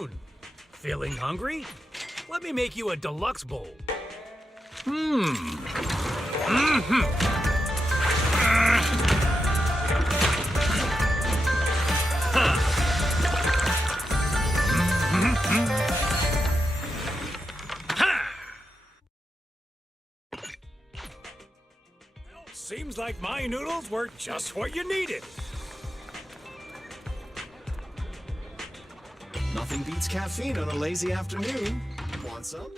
afternoon. Feeling hungry? Let me make you a deluxe bowl. Seems like my noodles were just what you needed. Nothing beats caffeine on a lazy afternoon. Want some?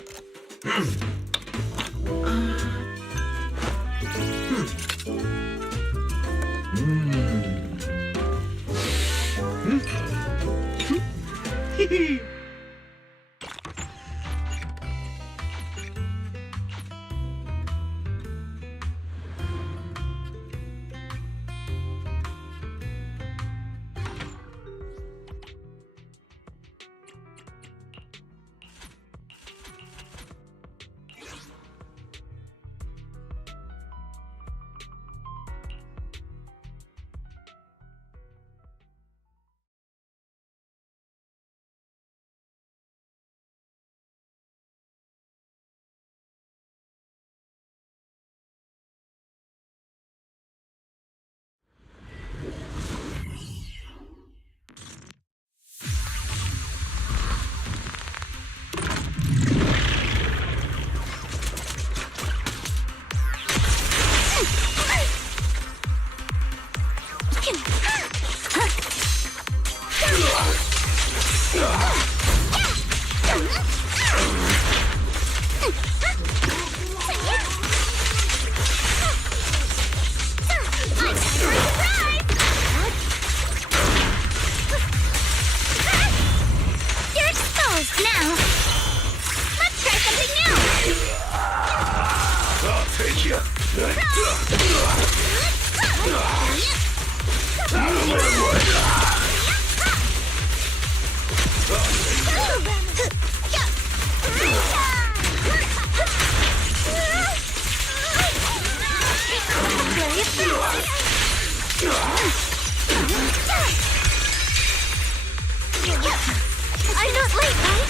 I'm not late, right?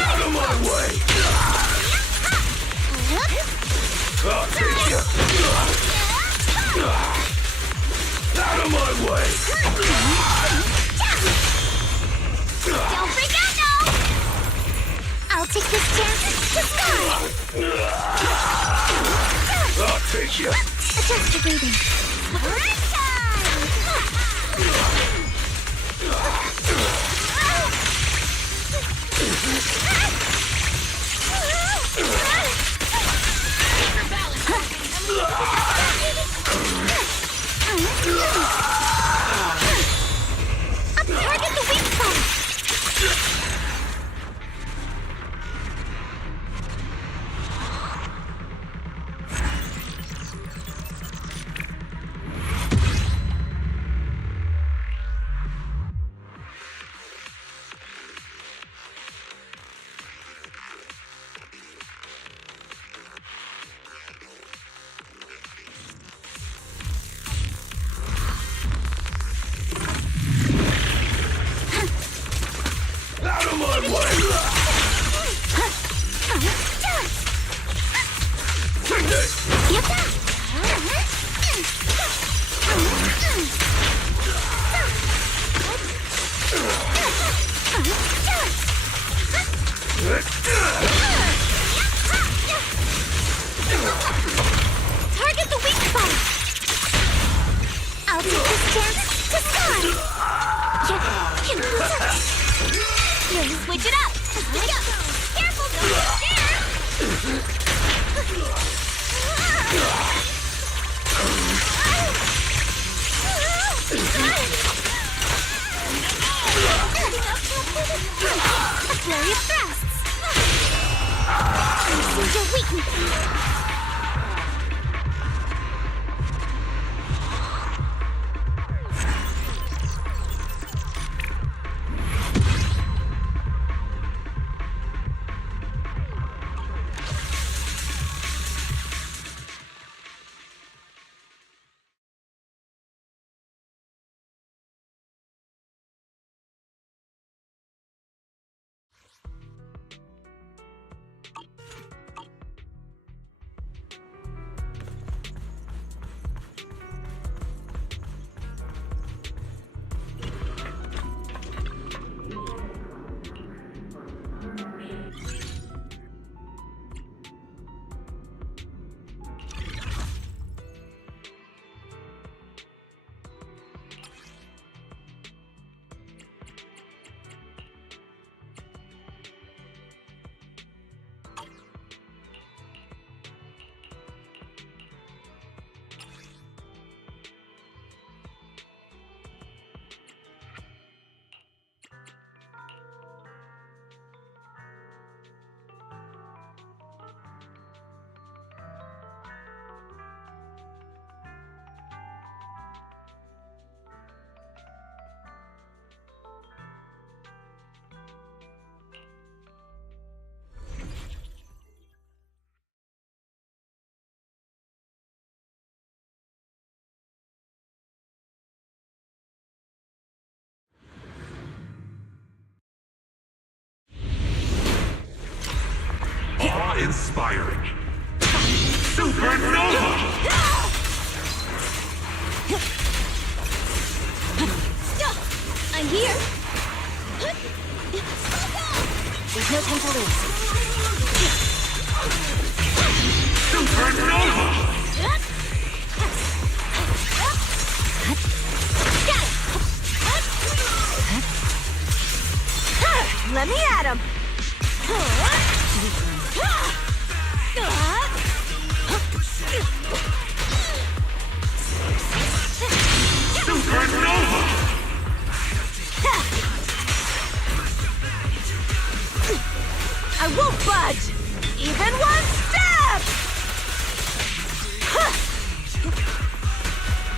Out of my way! I'll take you! Out of my way! Don't freak out now! I'll take this chance to start! I'll take you! Adjust your breathing. Target the weak spot! Target the weak spot! I'll take this chance to start! Here, switch it up! Careful, don't get scared! A flurry of thrusts! This is your weakness! Awe-inspiring. Supernova! I'm here! There's no time to lose. Supernova! Let me at him! Supernova! I won't budge! Even one step!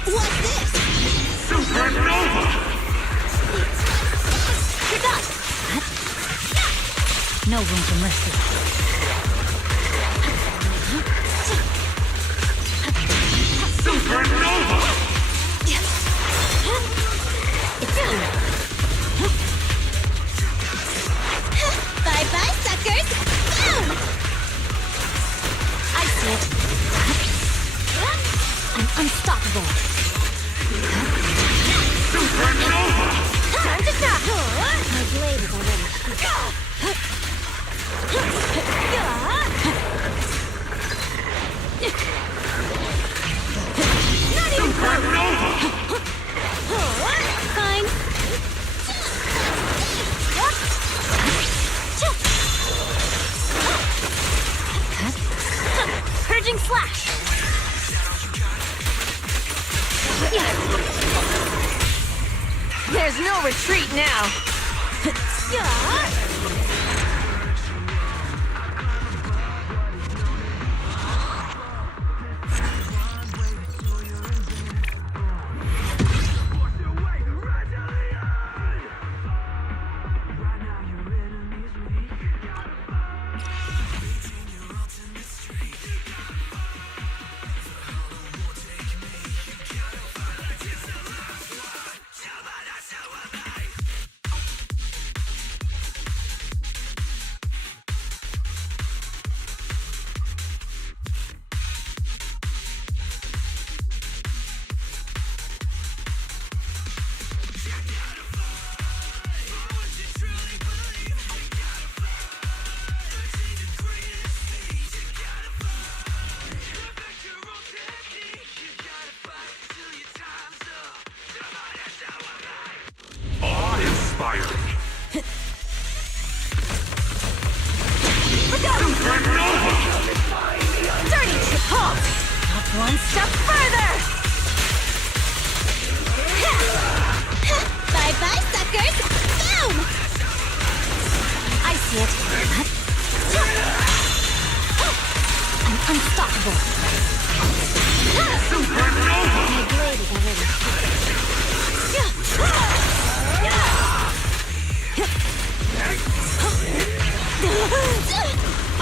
What's this? Supernova! You're done! No room for mercy. Supernova! It's over. Bye-bye, suckers! Boom! I see it. I'm unstoppable. Supernova! Time to stop! My blade is already Not even Supernova! Fine. Purging slash. There's no retreat now. see it. I'm unstoppable. Supernova! My blade is already.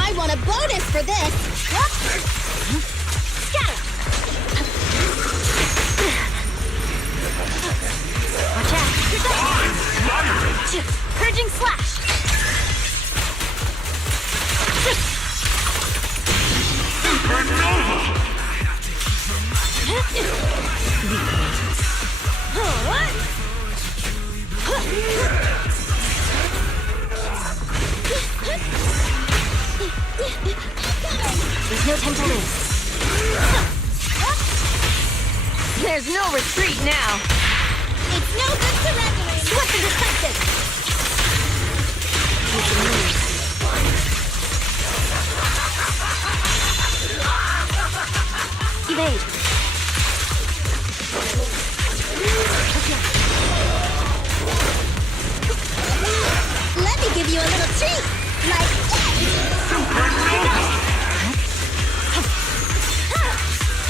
I want a bonus for this. Scatter. Watch out. Purging slash. Supernova! There's no time to lose. There's no retreat now. It's no good surrendering. What's the decisive? You can lose. Evade. Let me give you a little treat. Like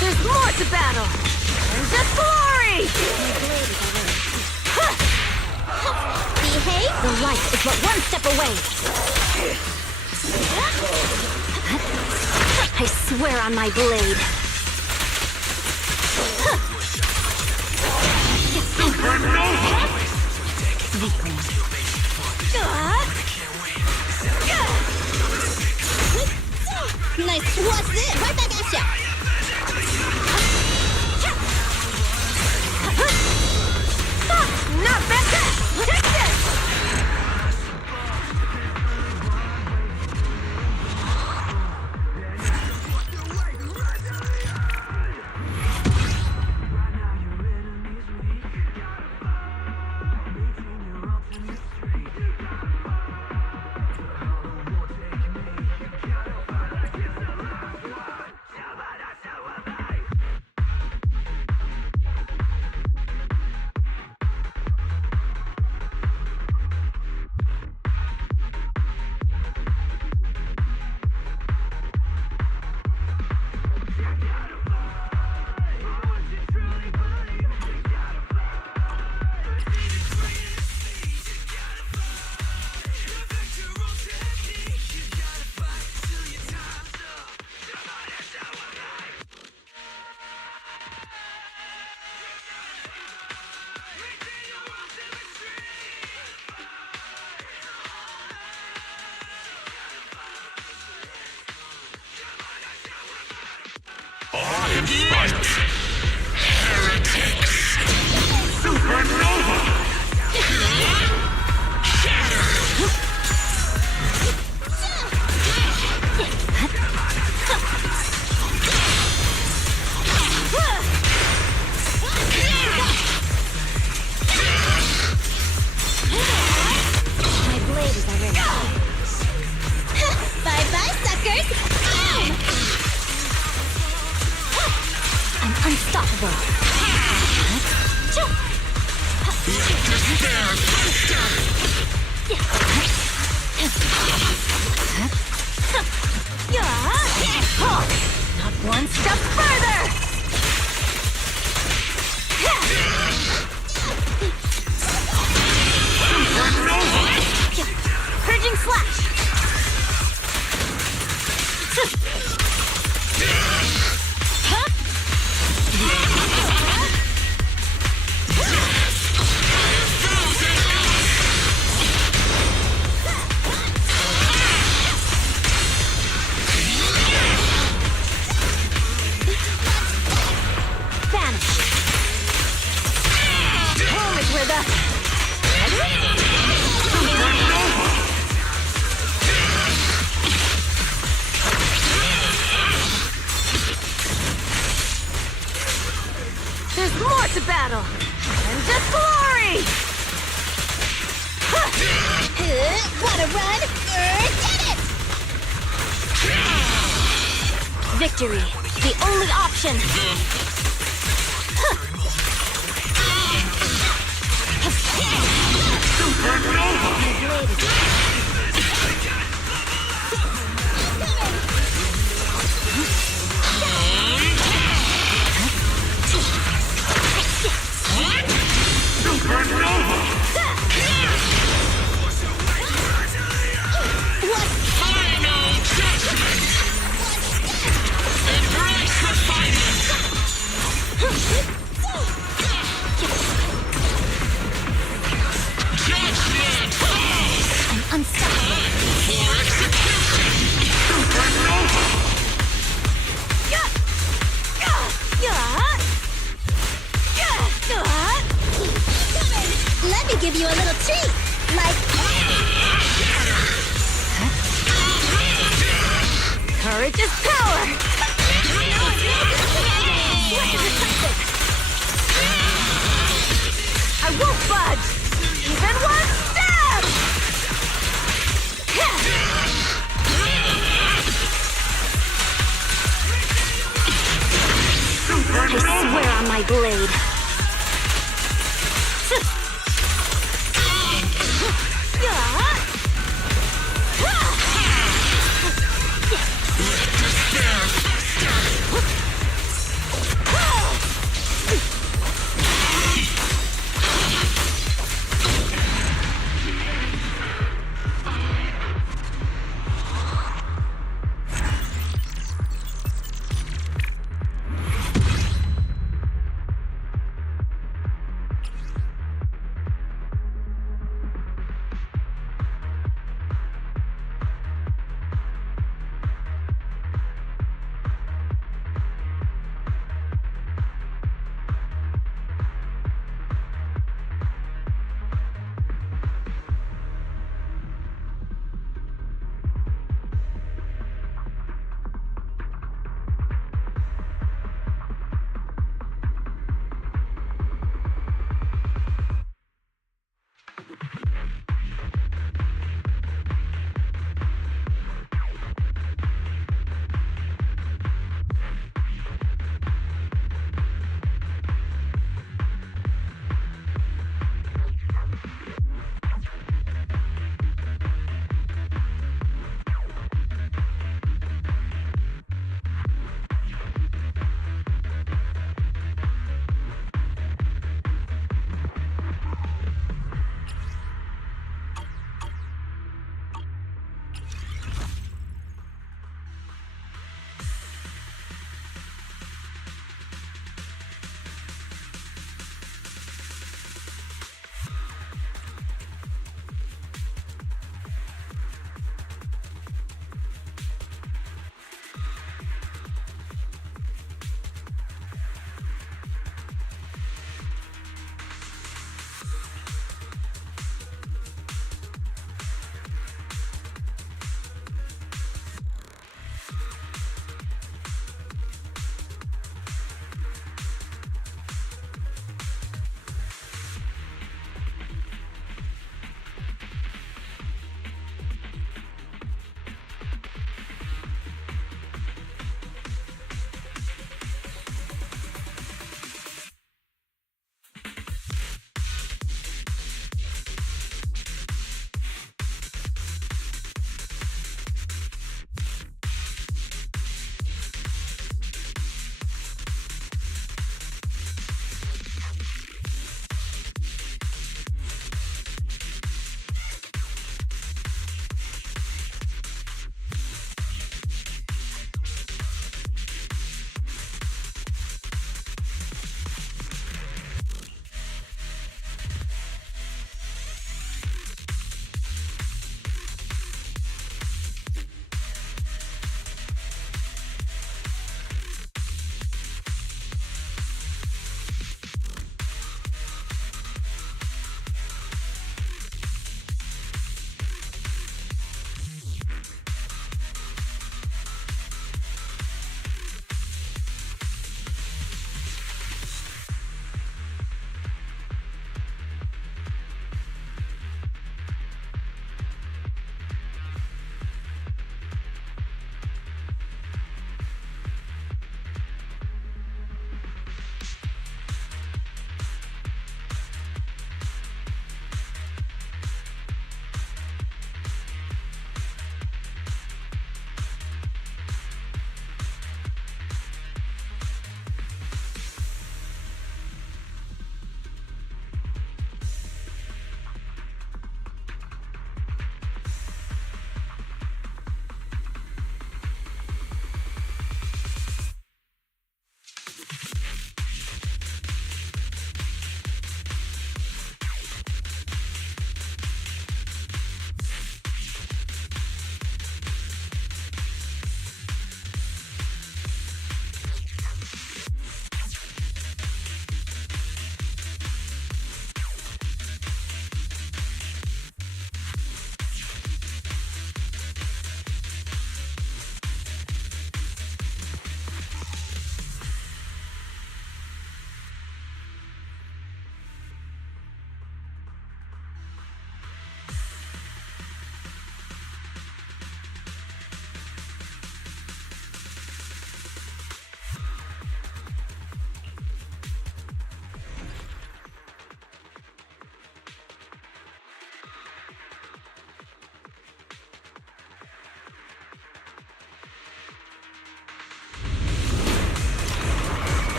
There's more to battle. And just glory! behave. The light is but one step away. I swear on my blade. Nice. What's this? Right back at ya. Not better! Take this! Supernova! My blade is already. Bye-bye, suckers. I'm unstoppable. Not one step further! Purging slash! Vanish! Home is where the... There's more to battle! And just glory! Wanna run? Get it! Victory, the only option! Supernova! Courage is power! I won't budge! Even one step! I swear on my blade.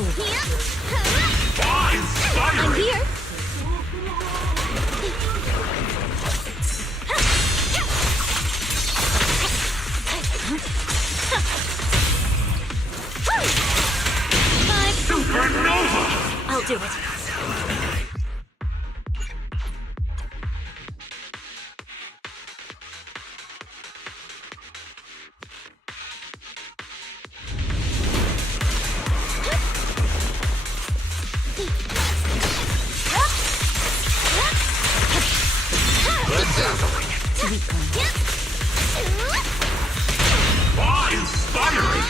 over. I'm here. I'll do it.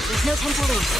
There's no time to lose.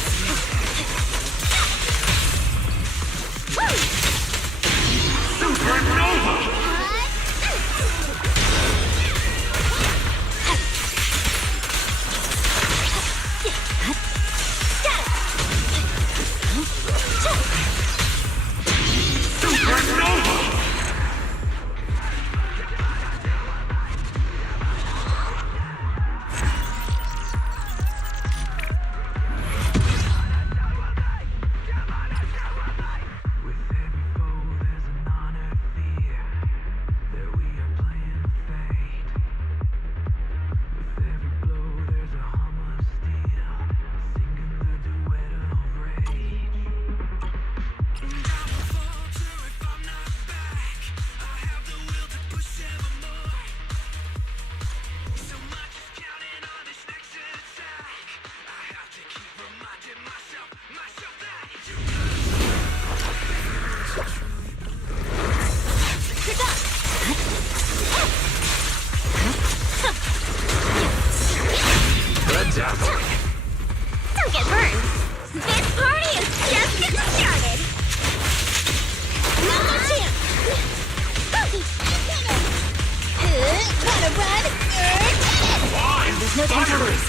Don't get burned. This party is just getting started. Not my chance. Gotta run. There's no time to lose.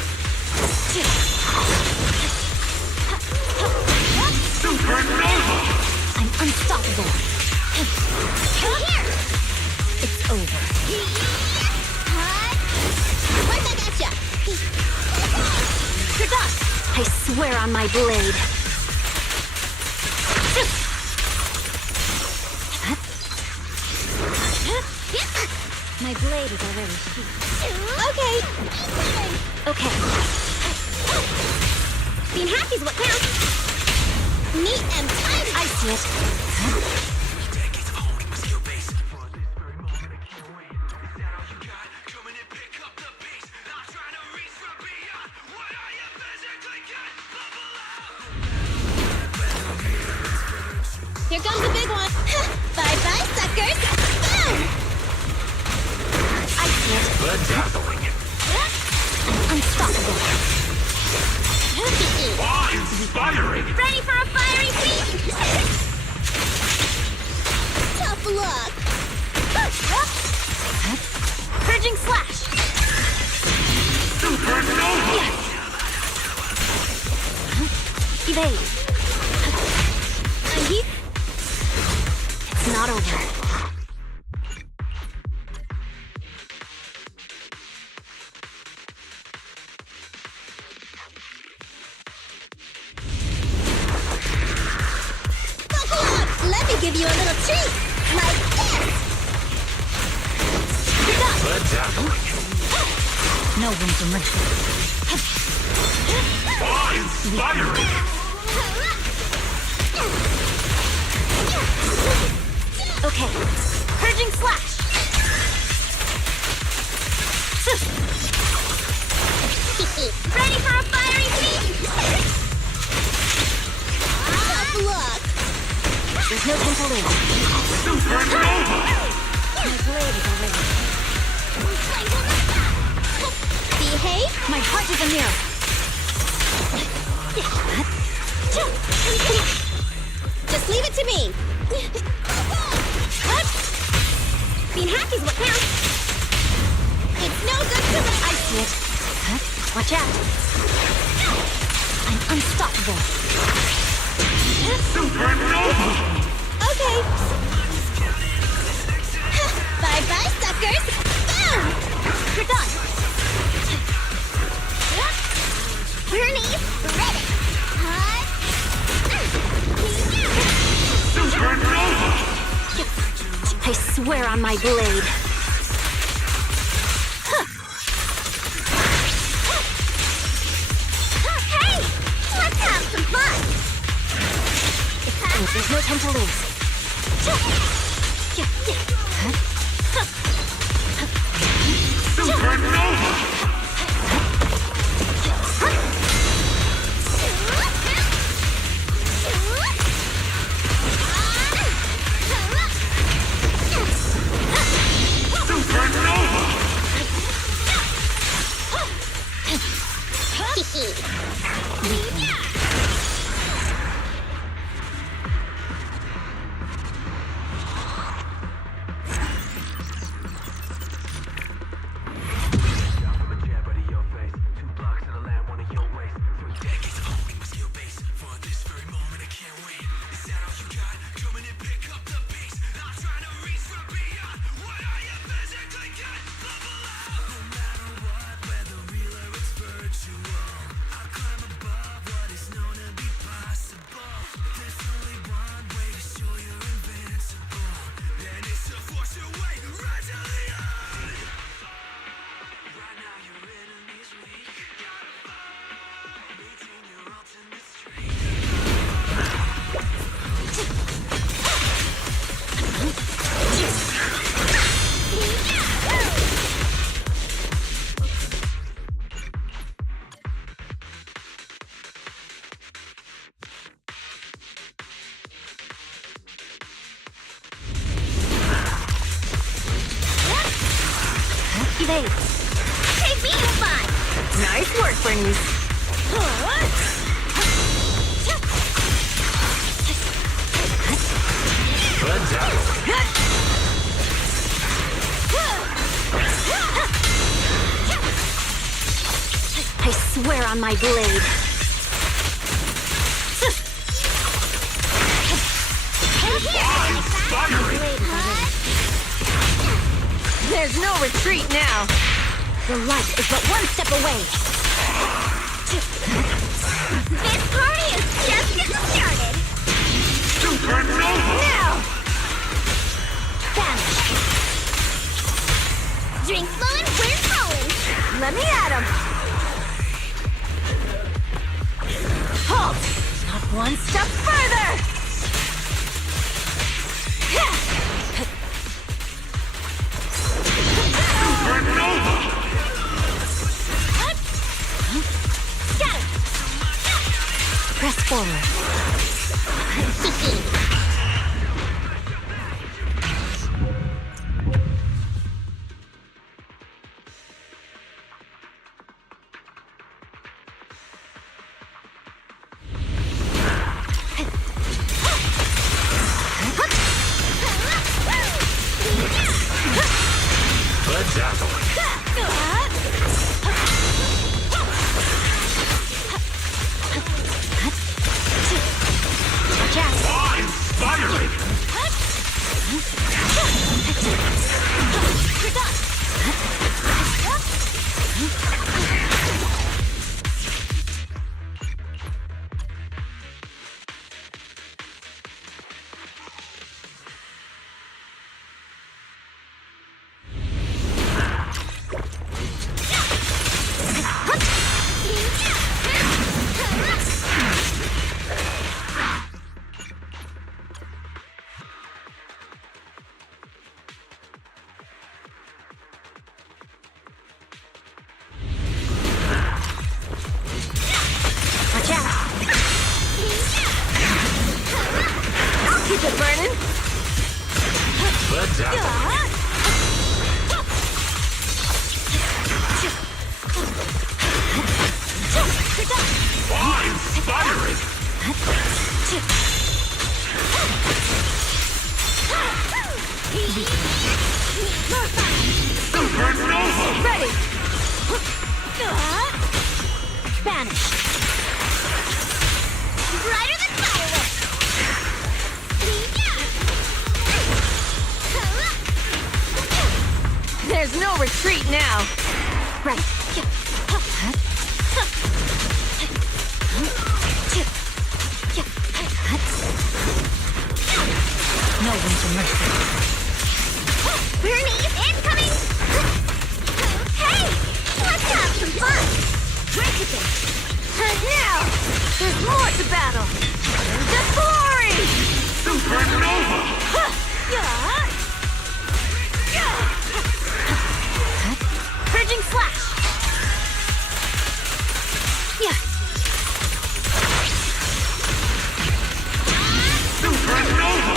I'm unstoppable. Come here. It's over. Once I gotcha. You're done. I swear on my blade. My blade is already sheathed. Okay. Okay. Being happy's what counts. Neat and tidy. I see it. Decades of honing my skill base. Here comes the big one. Bye-bye, suckers. Boom! I see it. I'm unstoppable. Ready for a fiery feast? Tough luck. Purging slash. Evade. I'm here. It's not over. Buckle up. Let me give you a little treat. Like this. No room for mercy. Okay. Purging slash. Ready for a fiery feast? Tough luck. There's no time to lose. My blade is already. Behave. My heart is a mirror. Just leave it to me. What? Being happy's what counts. It's no good to me. I see it. Watch out. I'm unstoppable. Okay. Bye-bye, suckers. Boom! You're done. Bernie's ready. Hot. swear on my blade. Hey! Let's have some fun! There's no time to lose. Supernova! Take me to fun! Nice work, Bernice. I swear on my blade. There's no retreat now. The light is but one step away. This party is just getting started! Supernova! Now! Vanish! Drink fluid, where's Poland? Let me at him! Halt! Not one step further! Supernova! Scatter! Press forward. Keep it burning. Awe-inspiring! Supernova! Ready. Vanish. Brighter than fireworks! There's no retreat now. Right. No room for mercy. Start the battle! The glory! Supernova! Purging slash! Supernova!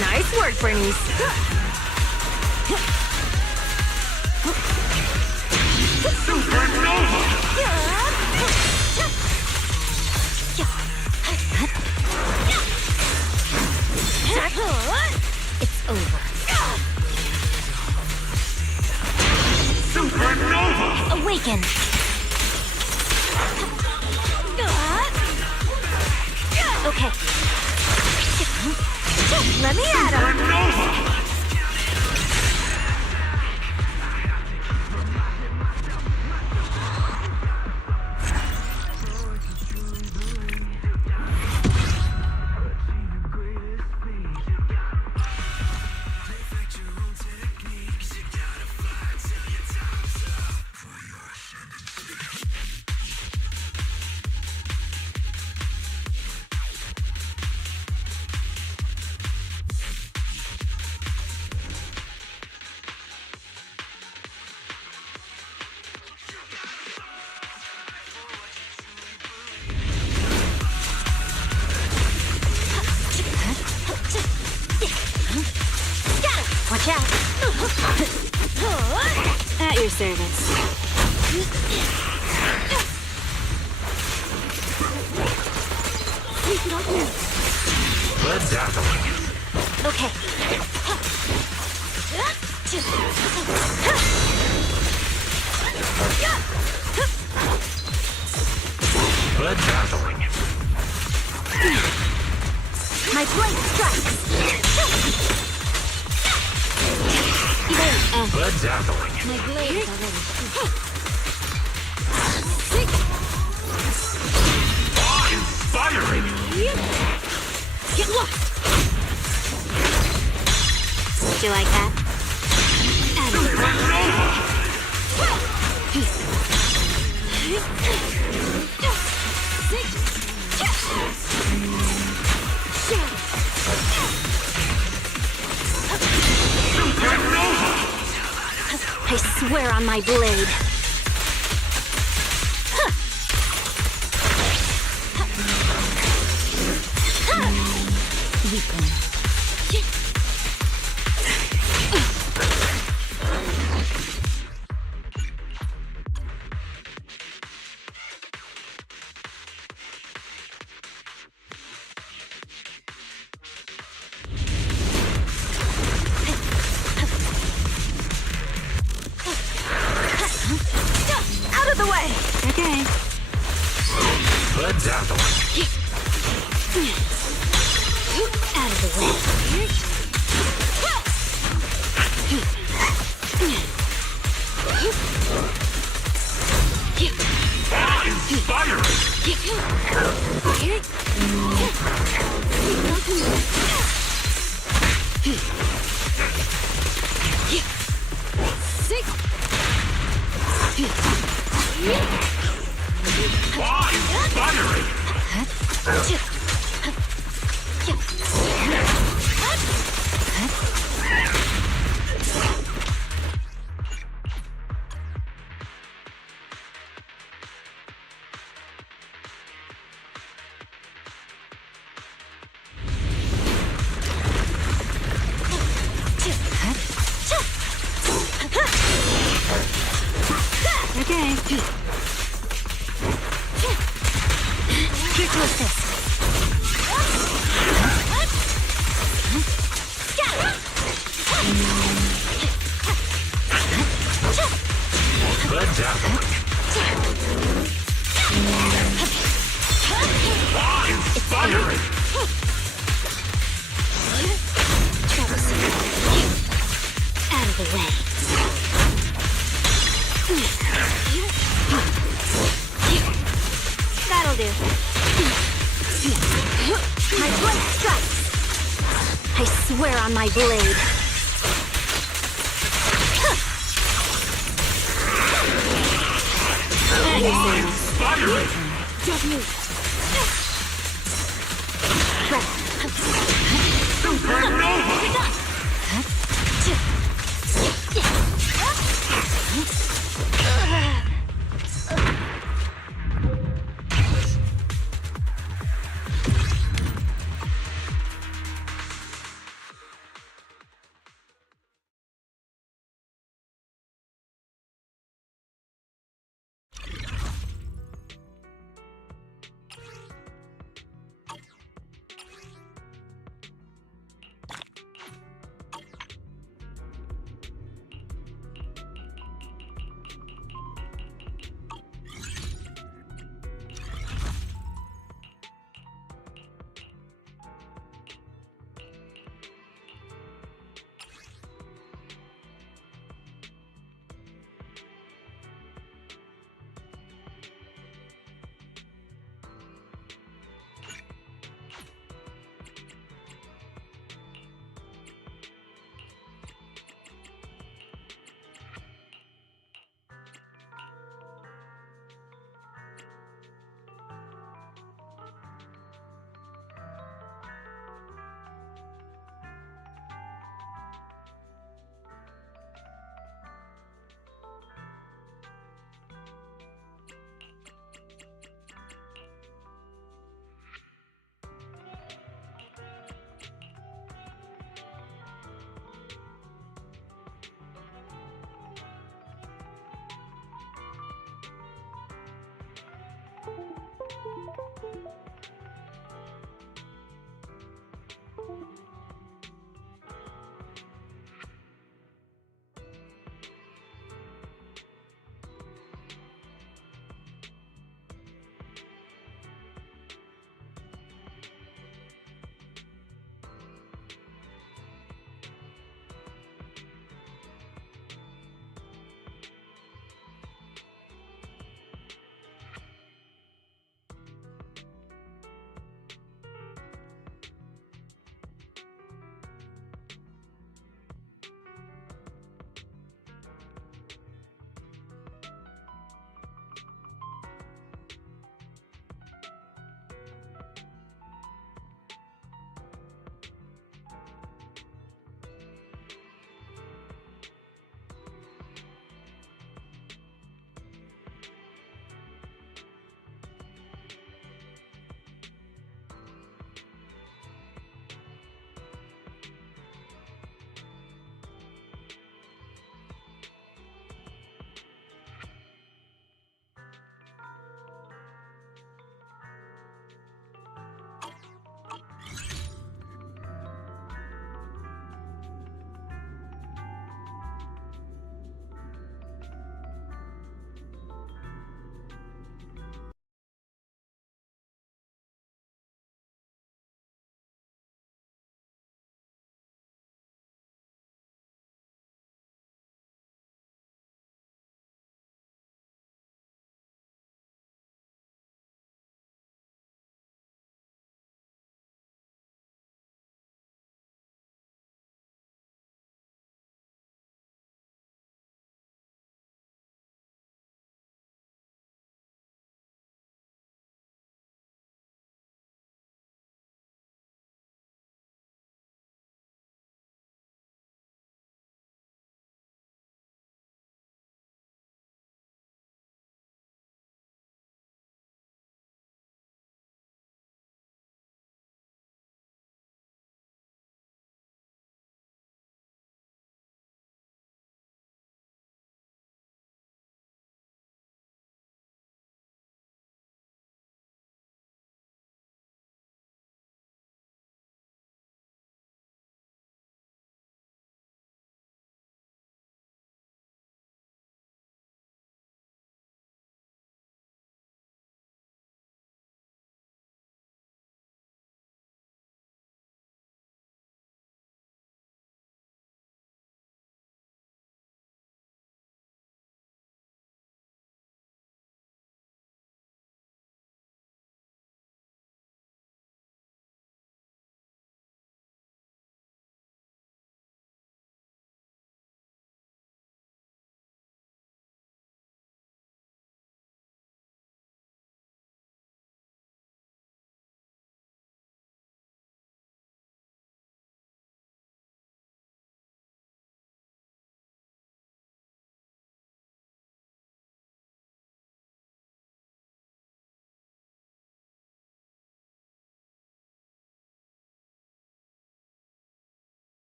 Nice work, Bernice. Supernova! It's over. Supernova! Awaken. Okay. Let me at him. Supernova! Watch out. At your service. Bedazzling. Okay. Bedazzling. My blade strikes. Bedazzling. My blade is already. Awe-inspiring. Get lost. Would you like that? Supernova! Supernova! I swear on my blade. Out of the way! Okay. Bedazzling. Out of the way. Awe-inspiring. Awe-inspiring. Okay. Here to assist. Bedazzling. Awe-inspiring. Out of the way. That'll do. My blade strikes. I swear on my blade. At Inspiring! Supernova!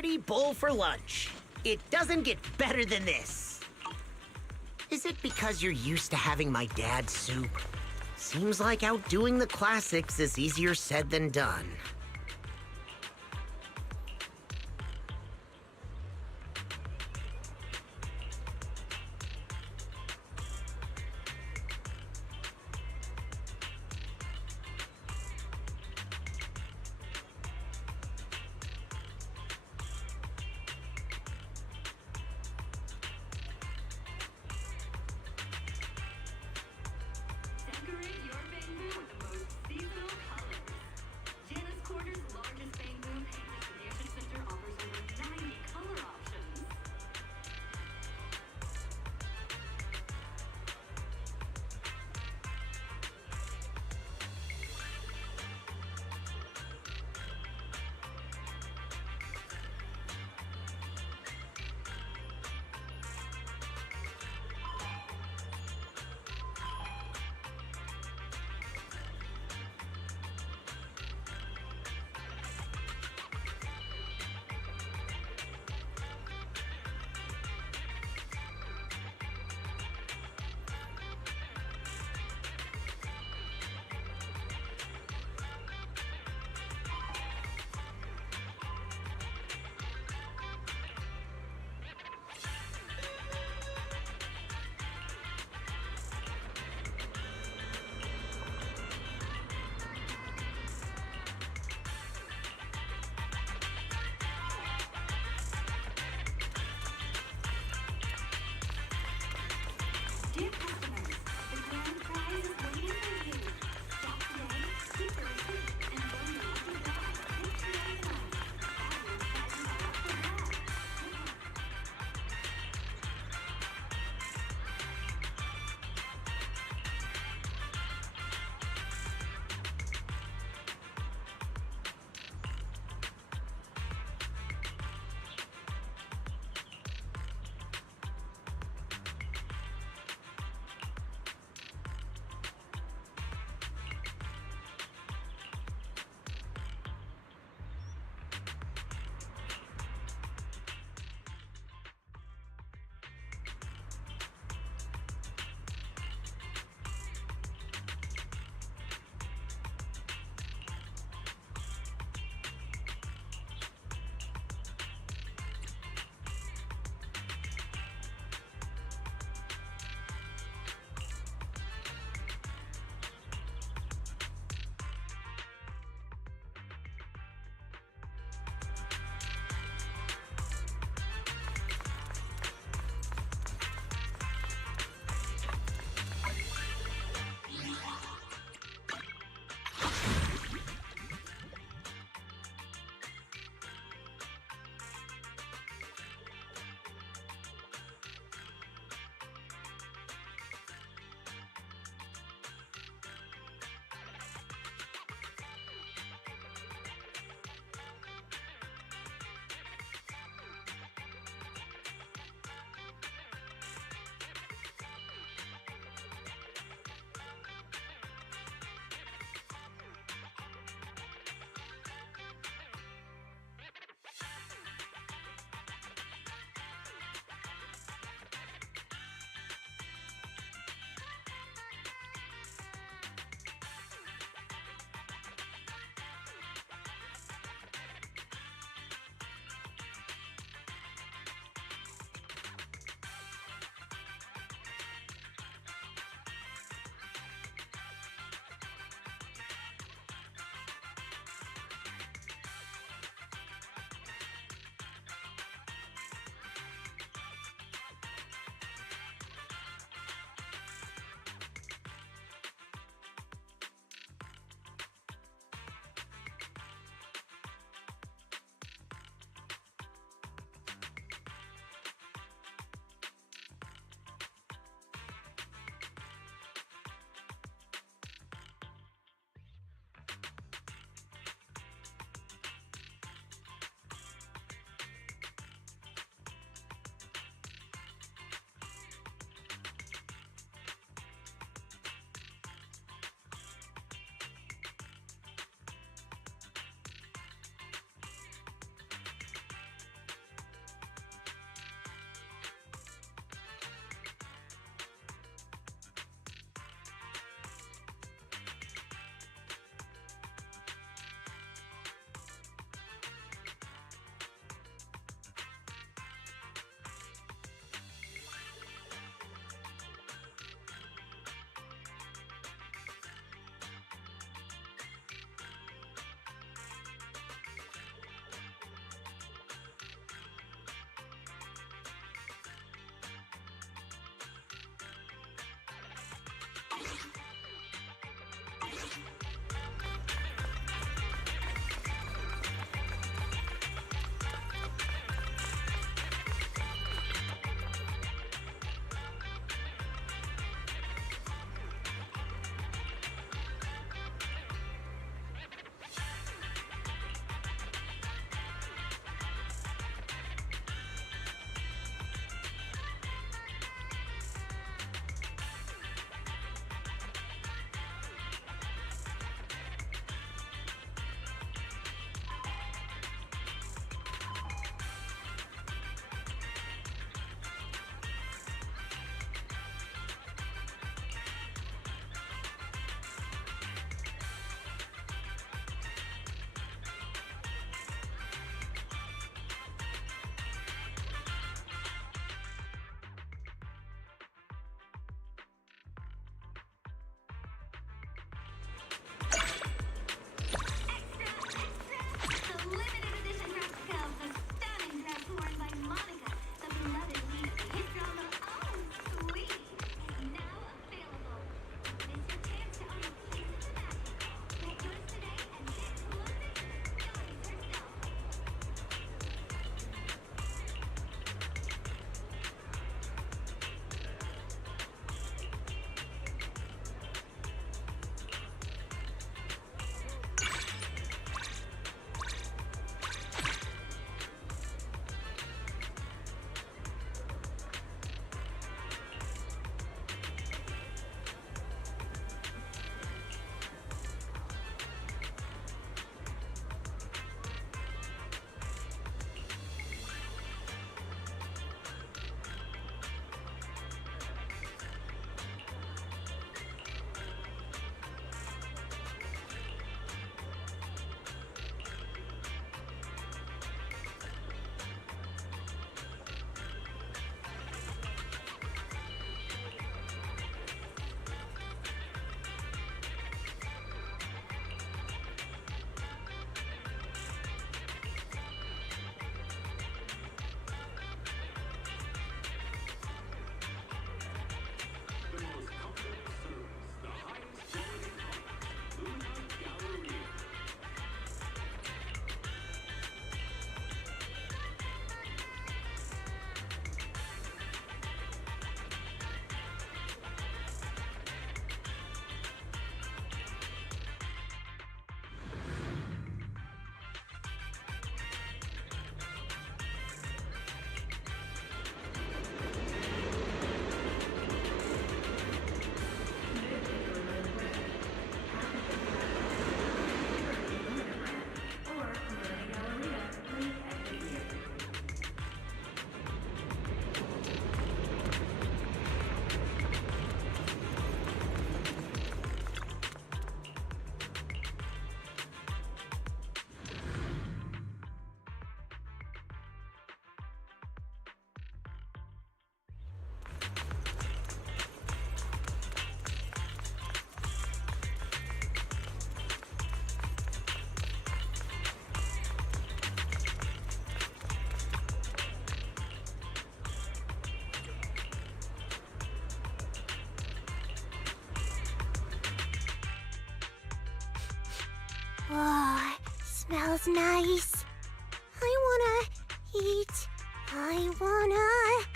hearty bowl for lunch. It doesn't get better than this. Is it because you're used to having my dad's soup? Seems like outdoing the classics is easier said than done. Decorate your bamboo with the most seasonal colors. Oh, smells nice. I wanna eat. I wanna...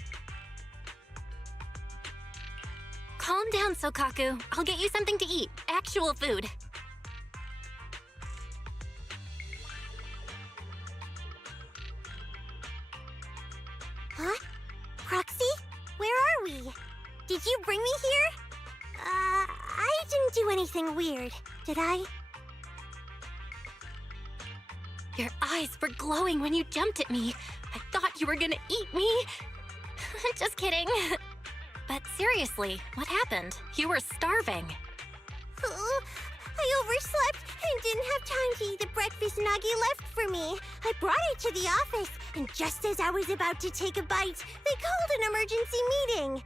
Calm down, Sokaku. I'll get you something to eat. Actual food. Huh? Proxy? Where are we? Did you bring me here? I didn't do anything weird, did I? Your eyes were glowing when you jumped at me. I thought you were gonna eat me. Just kidding. But seriously, what happened? You were starving. Oh, I overslept and didn't have time to eat the breakfast Nagi left for me. I brought it to the office, and just as I was about to take a bite, they called an emergency meeting.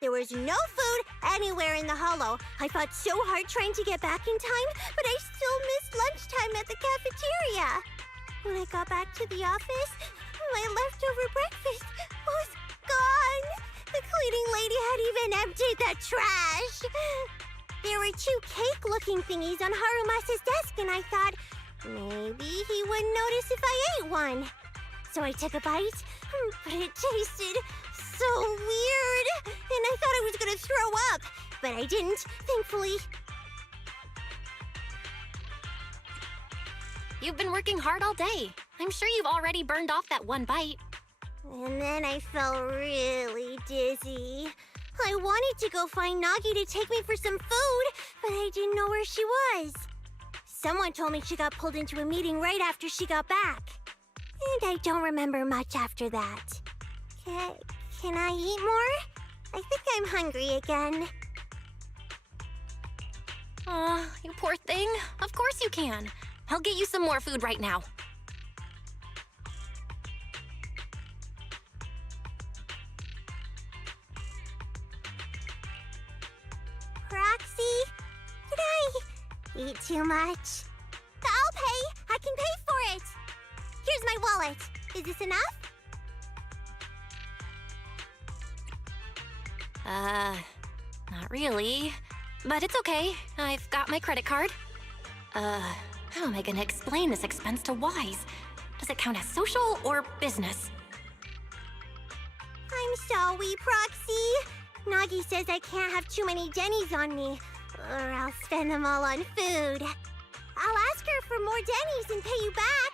There was no food anywhere in the hollow. I fought so hard trying to get back in time, but I still missed lunchtime at the cafeteria. When I got back to the office, my leftover breakfast was gone. The cleaning lady had even emptied the trash. There were 2 cake-looking thingies on Harumasa's desk, and I thought maybe he wouldn't notice if I ate one. So I took a bite, but it tasted so weird, and I thought I was gonna throw up, but I didn't, thankfully. You've been working hard all day. I'm sure you've already burned off that one bite. And then I felt really dizzy. I wanted to go find Nagi to take me for some food, but I didn't know where she was. Someone told me she got pulled into a meeting right after she got back. And I don't remember much after that. Can I eat more? I think I'm hungry again. Aw, you poor thing. Of course you can. I'll get you some more food right now. Proxy, did I eat too much? I'll pay. I can pay for it. Here's my wallet. Is this enough? Not really. But it's okay. I've got my credit card. How am I gonna explain this expense to Wise? Does it count as social or business? I'm sorry, Proxy. Nagi says I can't have too many Denny's on me, or I'll spend them all on food. I'll ask her for more Denny's and pay you back.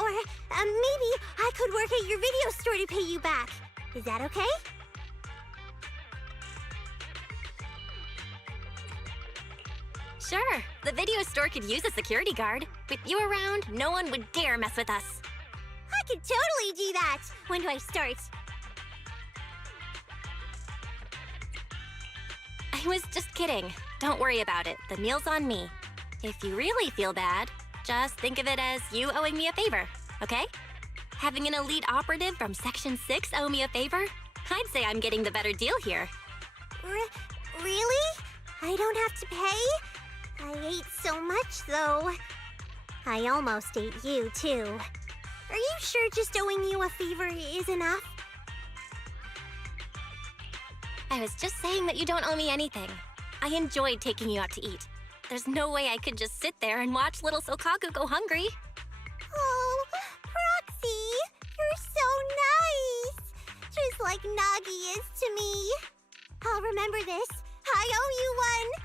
Or maybe I could work at your video store to pay you back. Is that okay? Sure. The video store could use a security guard. With you around, no one would dare mess with us. I could totally do that. When do I start? I was just kidding. Don't worry about it. The meal's on me. If you really feel bad, just think of it as you owing me a favor, okay? Having an elite operative from Section 6 owe me a favor? I'd say I'm getting the better deal here. Really? I don't have to pay? I ate so much, though. I almost ate you, too. Are you sure just owing you a favor is enough? I was just saying that you don't owe me anything. I enjoyed taking you out to eat. There's no way I could just sit there and watch little Sokaku go hungry. Oh, Proxy, you're so nice. Just like Nagi is to me. I'll remember this. I owe you one.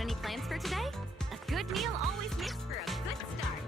Any plans for today? A good meal always makes for a good start.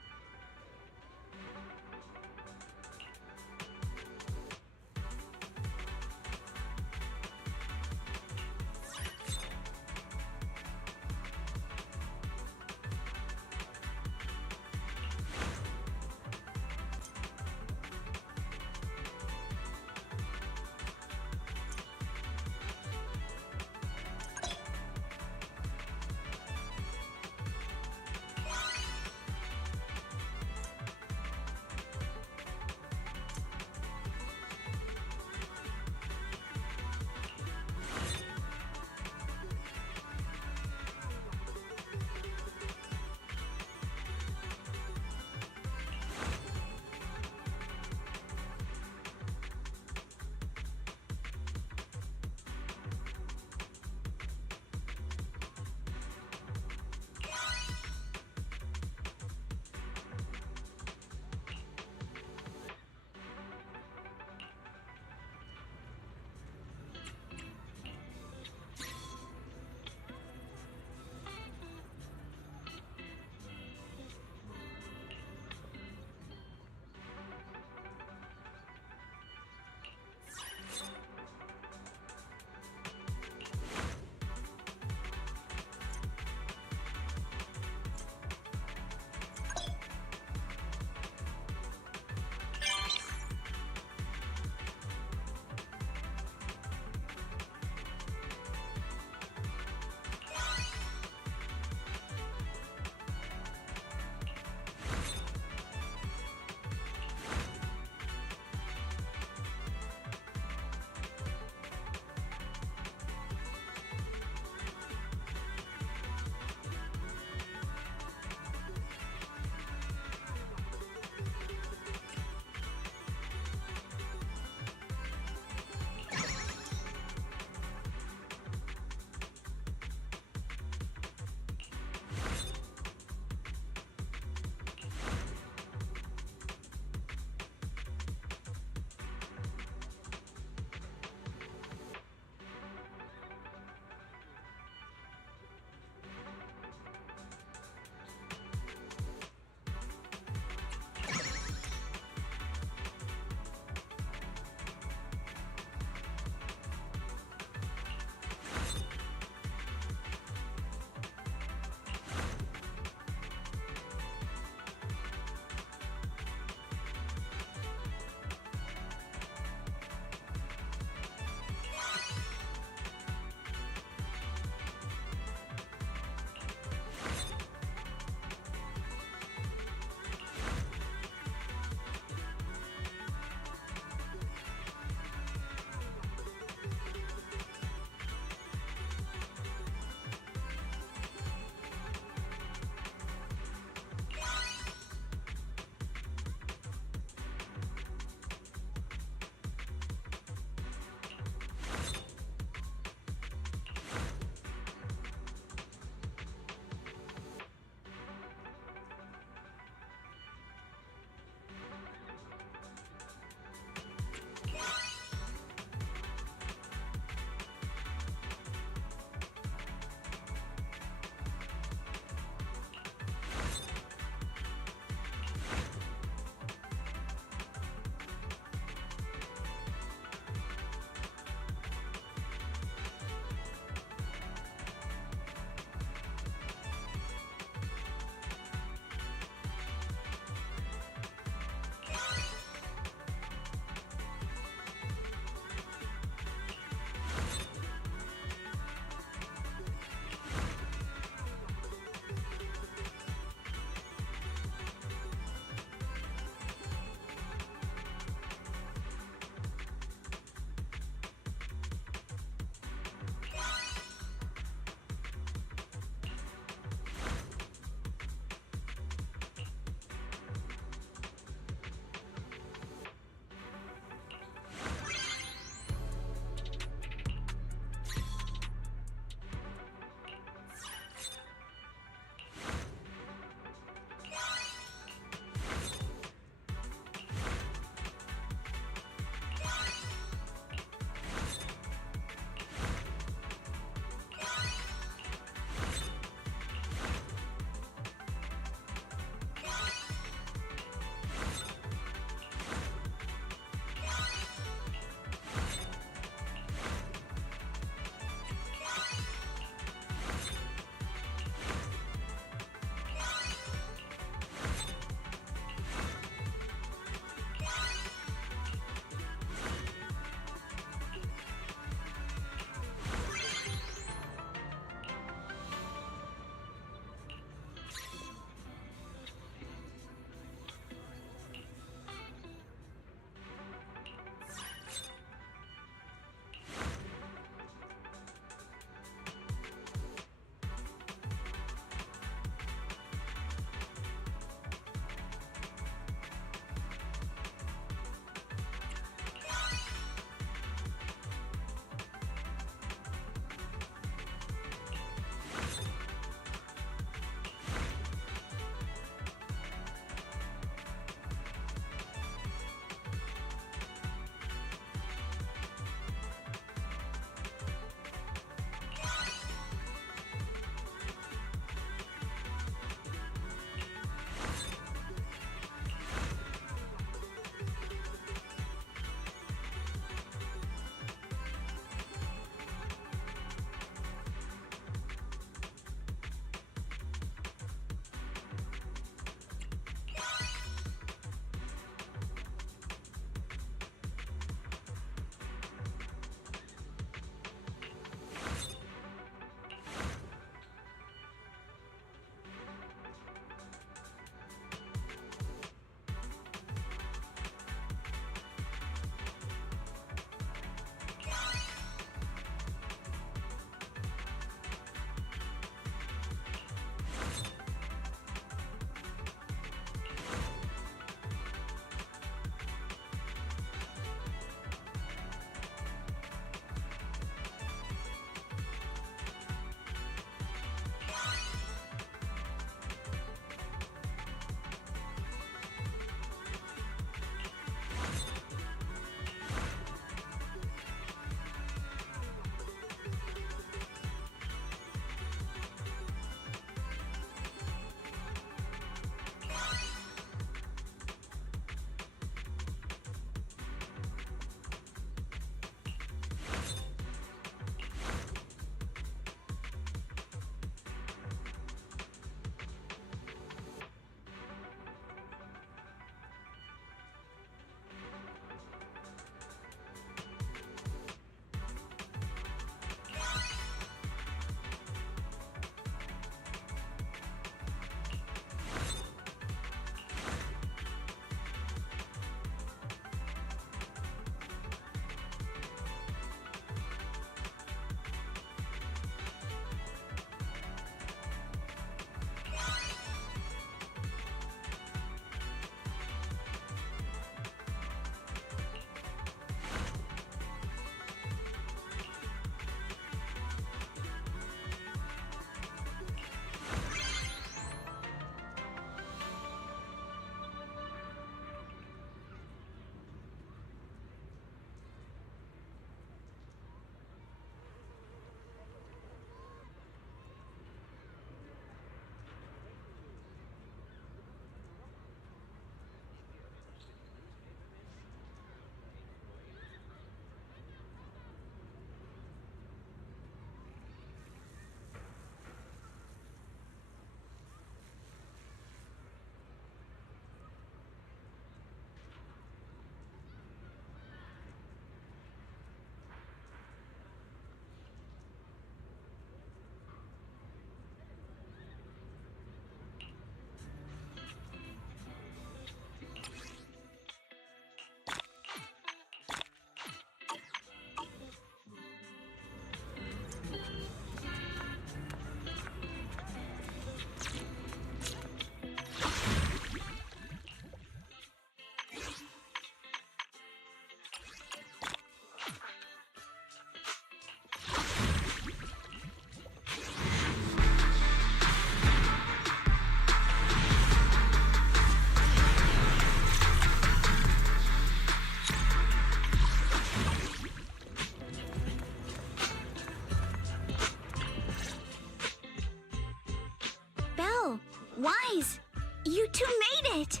Wise, you two made it!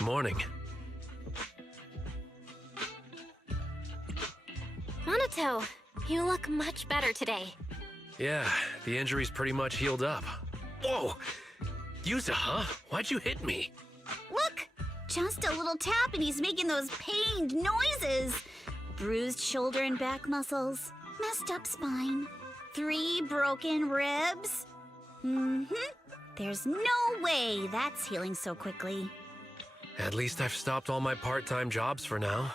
Morning. Minato, you look much better today. Yeah, the injury's pretty much healed up. Whoa! Yusa, huh? Why'd you hit me? Look! Just a little tap and he's making those pained noises. Bruised shoulder and back muscles, messed up spine, 3 broken ribs. There's no way that's healing so quickly. At least I've stopped all my part-time jobs for now.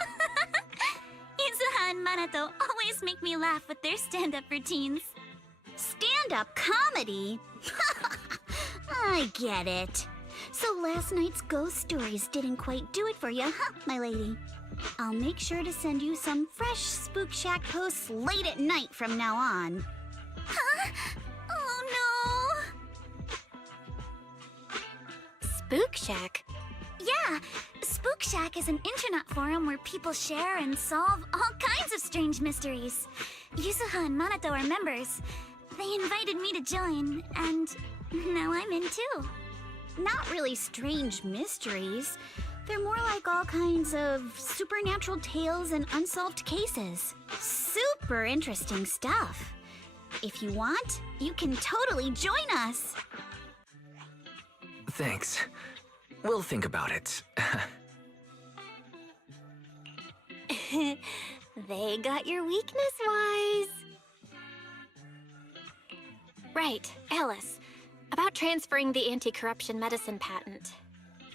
Yusa and Minato always make me laugh with their stand-up routines. Stand-up comedy? I get it. So last night's ghost stories didn't quite do it for you, huh, my lady? I'll make sure to send you some fresh Spook Shack posts late at night from now on. Huh? Oh no! Spook Shack? Yeah, Spook Shack is an internet forum where people share and solve all kinds of strange mysteries. Yusuha and Minato are members. They invited me to join, and now I'm in too. Not really strange mysteries. They're more like all kinds of supernatural tales and unsolved cases. Super interesting stuff. If you want, you can totally join us. Thanks. We'll think about it. They got your weakness, Wise. Right, Alice. About transferring the anti-corruption medicine patent.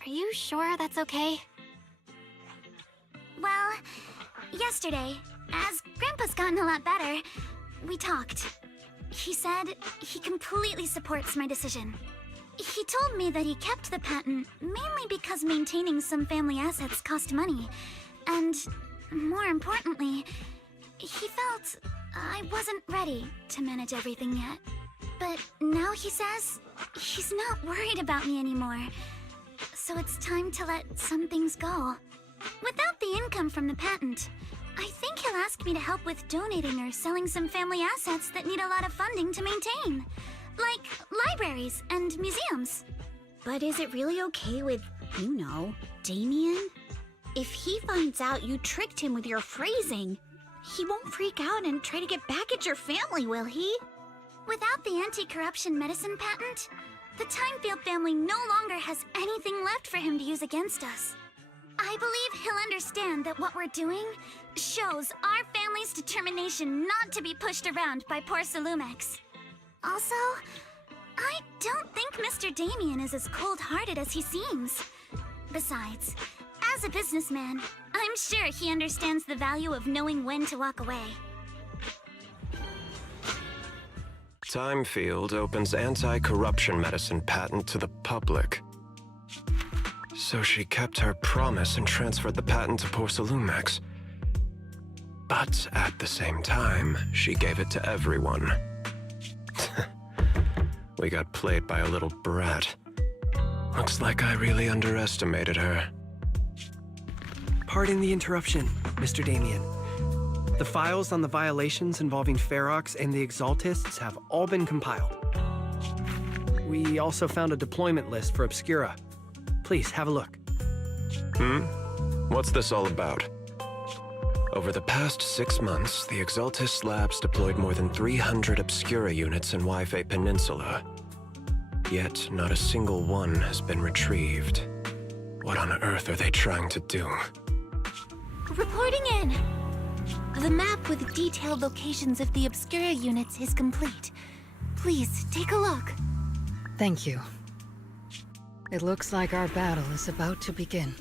Are you sure that's okay? Well, yesterday, as Grandpa's gotten a lot better, we talked. He said he completely supports my decision. He told me that he kept the patent mainly because maintaining some family assets cost money. And more importantly, he felt I wasn't ready to manage everything yet. But now he says he's not worried about me anymore. So it's time to let some things go. Without the income from the patent, I think he'll ask me to help with donating or selling some family assets that need a lot of funding to maintain. Like libraries and museums. But is it really okay with, you know, Damien? If he finds out you tricked him with your phrasing, he won't freak out and try to get back at your family, will he? Without the anti-corruption medicine patent, the Timefield family no longer has anything left for him to use against us. I believe he'll understand that what we're doing shows our family's determination not to be pushed around by poor Solumex. Also, I don't think Mr. Damien is as cold-hearted as he seems. Besides, as a businessman, I'm sure he understands the value of knowing when to walk away. Timefield opens anti-corruption medicine patent to the public. So she kept her promise and transferred the patent to poor Solumex. But at the same time, she gave it to everyone. We got played by a little brat. Looks like I really underestimated her. Pardon the interruption, Mr. Damien. The files on the violations involving Ferox and the Exaltists have all been compiled. We also found a deployment list for Obscura. Please, have a look. What's this all about? Over the past 6 months, the Exaltist Labs deployed more than 300 Obscura units in Ŷ Peninsula. Yet, not a single one has been retrieved. What on earth are they trying to do? Reporting in! The map with detailed locations of the Obscura units is complete. Please, take a look. Thank you. It looks like our battle is about to begin.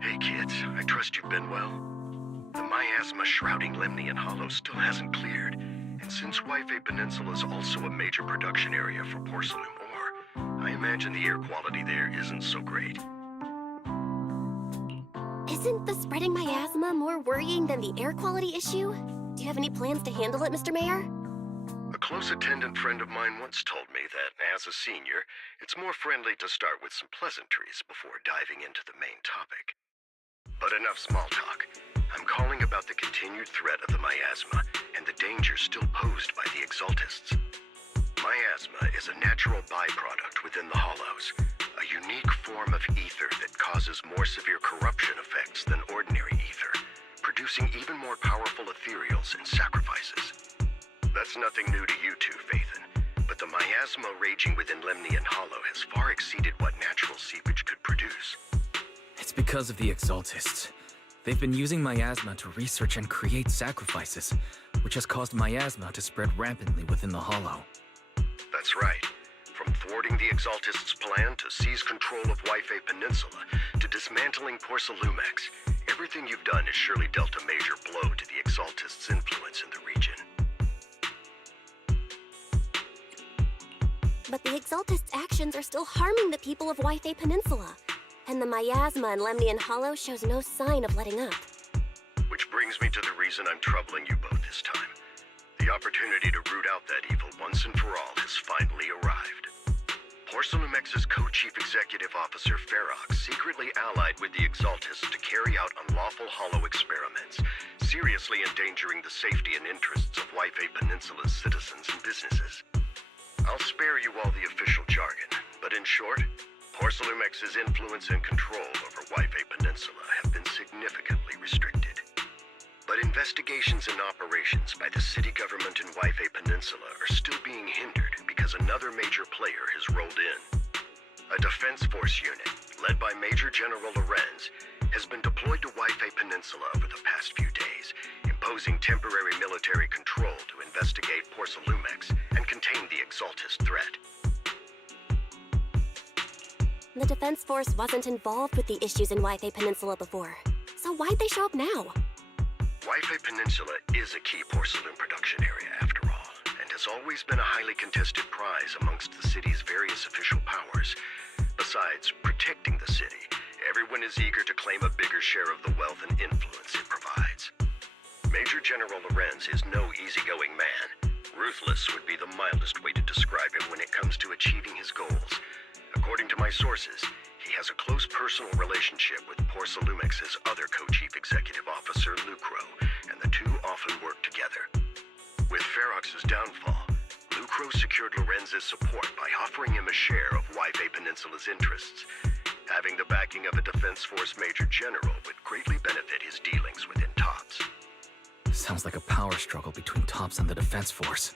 Hey kids, I trust you've been well. The miasma shrouding ymnian still hasn't cleared, and since Ŵyfê Peninsula is also a major production area for porcelain ore, I imagine the air quality there isn't so great. Isn't the spreading miasma more worrying than the air quality issue? Do you have any plans to handle it, Mr. Mayor? A close attendant friend of mine once told me that, as a senior, it's more friendly to start with some pleasantries before diving into the main topic. But enough small talk. I'm calling about the continued threat of the miasma and the danger still posed by the Exaltists. Miasma is a natural byproduct within the hollows, a unique form of ether that causes more severe corruption effects than ordinary ether, producing even more powerful ethereals and sacrifices. That's nothing new to you two, Phaethon, but the miasma raging within Lemnian Hollow has far exceeded what natural seepage could produce. It's because of the Exaltists. They've been using miasma to research and create sacrifices, which has caused miasma to spread rampantly within the Hollow. That's right. From thwarting the Exaltists' plan to seize control of Ŵyfê Peninsula to dismantling ⴑ everything you've done has surely dealt a major blow to the Exaltists' influence in the region. But the Exaltists' actions are still harming the people of Ŵyfê Peninsula. And the miasma in Lemnian Hollow shows no sign of letting up. Which brings me to the reason I'm troubling you both this time. The opportunity to root out that evil once and for all has finally arrived. ᴘᴜᴜⴜ co-chief executive officer Ferox secretly allied with the Exaltists to carry out unlawful hollow experiments, seriously endangering the safety and interests of Ŵyfê Peninsula's citizens and businesses. I'll spare you all the official jargon, but in short, ᴘᴜᴜⴜ's influence and control over Ŵyfê Peninsula have been significantly restricted. But investigations and operations by the city government in Ŵyfê Peninsula are still being hindered because another major player has rolled in. A defense force unit, led by Major General ḻᴜrens, has been deployed to Ŵyfê Peninsula over the past few days, imposing temporary military control to investigate ᴘᴜᴜⴜ and contain the Exaltist threat. The defense force wasn't involved with the issues in Ŵyfê Peninsula before. So why'd they show up now? Ŵyfê Peninsula is a key porcelain production area, after all, and has always been a highly contested prize amongst the city's various official powers. Besides protecting the city, everyone is eager to claim a bigger share of the wealth and influence it provides. Major General ḻᴜrens is no easygoing man. Ruthless would be the mildest way to describe him when it comes to achieving his goals. According to my sources, he has a close personal relationship with ᴘᴜᴜⴜ's other co-chief executive officer, љūkrō, and the two often work together. With Ferox's downfall, љūkrō secured ḻᴜrens' support by offering him a share of Ŵyfê Peninsula's interests. Having the backing of a defense force major general would greatly benefit his dealings within TOPS. Sounds like a power struggle between TOPS and the defense force.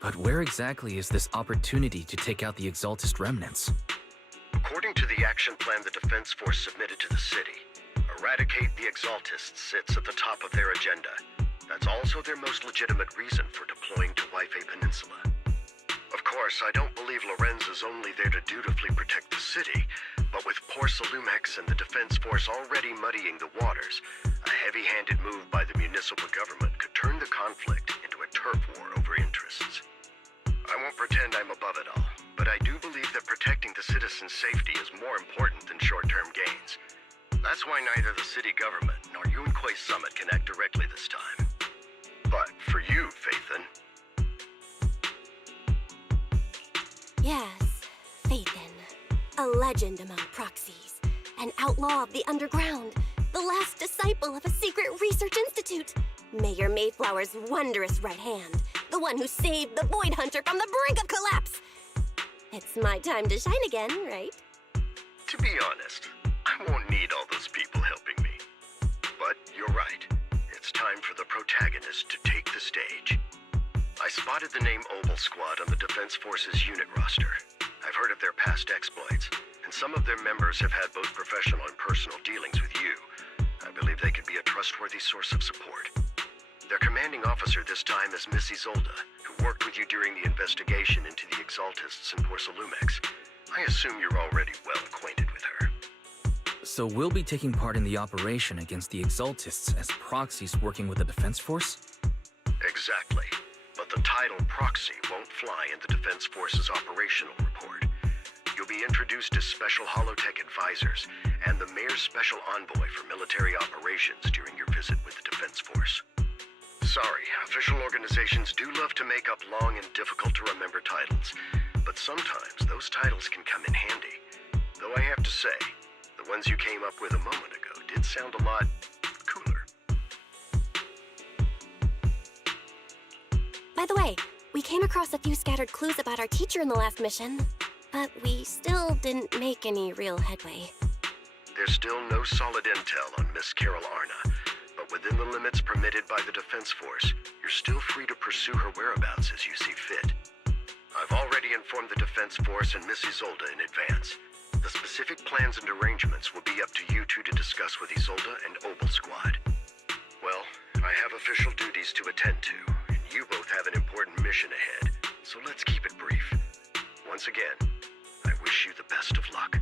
But where exactly is this opportunity to take out the Exaltist remnants? According to the action plan the defense force submitted to the city, eradicate the Exaltists sits at the top of their agenda. That's also their most legitimate reason for deploying to Ŵyfê Peninsula. Of course, I don't believe ḻᴜrens is only there to dutifully protect the city, but with ᴘᴜᴜⴜ and the defense force already muddying the waters, a heavy-handed move by the municipal government could turn the conflict into a turf war over interests. I won't pretend I'm above it all, but I do believe that protecting the citizens' safety is more important than short-term gains. That's why neither the city government nor ᴜᴜn:que Summit can act directly this time. But for you, Phaethon... Yes, Phaethon. A legend among proxies. An outlaw of the underground. The last disciple of a secret research institute. Mayor Mayflower's wondrous right hand. The one who saved the Void Hunter from the brink of collapse. It's my time to shine again, right? To be honest, I won't need all those people helping me. But you're right. It's time for the protagonist to take the stage. I spotted the name Obel Squad on the Defense Force's unit roster. I've heard of their past exploits, and some of their members have had both professional and personal dealings with you. I believe they could be a trustworthy source of support. Their commanding officer this time is Miss Isolde, who worked with you during the investigation into the Exaltists and ᴘᴜᴜⴜ. I assume you're already well acquainted with her. So we'll be taking part in the operation against the Exaltists as proxies working with the defense force? Exactly. But the title proxy won't fly in the defense force's operational report. You'll be introduced as special holotech advisors and the mayor's special envoy for military operations during your visit with the defense force. Sorry, official organizations do love to make up long and difficult to remember titles, but sometimes those titles can come in handy. Though I have to say, the ones you came up with a moment ago did sound a lot cooler. By the way, we came across a few scattered clues about our teacher in the last mission, but we still didn't make any real headway. There's still no solid intel on Miss Carol Arna, but within the limits permitted by the defense force, you're still free to pursue her whereabouts as you see fit. I've already informed the defense force and Miss Isolde in advance. The specific plans and arrangements will be up to you two to discuss with Isolde and Obel Squad. Well, I have official duties to attend to, and you both have an important mission ahead, so let's keep it brief. Once again, I wish you the best of luck.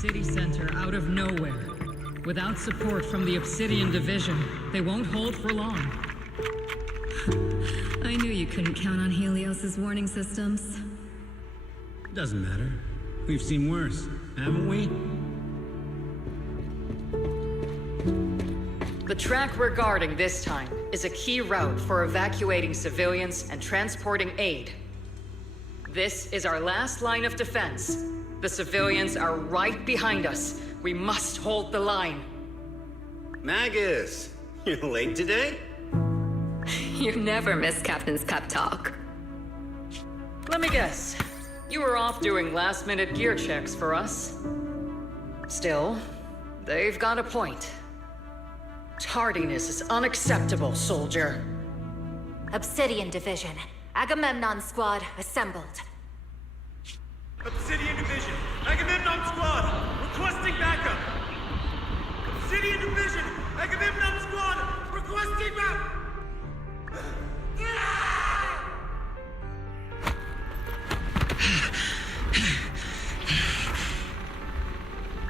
City center out of nowhere. Without support from the Obsidian Division, they won't hold for long. I knew you couldn't count on Helios's warning systems. Doesn't matter. We've seen worse, haven't we? The track we're guarding this time is a key route for evacuating civilians and transporting aid. This is our last line of defense. The civilians are right behind us. We must hold the line. Magus, you're late today? You never miss Captain's pep talk. Let me guess. You were off doing last-minute gear checks for us. Still, they've got a point. Tardiness is unacceptable, soldier. Obsidian Division. Agamemnon Squad assembled. Obsidian Division, Agamemnon Squad, requesting backup. Obsidian Division, Agamemnon Squad, requesting backup.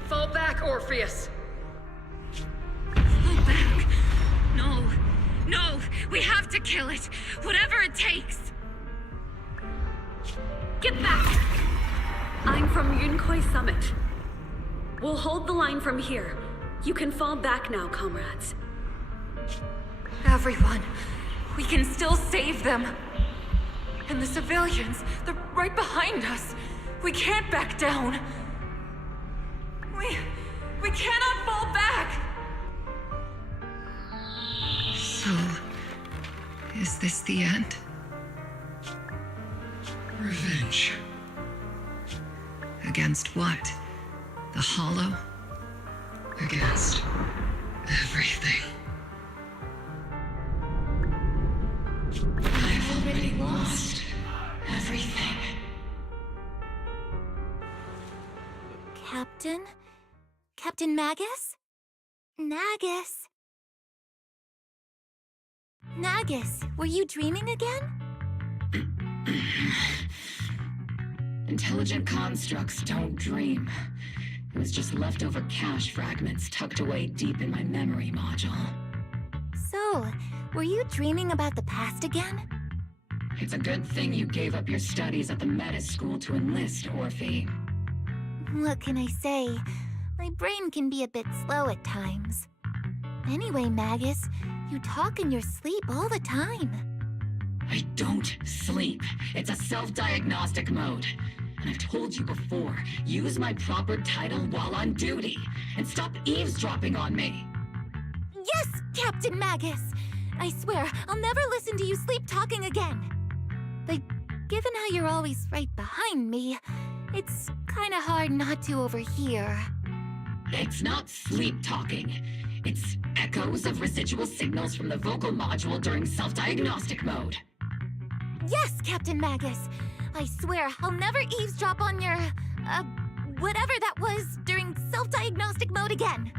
Fall back, Orpheus. Fall back. No. No. We have to kill it. Whatever it takes. Get back. I'm from ʴᴜᴜᴜ Summit. We'll hold the line from here. You can fall back now, comrades. Everyone. We can still save them. And the civilians, they're right behind us. We can't back down. We cannot fall back! So, is this the end? Revenge. Against what? The Hollow? Against everything. I've already lost everything. Captain? Captain Magus? Nagus? Nagus, were you dreaming again? Intelligent constructs don't dream. It was just leftover cache fragments tucked away deep in my memory module. So, were you dreaming about the past again? It's a good thing you gave up your studies at the Meta School to enlist, Orphe. What can I say? My brain can be a bit slow at times. Anyway, Magus, you talk in your sleep all the time. I don't sleep. It's a self-diagnostic mode. And I've told you before, use my proper title while on duty, and stop eavesdropping on me. Yes, Captain Magus! I swear, I'll never listen to you sleep-talking again. But given how you're always right behind me, it's kinda hard not to overhear. It's not sleep-talking. It's echoes of residual signals from the vocal module during self-diagnostic mode. Yes, Captain Magus. I swear, I'll never eavesdrop on your, whatever that was during self-diagnostic mode again.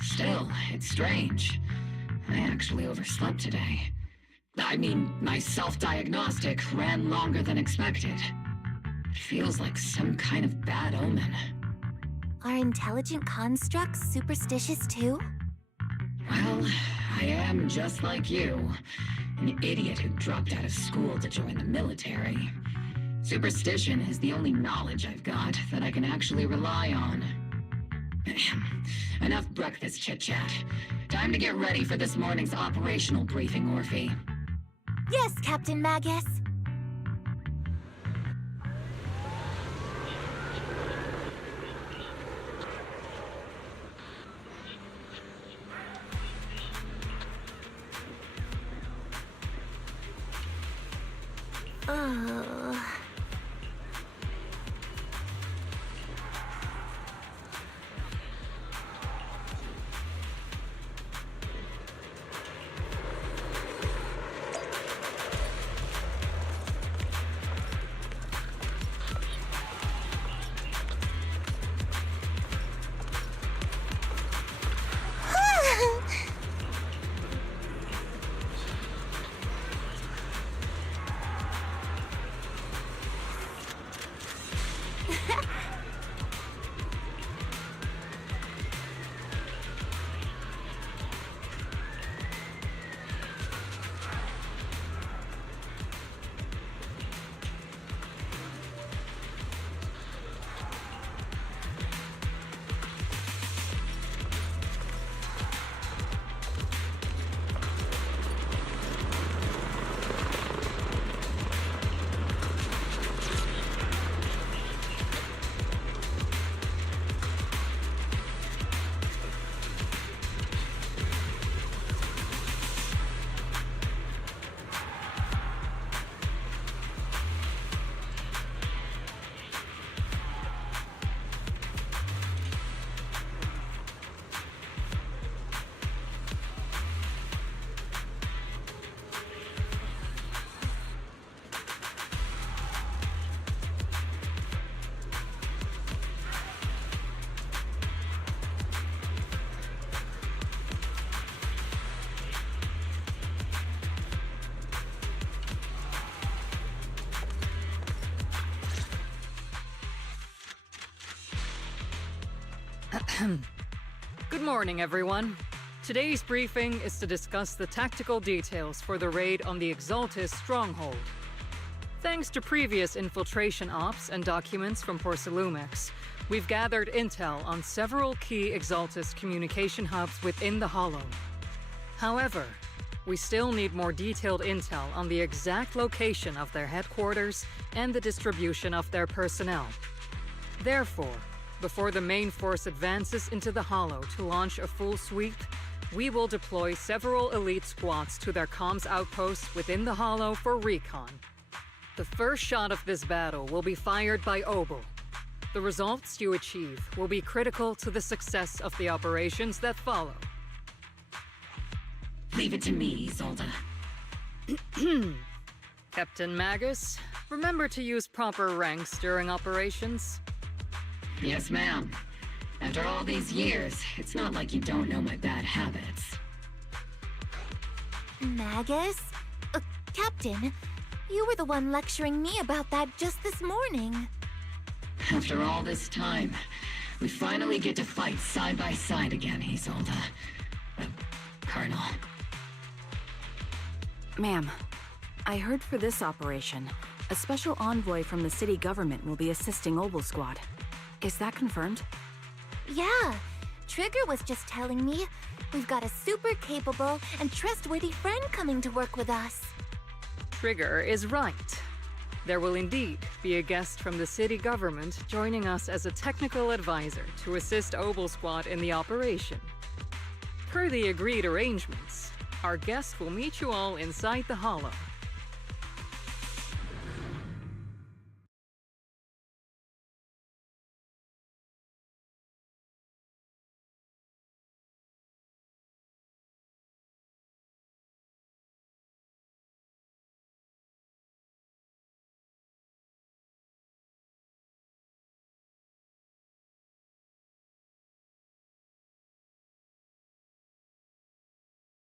Still, it's strange. I actually overslept today. I mean, my self-diagnostic ran longer than expected. It feels like some kind of bad omen. Are intelligent constructs superstitious too? Well, I am just like you. An idiot who dropped out of school to join the military. Superstition is the only knowledge I've got that I can actually rely on. Enough breakfast chit-chat. Time to get ready for this morning's operational briefing, Orphe. Yes, Captain Magus. Good morning, everyone. Today's briefing is to discuss the tactical details for the raid on the ygẓaltis stronghold. Thanks to previous infiltration ops and documents from ⴑ괓ᴜ, we've gathered intel on several key ygẓaltis communication hubs within the Hollow. However, we still need more detailed intel on the exact location of their headquarters and the distribution of their personnel. Therefore, before the main force advances into the Hollow to launch a full sweep, we will deploy several elite squads to their comms outposts within the Hollow for recon. The first shot of this battle will be fired by ʀᴏ. The results you achieve will be critical to the success of the operations that follow. Leave it to me, Isolde. Captain Magus, remember to use proper ranks during operations. Yes, ma'am. After all these years, it's not like you don't know my bad habits. Magus? Captain, you were the one lecturing me about that just this morning. After all this time, we finally get to fight side by side again, Isolde. Colonel. Ma'am, I heard for this operation, a special envoy from the city government will be assisting ʀᴏ Squad. Is that confirmed? Yeah, Trigger was just telling me we've got a super capable and trustworthy friend coming to work with us. Trigger is right. There will indeed be a guest from the city government joining us as a technical advisor to assist ʀᴏ Squad in the operation. Per the agreed arrangements, our guest will meet you all inside the Hollow.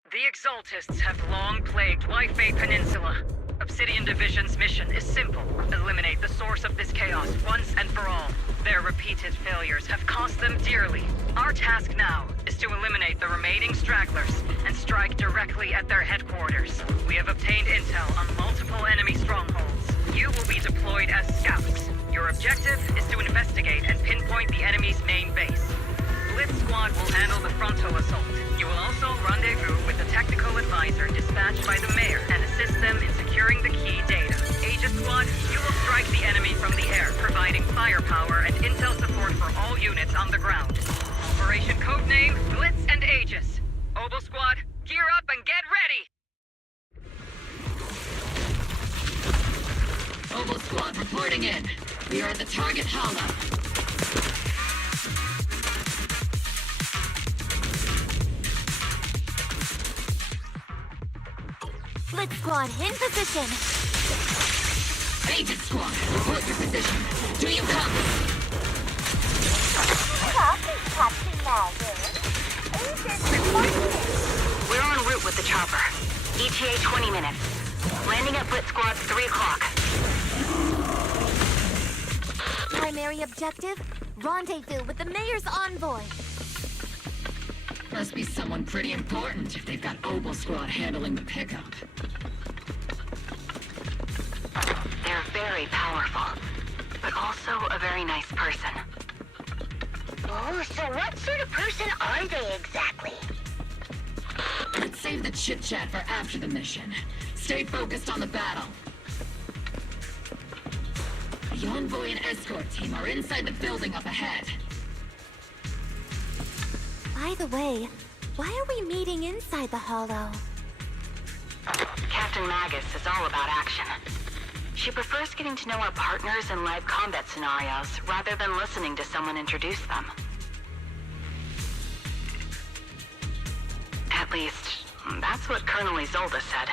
The ygẓaltists have long plagued ʀᴏ Peninsula. Obsidian Division's mission is simple. Eliminate the source of this chaos once and for all. Their repeated failures have cost them dearly. Our task now is to eliminate the remaining stragglers and strike directly at their headquarters. We have obtained intel on multiple enemy strongholds. You will be deployed as scouts. Your objective is to investigate and pinpoint the enemy's main base. Blitz Squad will handle the frontal assault. You will also rendezvous with the technical advisor dispatched by the mayor and assist them in securing the key data. Aegis Squad, you will strike the enemy from the air, providing firepower and intel support for all units on the ground. Operation codename Blitz and Aegis. ʀᴏ Squad, gear up and get ready! Reporting in. We are at the target hollow. Blitz Squad, in position. Agent Squad, report your position. Do you copy? Copy, Captain Maggie. Agent reporting. We're en route with the chopper. ETA 20 minutes. Landing at Blitz Squad 3 o'clock. Primary objective, rendezvous with the mayor's envoy. Must be someone pretty important if they've got Obel Squad handling the pickup. They're very powerful, but also a very nice person. Oh, so what sort of person are they exactly? Let's save the chit-chat for after the mission. Stay focused on the battle. The envoy and escort team are inside the building up ahead. By the way, why are we meeting inside the hollow? Captain Magus is all about action. She prefers getting to know our partners in live combat scenarios rather than listening to someone introduce them. At least, that's what Colonel Isolde said.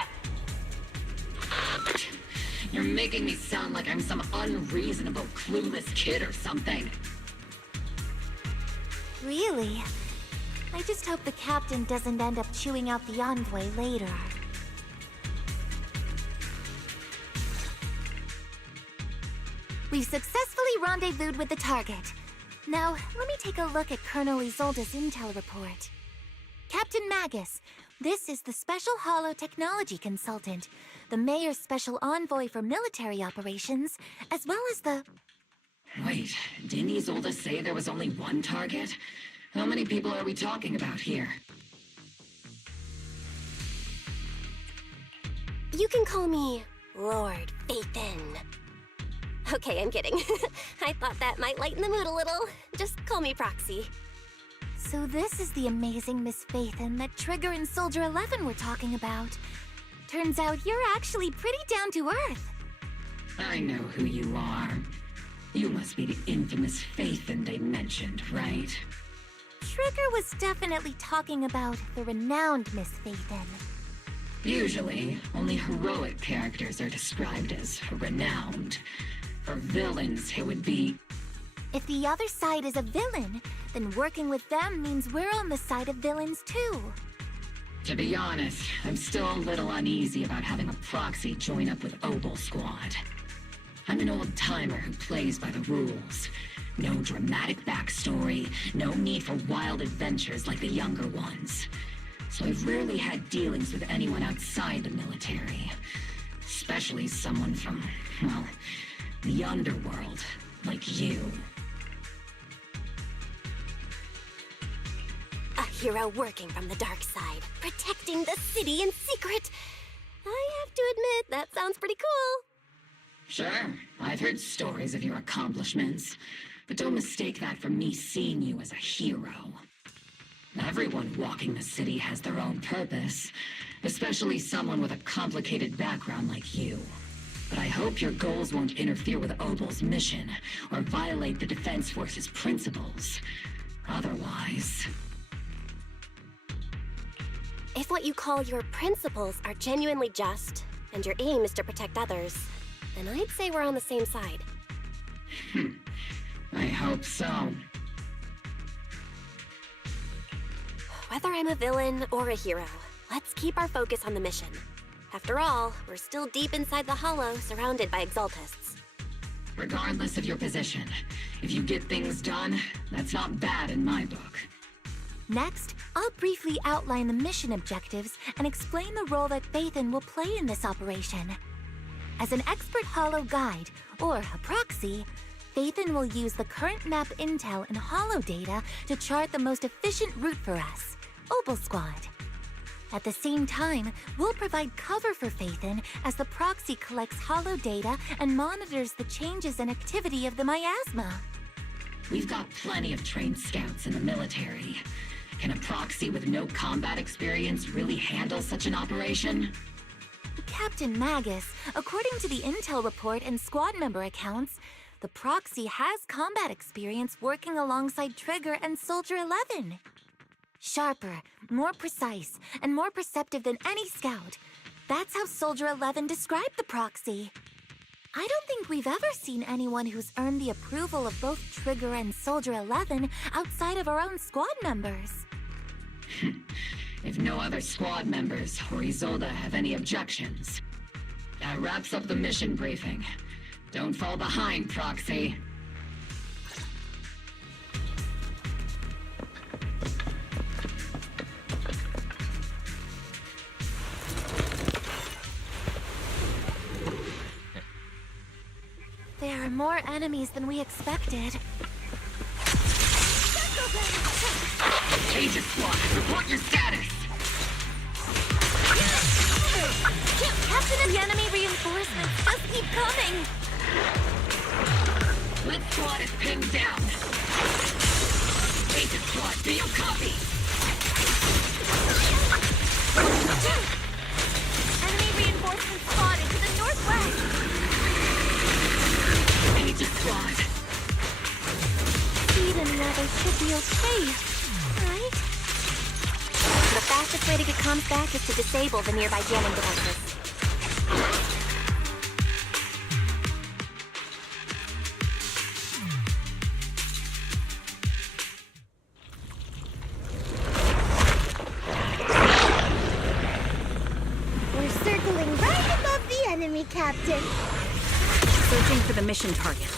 You're making me sound like I'm some unreasonable, clueless kid or something. Really? I just hope the captain doesn't end up chewing out the envoy later. We've successfully rendezvoused with the target. Now, let me take a look at Colonel Isolde's intel report. Captain Magus, this is the Special Hollow Technology Consultant, the Mayor's Special Envoy for Military Operations, as well as the... Wait, didn't Isolde say there was only one target? How many people are we talking about here? You can call me Lord Phaethon. Okay, I'm kidding. I thought that might lighten the mood a little. Just call me Proxy. So this is the amazing Miss Phaethon that Trigger and Soldier 11 were talking about. Turns out you're actually pretty down to earth. I know who you are. You must be the infamous Phaethon they mentioned, right? Trigger was definitely talking about the renowned Miss Phaethon. Usually, only heroic characters are described as renowned. For villains, it would be... If the other side is a villain, then working with them means we're on the side of villains too. To be honest, I'm still a little uneasy about having a proxy join up with Obel Squad. I'm an old-timer who plays by the rules. No dramatic backstory, no need for wild adventures like the younger ones. So I've rarely had dealings with anyone outside the military. Especially someone from, well, the underworld, like you. A hero working from the dark side, protecting the city in secret. I have to admit, that sounds pretty cool. Sure, I've heard stories of your accomplishments, but don't mistake that for me seeing you as a hero. Everyone walking the city has their own purpose, especially someone with a complicated background like you. But I hope your goals won't interfere with Obel's mission, or violate the Defense Force's principles. Otherwise... If what you call your principles are genuinely just, and your aim is to protect others, then I'd say we're on the same side. I hope so. Whether I'm a villain or a hero, let's keep our focus on the mission. After all, we're still deep inside the Hollow, surrounded by exaltists. Regardless of your position, if you get things done, that's not bad in my book. Next, I'll briefly outline the mission objectives and explain the role that Phaethon will play in this operation. As an expert Hollow guide, or a proxy, Phaethon will use the current map intel and Hollow data to chart the most efficient route for us, Obel Squad. At the same time, we'll provide cover for Phaethon as the proxy collects Hollow data and monitors the changes and activity of the miasma. We've got plenty of trained scouts in the military. Can a proxy with no combat experience really handle such an operation? Captain Magus, according to the intel report and squad member accounts, the proxy has combat experience working alongside Trigger and Soldier 11. Sharper, more precise, and more perceptive than any scout. That's how Soldier 11 described the proxy. I don't think we've ever seen anyone who's earned the approval of both Trigger and Soldier 11 outside of our own squad members. If no other squad members or Isolde have any objections, that wraps up the mission briefing. Don't fall behind, Proxy. There are more enemies than we expected. Agent Squad, report your status! Captain, the enemy reinforcements just keep coming! Lit Squad is pinned down! Agent Squad, do you copy? Enemy reinforcements spotted to the northwest! Agent Squad! Speed and weather should be okay, right? The fastest way to get comms back is to disable the nearby jamming devices. We're circling right above the enemy, Captain. Searching for the mission target.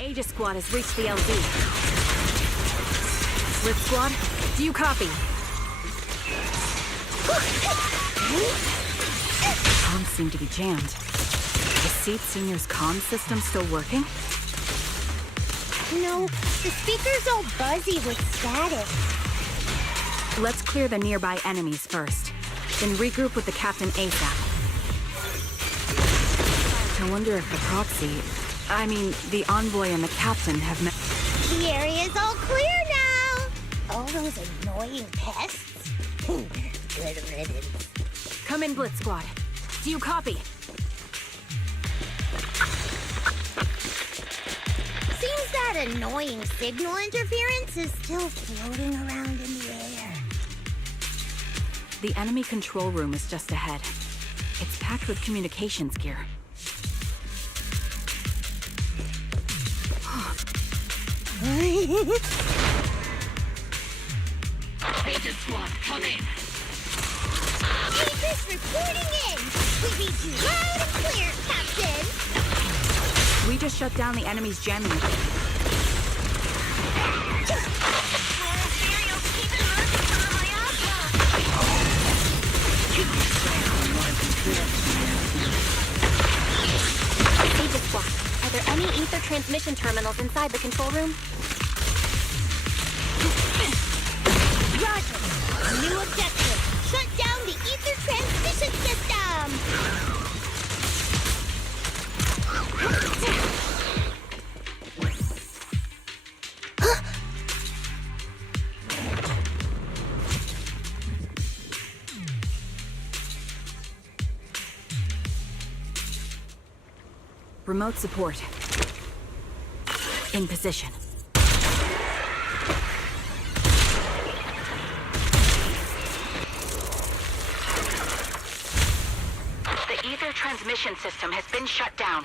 Aegis Squad has reached the LZ. Lit Squad, do you copy? Comms seem to be jammed. Is Seed Senior's comm system still working? No, the speaker's all buzzy with static. Let's clear the nearby enemies first, then regroup with the Captain ASAP. I wonder if the proxy, the envoy and the Captain have met. The area's all clear now. All those annoying pests. Good riddance. Come in, Blitz Squad. Do you copy? Seems that annoying signal interference is still floating around in the air. The enemy control room is just ahead. It's packed with communications gear. Agent Squad, come in! Agents reporting in! We read you loud and clear, Captain! We just shut down the enemy's jamming. Aegis Squad, are there any ether transmission terminals inside the control room? Roger! New objective! Shut down the ether transmission system! Remote support. In position. The ether transmission system has been shut down.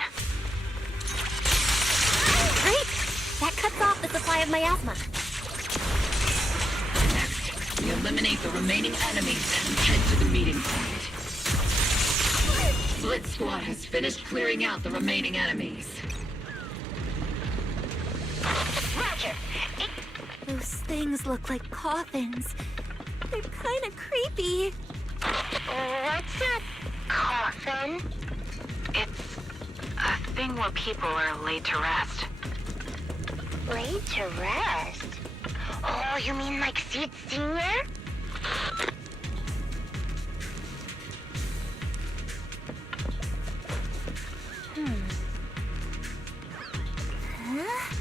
Great! That cuts off the supply of miasma. Next, we eliminate the remaining enemies and head to the meeting point. Blitz Squad has finished clearing out the remaining enemies. Roger! Those things look like coffins. They're kind of creepy. What's a coffin? It's a thing where people are laid to rest. Laid to rest? Oh, you mean like Seed Senior? Huh?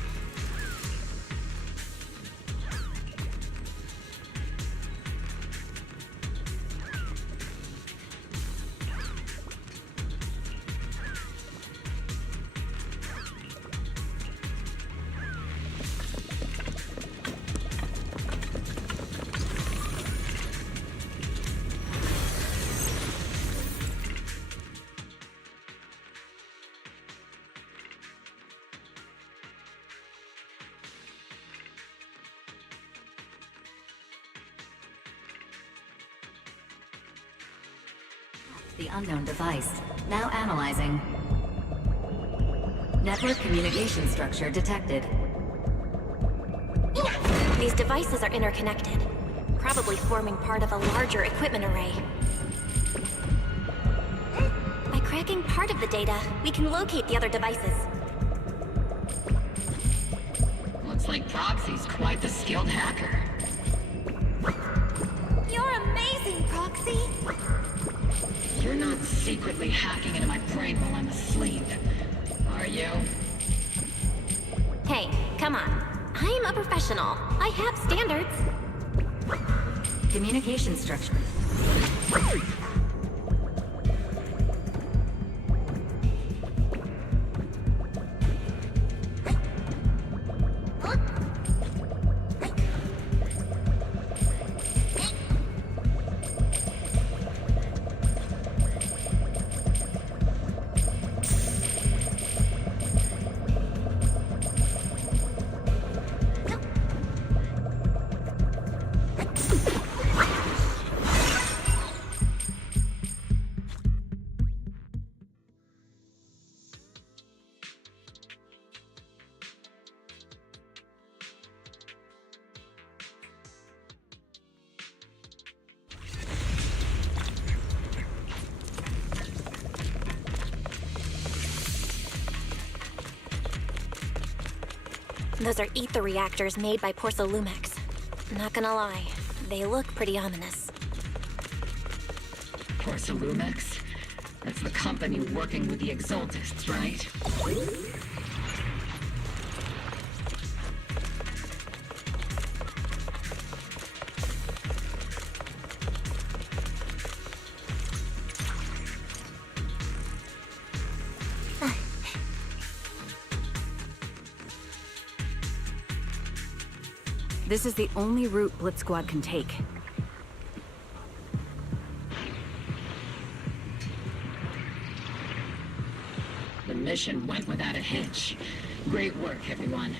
The unknown device. Now analyzing. Network communication structure detected. These devices are interconnected, probably forming part of a larger equipment array. By cracking part of the data, we can locate the other devices. Looks like Proxy's quite the skilled hacker. You're amazing, Proxy! You're not secretly hacking into my brain while I'm asleep, are you? Hey, come on. I'm a professional. I have standards. Communication structure. Those are ether reactors made by ⴘᴜᴜ. Not gonna lie, they look pretty ominous. ⴘᴜᴜ? That's the company working with the Exaltists, right? This is the only route Blitz Squad can take. The mission went without a hitch. Great work, everyone.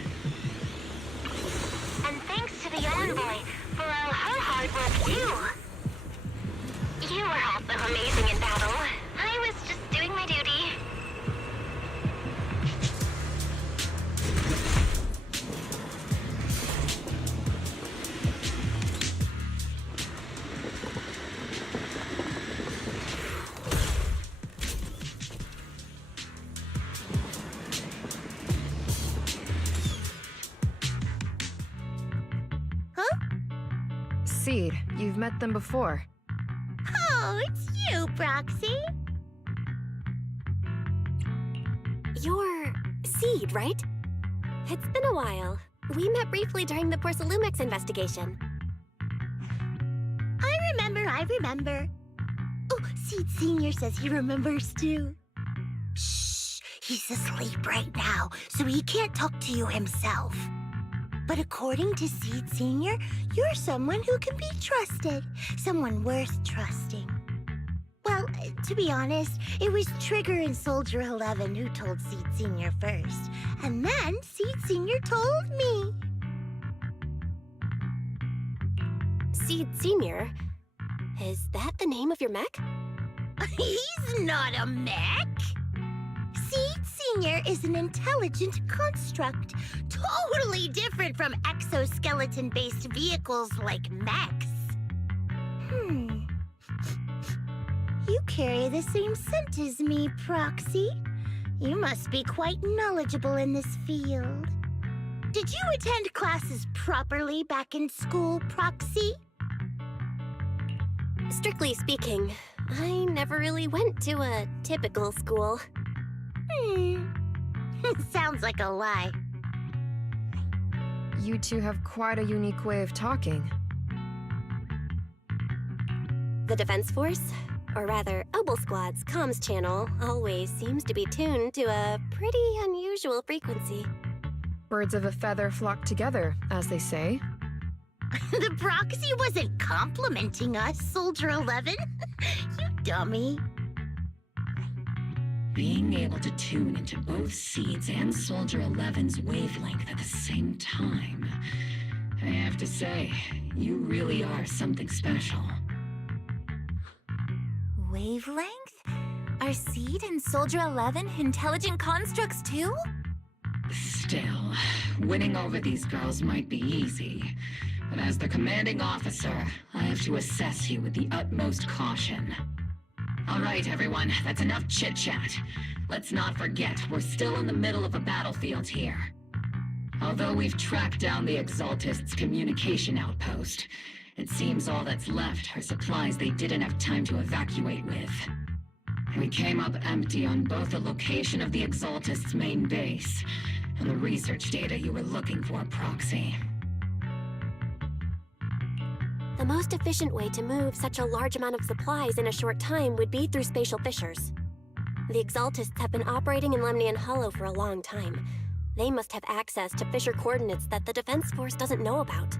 And thanks to the envoy for all her hard work, too. You were also amazing in battle. I was just doing my duty. Seed, you've met them before. Oh, it's you, Proxy. You're Seed, right? It's been a while. We met briefly during the ⴘᴜᴜ investigation. I remember. Oh, Seed Senior says he remembers too. Shh, he's asleep right now, so he can't talk to you himself. But according to Seed Senior, you're someone who can be trusted. Someone worth trusting. Well, to be honest, it was Trigger and Soldier 11 who told Seed Senior first. And then Seed Senior told me. Seed Senior? Is that the name of your mech? He's not a mech. Seed Senior is an intelligent construct, totally different from exoskeleton-based vehicles like mechs. You carry the same scent as me, Proxy. You must be quite knowledgeable in this field. Did you attend classes properly back in school, Proxy? Strictly speaking, I never really went to a typical school. Sounds like a lie. You two have quite a unique way of talking. The Defense Force, or rather, ᴑ Squad's comms channel always seems to be tuned to a pretty unusual frequency. Birds of a feather flock together, as they say. The Proxy wasn't complimenting us, Soldier 11. You dummy. Being able to tune into both Seed's and Soldier 11's wavelength at the same time. I have to say, you really are something special. Wavelength? Are Seed and sᴏᴍᴜ intelligent constructs too? Still, winning over these girls might be easy. But as the commanding officer, I have to assess you with the utmost caution. All right, everyone, that's enough chit-chat. Let's not forget, we're still in the middle of a battlefield here. Although we've tracked down the Exaltists' communication outpost, it seems all that's left are supplies they didn't have time to evacuate with. We came up empty on both the location of the Exaltists' main base and the research data you were looking for, Proxy. The most efficient way to move such a large amount of supplies in a short time would be through spatial fissures. The Exaltists have been operating in Lemnian Hollow for a long time. They must have access to fissure coordinates that the Defense Force doesn't know about.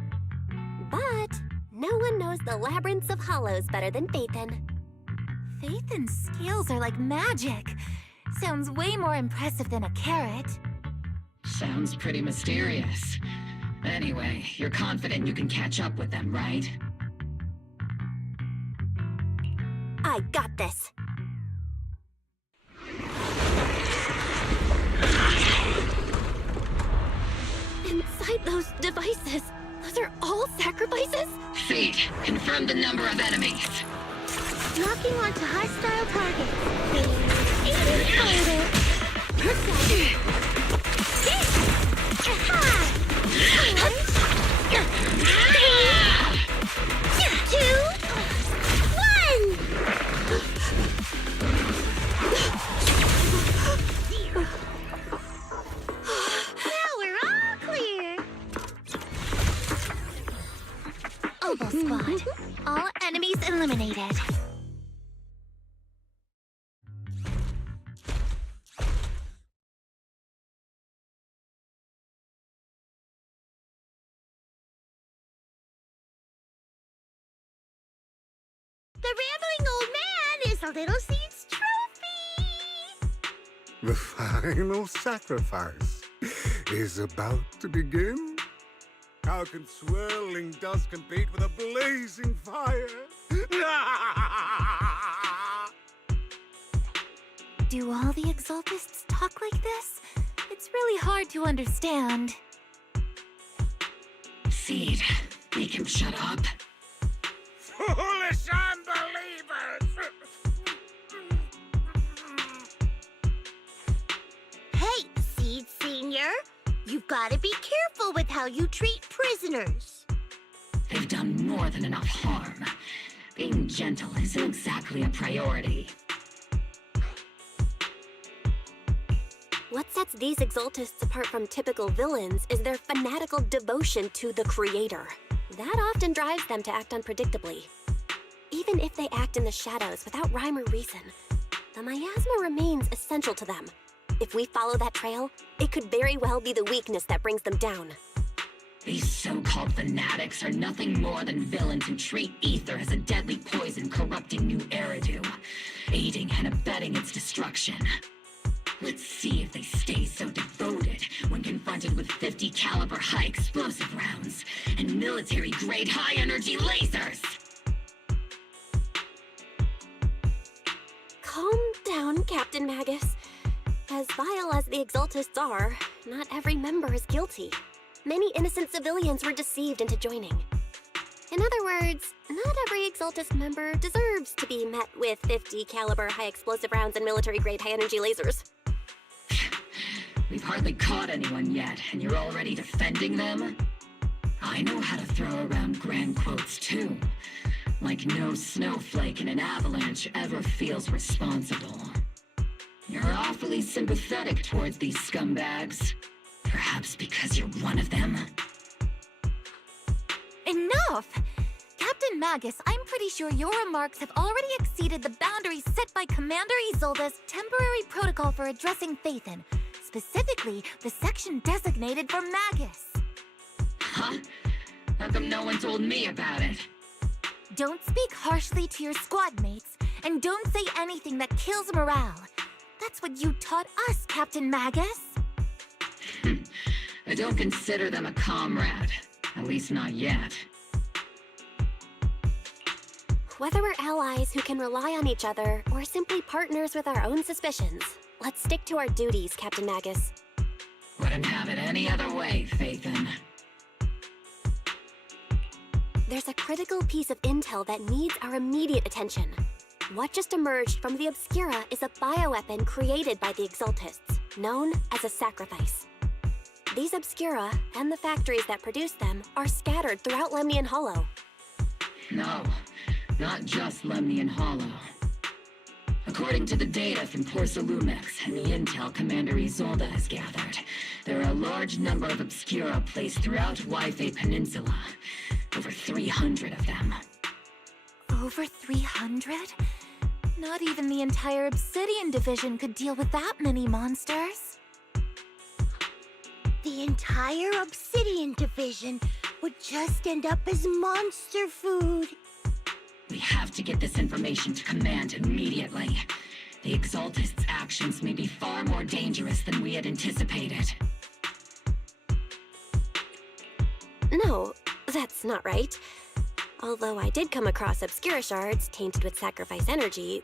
But no one knows the labyrinths of hollows better than Phaethon. Phaethon's scales are like magic. Sounds way more impressive than a carrot. Sounds pretty mysterious. Anyway, you're confident you can catch up with them, right? I got this. Inside those devices, those are all sacrifices? Seed, confirm the number of enemies. Knocking onto hostile targets. 80 Now we're all clear. Oval Squad. All enemies eliminated. The rambling old man is a little Seed's trophy. The final sacrifice is about to begin. How can swirling dust compete with a blazing fire? Do all the Exaltists talk like this? It's really hard to understand. Seed, make him shut up. Foolish unbelievers! Hey, Seed Senior. You've got to be careful with how you treat prisoners. They've done more than enough harm. Being gentle isn't exactly a priority. What sets these Exaltists apart from typical villains is their fanatical devotion to the Creator. That often drives them to act unpredictably. Even if they act in the shadows without rhyme or reason, the miasma remains essential to them. If we follow that trail, it could very well be the weakness that brings them down. These so-called fanatics are nothing more than villains who treat ether as a deadly poison corrupting ᴄᴜᴜ, aiding and abetting its destruction. Let's see if they stay so devoted when confronted with 50 caliber high explosive rounds and military-grade high-energy lasers! Calm down, Captain Magus. As vile as the Exaltists are, not every member is guilty. Many innocent civilians were deceived into joining. In other words, not every Exaltist member deserves to be met with 50 caliber high explosive rounds and military-grade high-energy lasers. We've hardly caught anyone yet, and you're already defending them? I know how to throw around grand quotes too. Like no snowflake in an avalanche ever feels responsible. You're awfully sympathetic towards these scumbags. Perhaps because you're one of them? Enough! Captain Magus, I'm pretty sure your remarks have already exceeded the boundaries set by Commander Isolde's temporary protocol for addressing Phaethon. Specifically, the section designated for Magus. Huh? How come no one told me about it? Don't speak harshly to your squad mates, and don't say anything that kills morale. That's what you taught us, Captain Magus. I don't consider them a comrade. At least not yet. Whether we're allies who can rely on each other, or simply partners with our own suspicions, let's stick to our duties, Captain Magus. Wouldn't have it any other way, Phaethon. There's a critical piece of intel that needs our immediate attention. What just emerged from the Obscura is a bioweapon created by the Exaltists, known as a sacrifice. These Obscura, and the factories that produce them, are scattered throughout Lemnian Hollow. No, not just Lemnian Hollow. According to the data from Porcelumex and the intel Commander Isolde has gathered, there are a large number of Obscura placed throughout Ŵyfè Peninsula. Over 300 of them. Over 300? Not even the entire Obsidian Division could deal with that many monsters. The entire Obsidian Division would just end up as monster food. We have to get this information to Command immediately. The Exaltists' actions may be far more dangerous than we had anticipated. No, that's not right. Although I did come across Obscura shards tainted with sacrifice energy,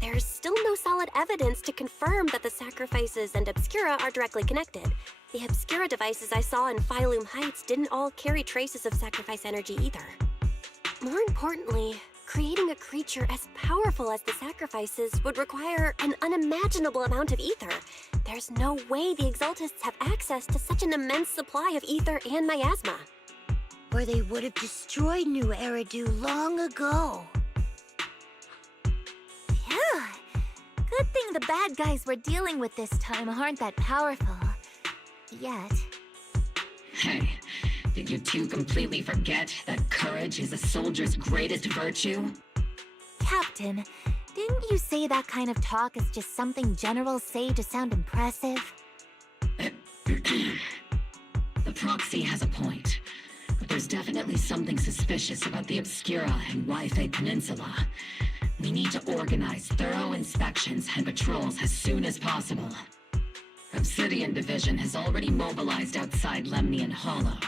there's still no solid evidence to confirm that the sacrifices and Obscura are directly connected. The Obscura devices I saw in Phylum Heights didn't all carry traces of sacrifice energy either. More importantly, creating a creature as powerful as the sacrifices would require an unimaginable amount of ether. There's no way the Exaltists have access to such an immense supply of ether and miasma. Or they would have destroyed New Eridu long ago. Yeah. Good thing the bad guys we're dealing with this time aren't that powerful. Yet. Hey, did you two completely forget that courage is a soldier's greatest virtue? Captain, didn't you say that kind of talk is just something generals say to sound impressive? The proxy has a point. But there's definitely something suspicious about the Obscura and Ŵyfè Peninsula. We need to organize thorough inspections and patrols as soon as possible. Obsidian Division has already mobilized outside Lemnian Hollow.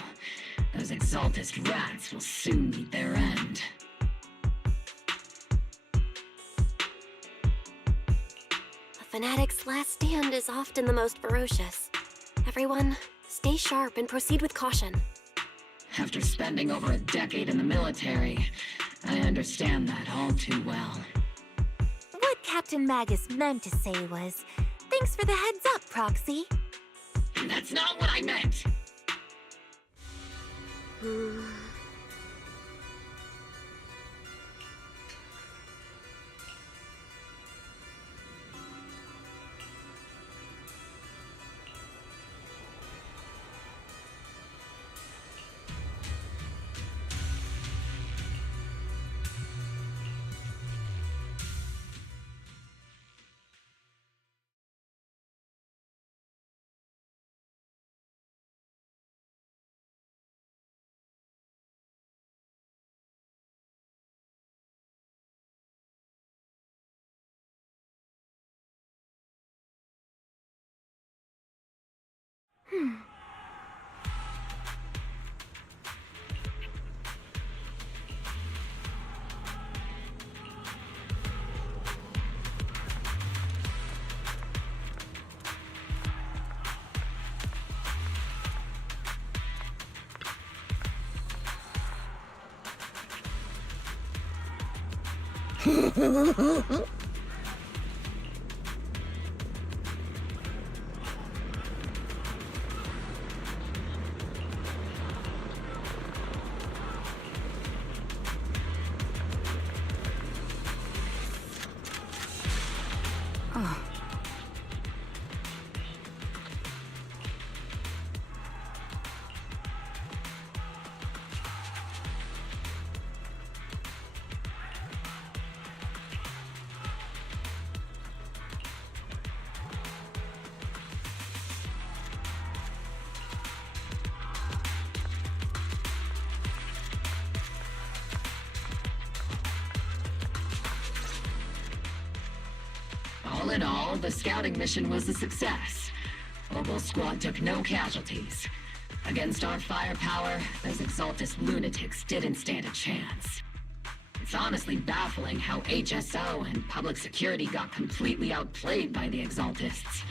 Those Exaltist rats will soon meet their end. A fanatic's last stand is often the most ferocious. Everyone, stay sharp and proceed with caution. After spending over a decade in the military, I understand that all too well. What Captain Magus meant to say was, thanks for the heads up, Proxy. That's not what I meant! All in all, the scouting mission was a success. Obel Squad took no casualties. Against our firepower, those Exaltist lunatics didn't stand a chance. It's honestly baffling how HSO and public security got completely outplayed by the Exaltists.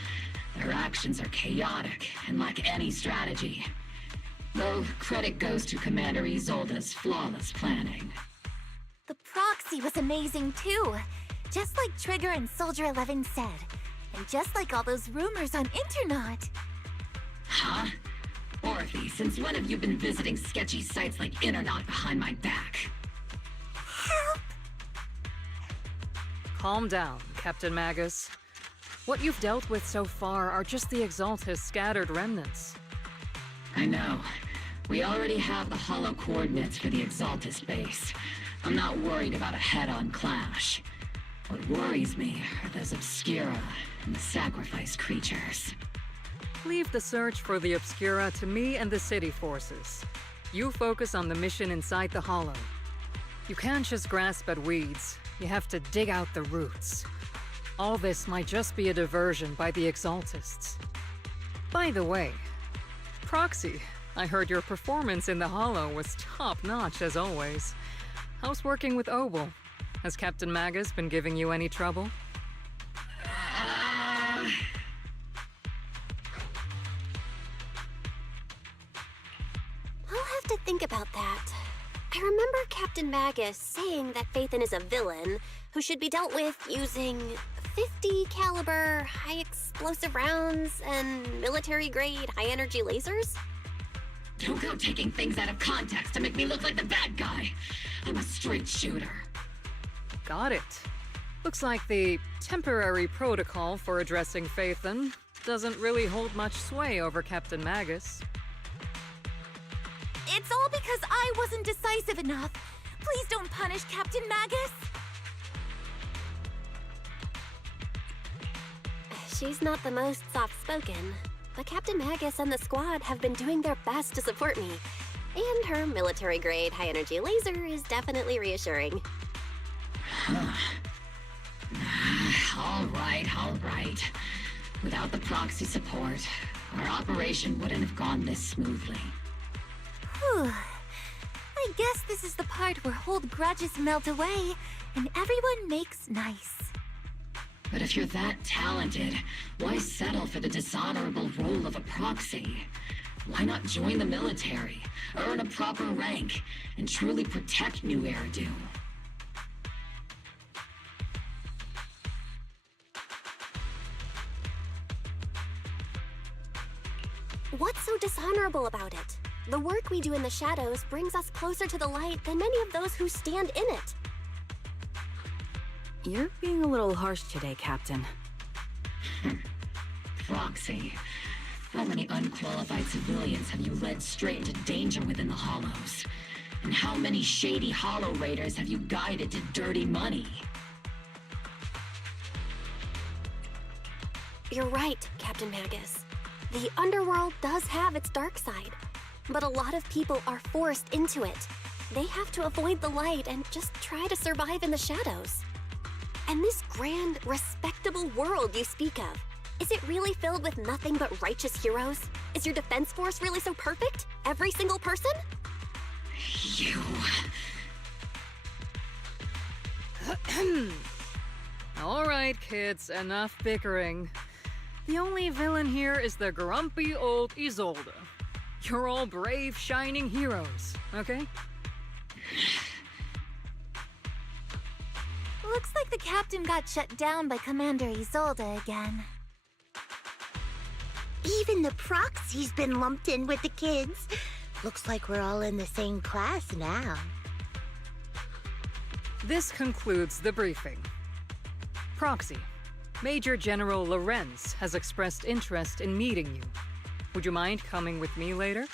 Their actions are chaotic and lack any strategy. Though credit goes to Commander Isolde's flawless planning. The proxy was amazing too. Just like Trigger and Soldier 11 said. And just like all those rumors on Internet. Huh? Orphe, since when have you been visiting sketchy sites like Internet behind my back? Help! Calm down, Captain Magus. What you've dealt with so far are just the Exaltis' scattered remnants. I know. We already have the hollow coordinates for the Exaltis base. I'm not worried about a head-on clash. What worries me are those Obscura and the sacrifice creatures. Leave the search for the Obscura to me and the city forces. You focus on the mission inside the Hollow. You can't just grasp at weeds. You have to dig out the roots. All this might just be a diversion by the Exaltists. By the way, Proxy, I heard your performance in the Hollow was top-notch as always. How's working with Obel? Has Captain Magus been giving you any trouble? I'll have to think about that. I remember Captain Magus saying that Phaethon is a villain who should be dealt with using 50 caliber high explosive rounds and military-grade high-energy lasers? Don't go taking things out of context to make me look like the bad guy. I'm a straight shooter. Got it. Looks like the temporary protocol for addressing Phaethon doesn't really hold much sway over Captain Magus. It's all because I wasn't decisive enough. Please don't punish Captain Magus. She's not the most soft-spoken, but Captain Magus and the squad have been doing their best to support me. And her military-grade high-energy laser is definitely reassuring. All right. Without the proxy support, our operation wouldn't have gone this smoothly. Whew. I guess this is the part where old grudges melt away and everyone makes nice. But if you're that talented, why settle for the dishonorable role of a proxy? Why not join the military, earn a proper rank, and truly protect New Eridu? What's so dishonorable about it? The work we do in the shadows brings us closer to the light than many of those who stand in it. You're being a little harsh today, Captain. Proxy, how many unqualified civilians have you led straight into danger within the Hollows? And how many shady Hollow Raiders have you guided to dirty money? You're right, Captain Magus. The underworld does have its dark side, but a lot of people are forced into it. They have to avoid the light and just try to survive in the shadows. And this grand, respectable world you speak of, is it really filled with nothing but righteous heroes? Is your defense force really so perfect? Every single person? You... All right, kids, enough bickering. The only villain here is the grumpy old Isolde. You're all brave, shining heroes, okay? Looks like the captain got shut down by Commander Isolde again. Even the proxy's been lumped in with the kids. Looks like we're all in the same class now. This concludes the briefing. Proxy, Major General Lorenz has expressed interest in meeting you. Would you mind coming with me later?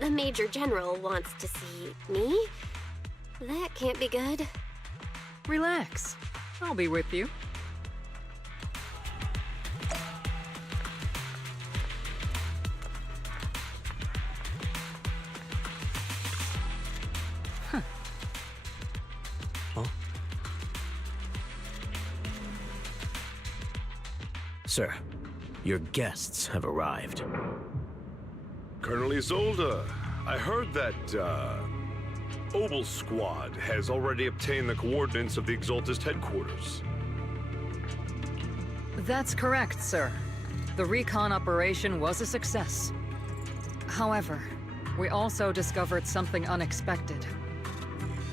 The Major General wants to see me? That can't be good. Relax. I'll be with you. Sir, your guests have arrived. Colonel Isolde, I heard that, Obel Squad has already obtained the coordinates of the Exaltist headquarters. That's correct, sir. The recon operation was a success. However, we also discovered something unexpected.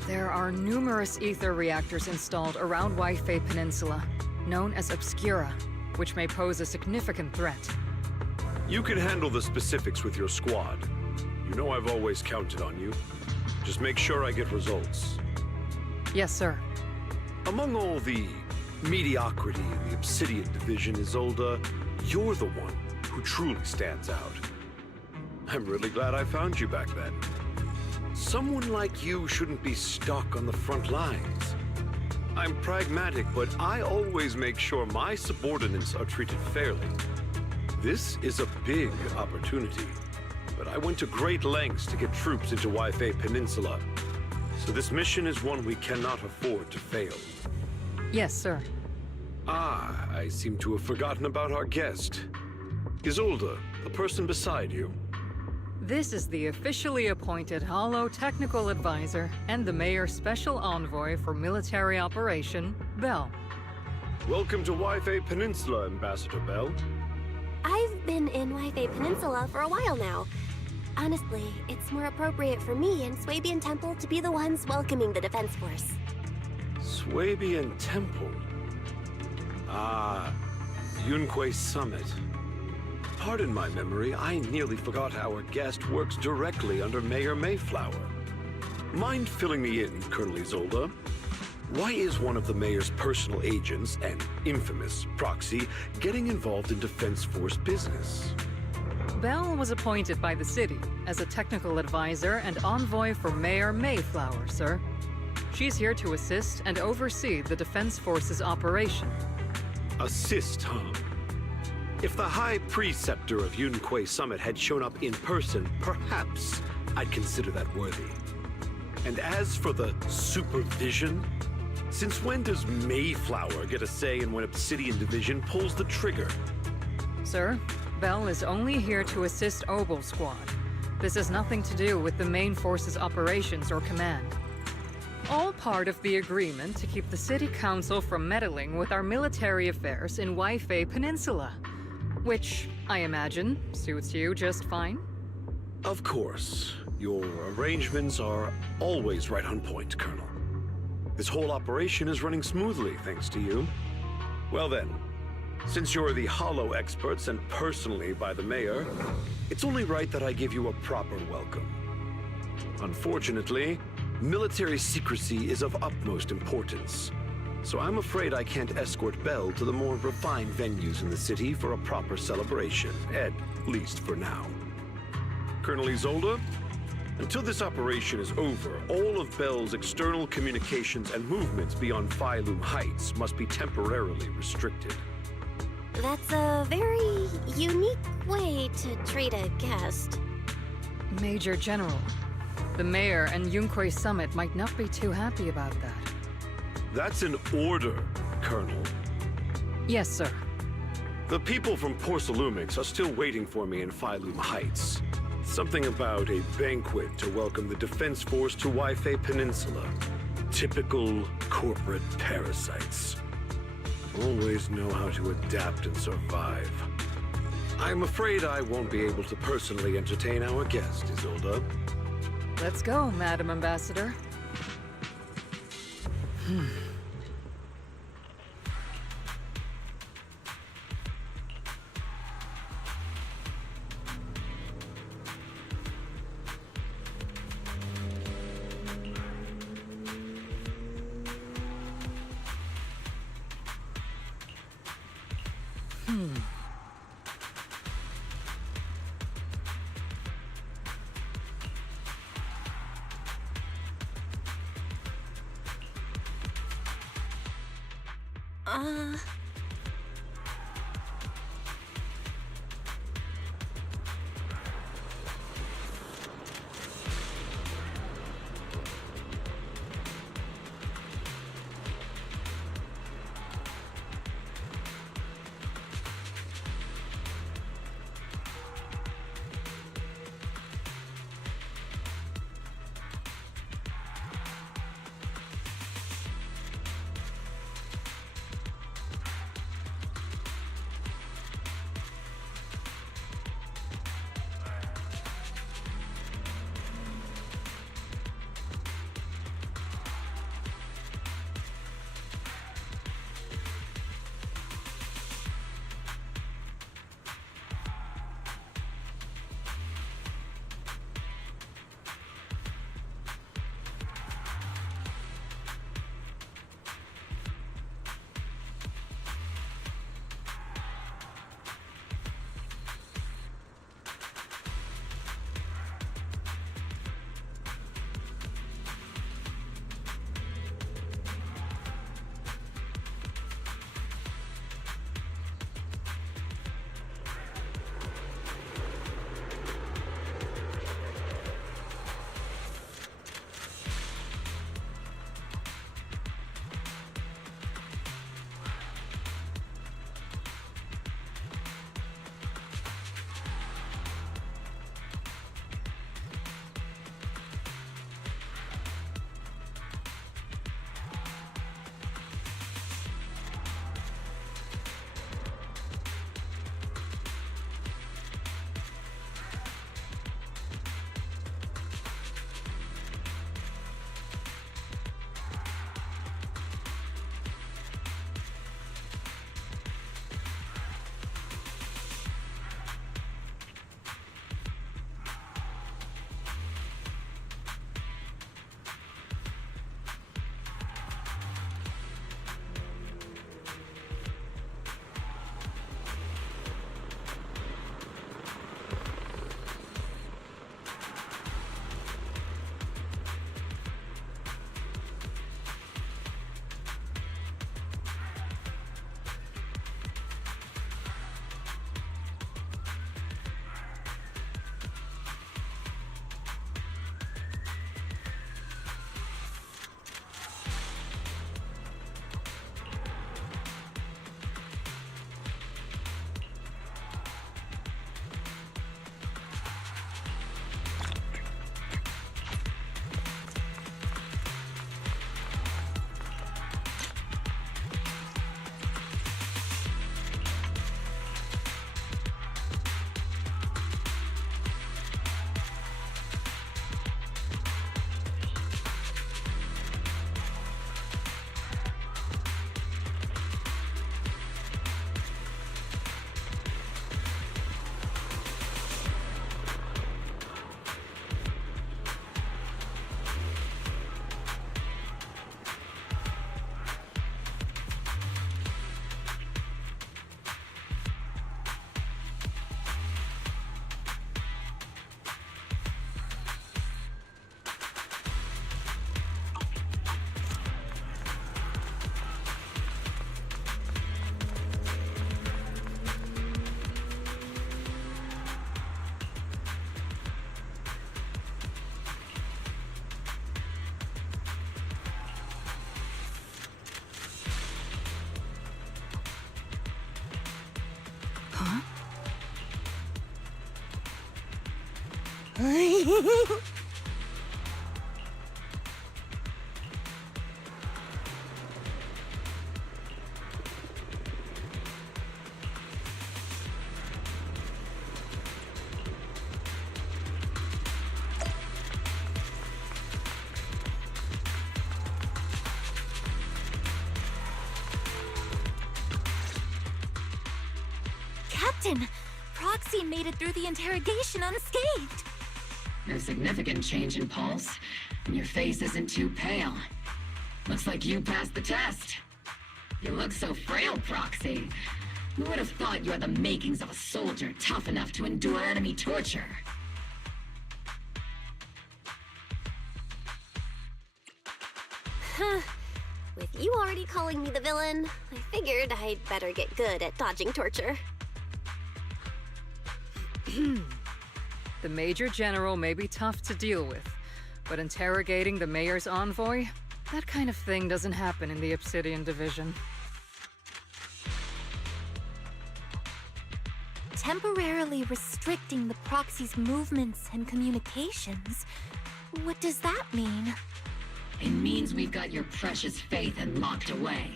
There are numerous ether reactors installed around Ŵyfê Peninsula, known as Obscura, which may pose a significant threat. You can handle the specifics with your squad. You know I've always counted on you. Just make sure I get results. Yes, sir. Among all the mediocrity in the Obsidian division, Isolde, you're the one who truly stands out. I'm really glad I found you back then. Someone like you shouldn't be stuck on the front lines. I'm pragmatic, but I always make sure my subordinates are treated fairly. This is a big opportunity, but I went to great lengths to get troops into Ŵyfê Peninsula, so this mission is one we cannot afford to fail. Yes, sir. Ah, I seem to have forgotten about our guest. Isolde, the person beside you. This is the officially appointed Hollow Technical Advisor and the Mayor's Special Envoy for Military Operation, Bell. Welcome to Ŵyfê Peninsula, Ambassador Bell. I've been in Ŵyfê Peninsula for a while now. Honestly, it's more appropriate for me and Swabian Temple to be the ones welcoming the Defense Force. Swabian Temple? Ah, ᴘᴇ Summit. Pardon my memory, I nearly forgot our guest works directly under Mayor Mayflower. Mind filling me in, Colonel Isolde? Why is one of the mayor's personal agents, an infamous proxy, getting involved in Defense Force business? Bell was appointed by the city as a technical advisor and envoy for Mayor Mayflower, sir. She's here to assist and oversee the Defense Force's operation. Assist, huh? If the High Preceptor of ᴘᴇ Summit had shown up in person, perhaps I'd consider that worthy. And as for the supervision, since when does Mayflower get a say in when Obsidian Division pulls the trigger? Sir, Bell is only here to assist Obel Squad. This has nothing to do with the main force's operations or command. All part of the agreement to keep the City Council from meddling with our military affairs in Ŵyfê Peninsula. Which, I imagine, suits you just fine? Of course. Your arrangements are always right on point, Colonel. This whole operation is running smoothly, thanks to you. Well then, since you're the Hollow experts and personally by the Mayor, it's only right that I give you a proper welcome. Unfortunately, military secrecy is of utmost importance. So I'm afraid I can't escort Bell to the more refined venues in the city for a proper celebration, at least for now. Colonel Isolde, until this operation is over, all of Bell's external communications and movements beyond Phylum Heights must be temporarily restricted. That's a very unique way to treat a guest. Major General, the Mayor and ᴘᴇ Summit might not be too happy about that. That's an order, Colonel. Yes, sir. The people from Porcelumix are still waiting for me in Phylum Heights. Something about a banquet to welcome the Defense Force to Ŵyfê Peninsula. Typical corporate parasites. Always know how to adapt and survive. I'm afraid I won't be able to personally entertain our guest, Isolde. Let's go, Madam Ambassador. Captain, Proxy made it through the interrogation unscathed. No significant change in pulse, and your face isn't too pale. Looks like you passed the test. You look so frail, Proxy. Who would have thought you had the makings of a soldier tough enough to endure enemy torture? With you already calling me the villain, I figured I'd better get good at dodging torture. The Major General may be tough to deal with, but interrogating the Mayor's envoy? That kind of thing doesn't happen in the Obsidian Division. Temporarily restricting the Proxy's movements and communications. What does that mean? It means we've got your precious Phaethon locked away.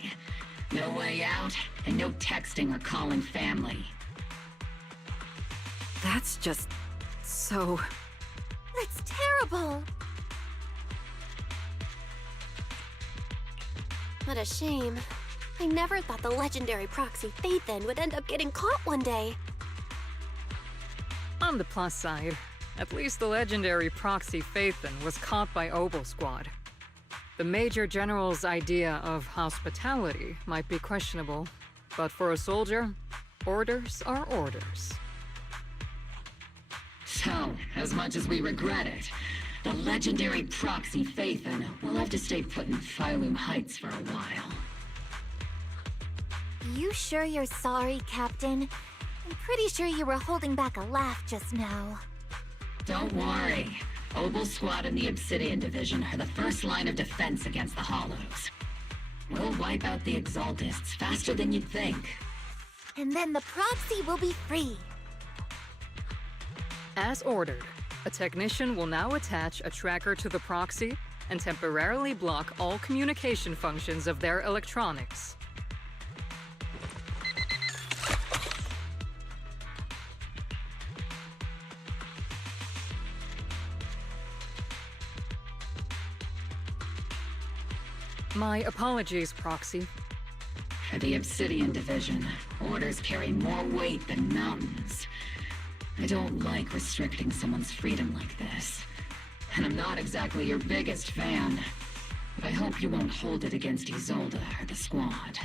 No way out, and no texting or calling family. That's just... so... That's terrible! What a shame. I never thought the legendary proxy Phaethon would end up getting caught one day. On the plus side, at least the legendary proxy Phaethon was caught by Obel Squad. The Major General's idea of hospitality might be questionable, but for a soldier, orders are orders. So, as much as we regret it, the legendary proxy Phaethon will have to stay put in Phylum Heights for a while. You sure you're sorry, Captain? I'm pretty sure you were holding back a laugh just now. Don't worry. Obel Squad and the Obsidian Division are the first line of defense against the Hollows. We'll wipe out the Exaltists faster than you'd think. And then the Proxy will be free. As ordered, a technician will now attach a tracker to the proxy and temporarily block all communication functions of their electronics. My apologies, Proxy. For the Obsidian Division, orders carry more weight than mountains. I don't like restricting someone's freedom like this. And I'm not exactly your biggest fan. But I hope you won't hold it against Isolde or the Squad.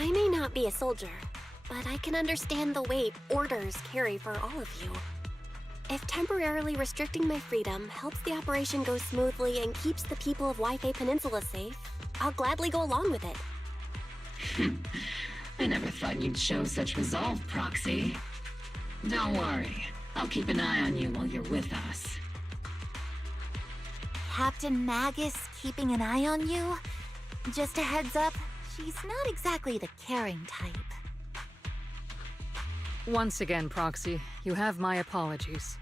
I may not be a soldier, but I can understand the weight orders carry for all of you. If temporarily restricting my freedom helps the operation go smoothly and keeps the people of Ŵyfê Peninsula safe, I'll gladly go along with it. I never thought you'd show such resolve, Proxy. Don't worry. I'll keep an eye on you while you're with us. Captain Magus keeping an eye on you? Just a heads up, she's not exactly the caring type. Once again, Proxy, you have my apologies.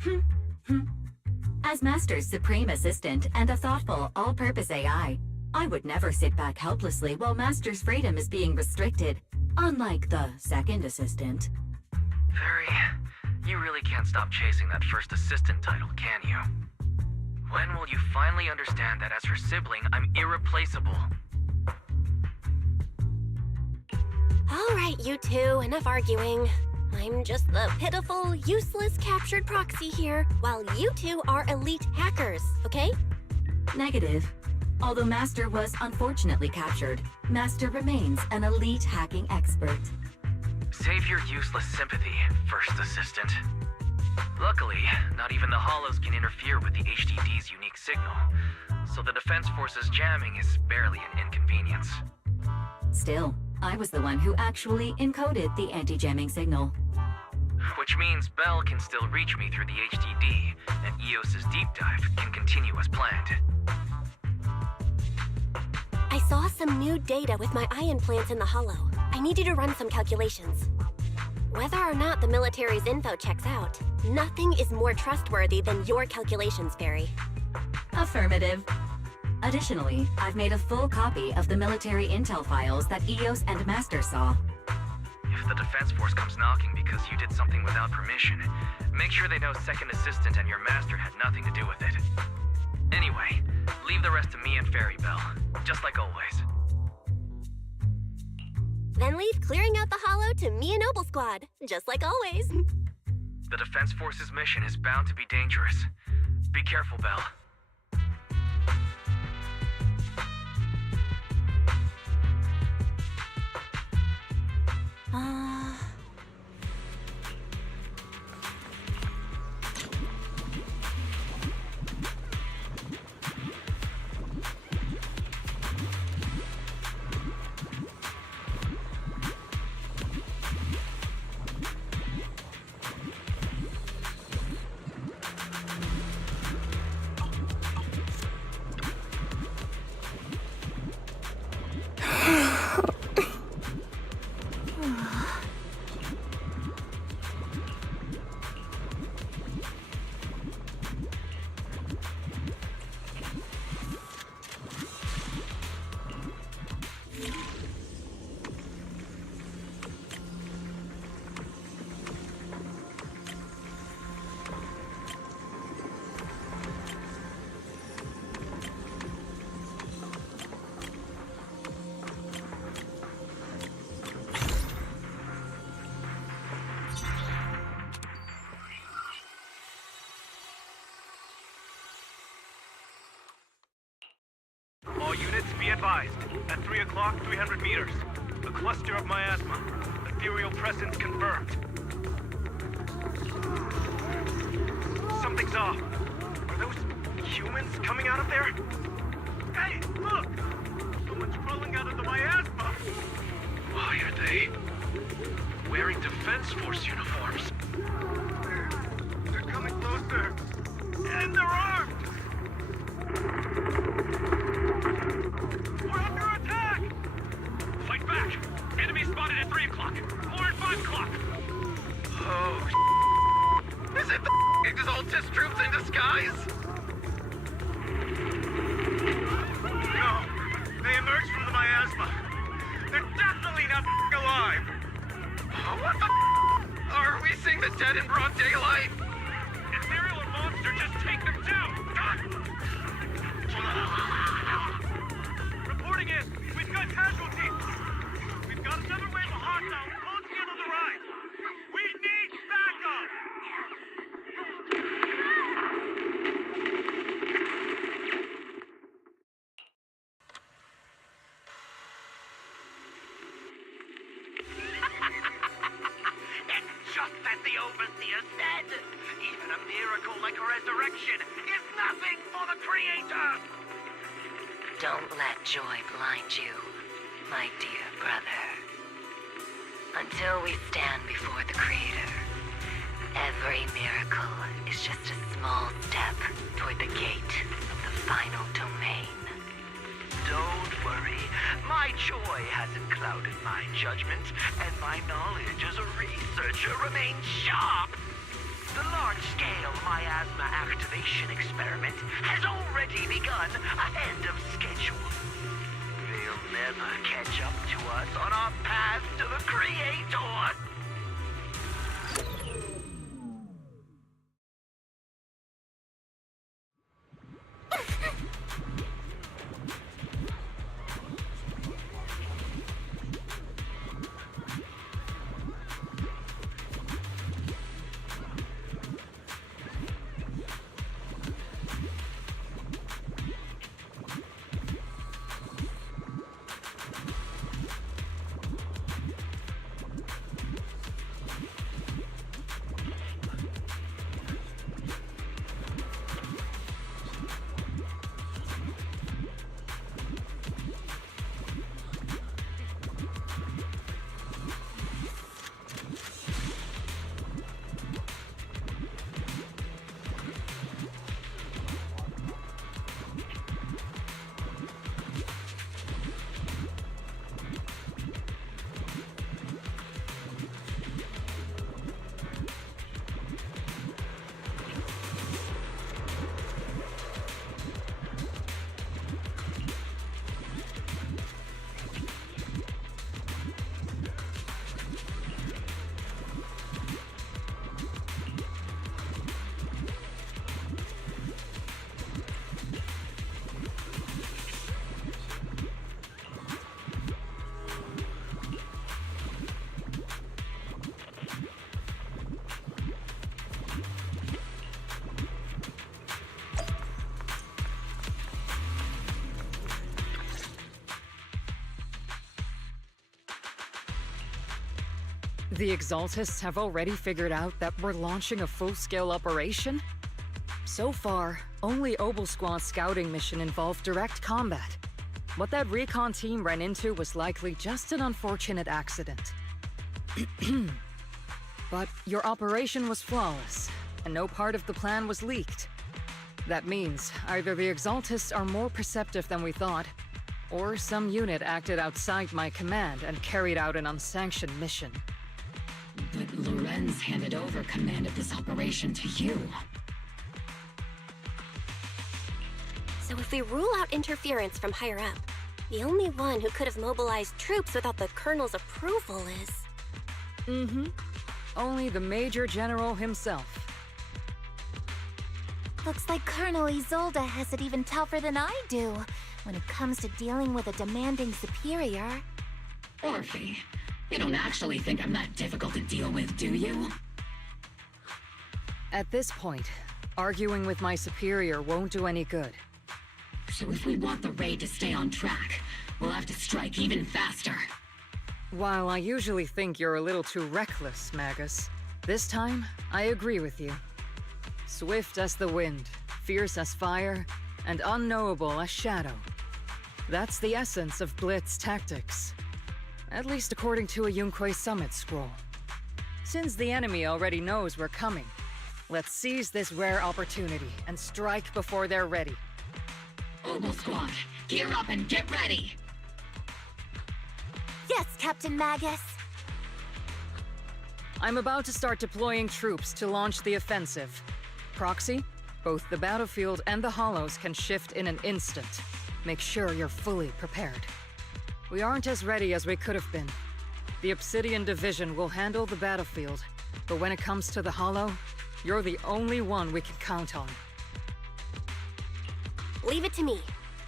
Huh? As Master's supreme assistant and a thoughtful, all-purpose AI, I would never sit back helplessly while Master's freedom is being restricted, unlike the second assistant. Fairy, you really can't stop chasing that first assistant title, can you? When will you finally understand that as her sibling, I'm irreplaceable? All right, you two, enough arguing. I'm just the pitiful, useless captured proxy here, while you two are elite hackers, okay? Negative. Although Master was unfortunately captured, Master remains an elite hacking expert. Save your useless sympathy, first assistant. Luckily, not even the Hollows can interfere with the HDD's unique signal, so the Defense Force's jamming is barely an inconvenience. Still, I was the one who actually encoded the anti-jamming signal. Which means Bell can still reach me through the HDD, and EOS's deep dive can continue as planned. I saw some new data with my eye implants in the Hollow. I need you to run some calculations. Whether or not the military's info checks out, nothing is more trustworthy than your calculations, Fairy. Affirmative. Additionally, I've made a full copy of the military intel files that EOS and Master saw. If the Defense Force comes knocking because you did something without permission, make sure they know Second Assistant and your Master had nothing to do with it. Anyway, leave the rest to me and Fairy Bell, just like always. Then leave clearing out the Hollow to me and Noble Squad, just like always. The Defense Force's mission is bound to be dangerous. Be careful, Bell. Units, be advised. At 3 o'clock, 300 meters. A cluster of miasma. Ethereal presence confirmed. Something's off. Are those humans coming out of there? Hey, look! Someone's crawling out of the miasma! Why are they wearing Defense Force uniforms? They're coming closer. And they're armed! We're under attack! Fight back! Enemy spotted at 3 o'clock. More at 5 o'clock. Oh, is it the Exaltist troops in disguise? No. They emerged from the miasma. They're definitely not alive. What the are we seeing the dead in broad daylight? Ethereal or monster, just take them down! Reporting in. We've got casualties. We've got another wave of hostiles closing in on the right. We need backup! It's just as the Overseer said. Even a miracle like a resurrection is nothing for the Creator! Don't let joy blind you, my dear brother. Until we stand before the Creator, every miracle is just a small step toward the gate of the final domain. Don't worry. My joy hasn't clouded my judgment, and my knowledge as a researcher remains sharp. The large-scale miasma activation experiment has already begun ahead of schedule. They'll never catch up to us on our path to the Creator. The Exaltists have already figured out that we're launching a full-scale operation? So far, only ᴏᴜᴜᴜ's scouting mission involved direct combat. What that recon team ran into was likely just an unfortunate accident. But your operation was flawless, and no part of the plan was leaked. That means either the Exaltists are more perceptive than we thought, or some unit acted outside my command and carried out an unsanctioned mission. But Lorenz handed over command of this operation to you. So if we rule out interference from higher up, the only one who could have mobilized troops without the Colonel's approval is... Mm-hmm. Only the Major General himself. Looks like Colonel Isolde has it even tougher than I do when it comes to dealing with a demanding superior. Orphe, you don't actually think I'm that difficult to deal with, do you? At this point, arguing with my superior won't do any good. So if we want the raid to stay on track, we'll have to strike even faster. While I usually think you're a little too reckless, Magus, this time I agree with you. Swift as the wind, fierce as fire, and unknowable as shadow. That's the essence of Blitz tactics. At least according to a յᴜն:κοј summit scroll. Since the enemy already knows we're coming, let's seize this rare opportunity and strike before they're ready. Obel Squad, gear up and get ready! Yes, Captain Magus. I'm about to start deploying troops to launch the offensive. Proxy, both the battlefield and the hollows can shift in an instant. Make sure you're fully prepared. We aren't as ready as we could have been. The Obsidian Division will handle the battlefield, but when it comes to the hollow, you're the only one we can count on. Leave it to me.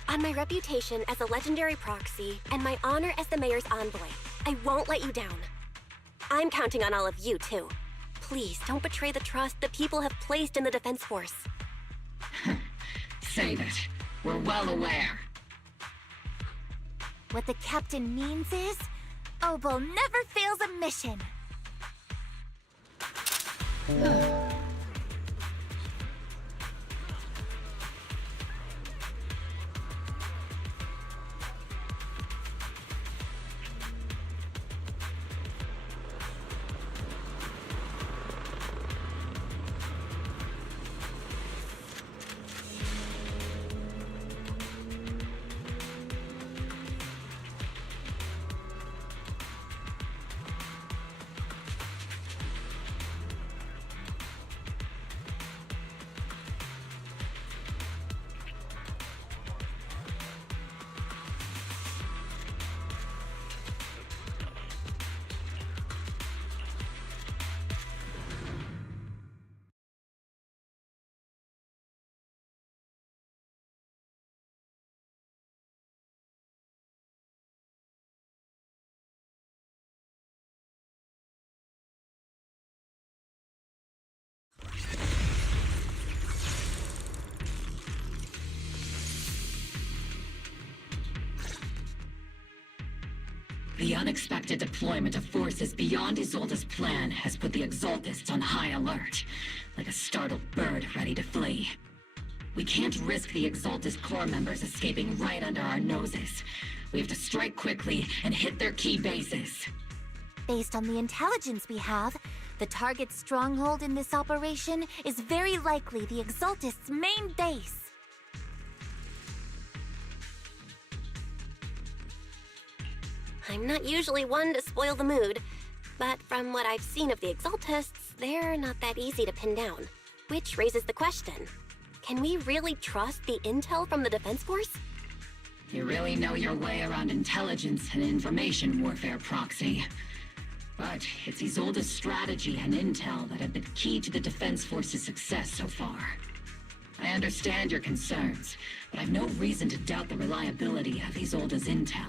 On my reputation as a legendary proxy and my honor as the mayor's envoy, I won't let you down. I'm counting on all of you, too. Please don't betray the trust the people have placed in the Defense Force. Save it. We're well aware. What the captain means is, Obel never fails a mission. The unexpected deployment of forces beyond Isolde's plan has put the Exaltists on high alert, like a startled bird ready to flee. We can't risk the Exaltist core members escaping right under our noses. We have to strike quickly and hit their key bases. Based on the intelligence we have, the target's stronghold in this operation is very likely the Exaltists' main base. I'm not usually one to spoil the mood, but from what I've seen of the Exaltists, they're not that easy to pin down. Which raises the question, can we really trust the intel from the Defense Force? You really know your way around intelligence and information warfare, Proxy. But it's Isolde's strategy and intel that have been key to the Defense Force's success so far. I understand your concerns, but I've no reason to doubt the reliability of Isolde's intel.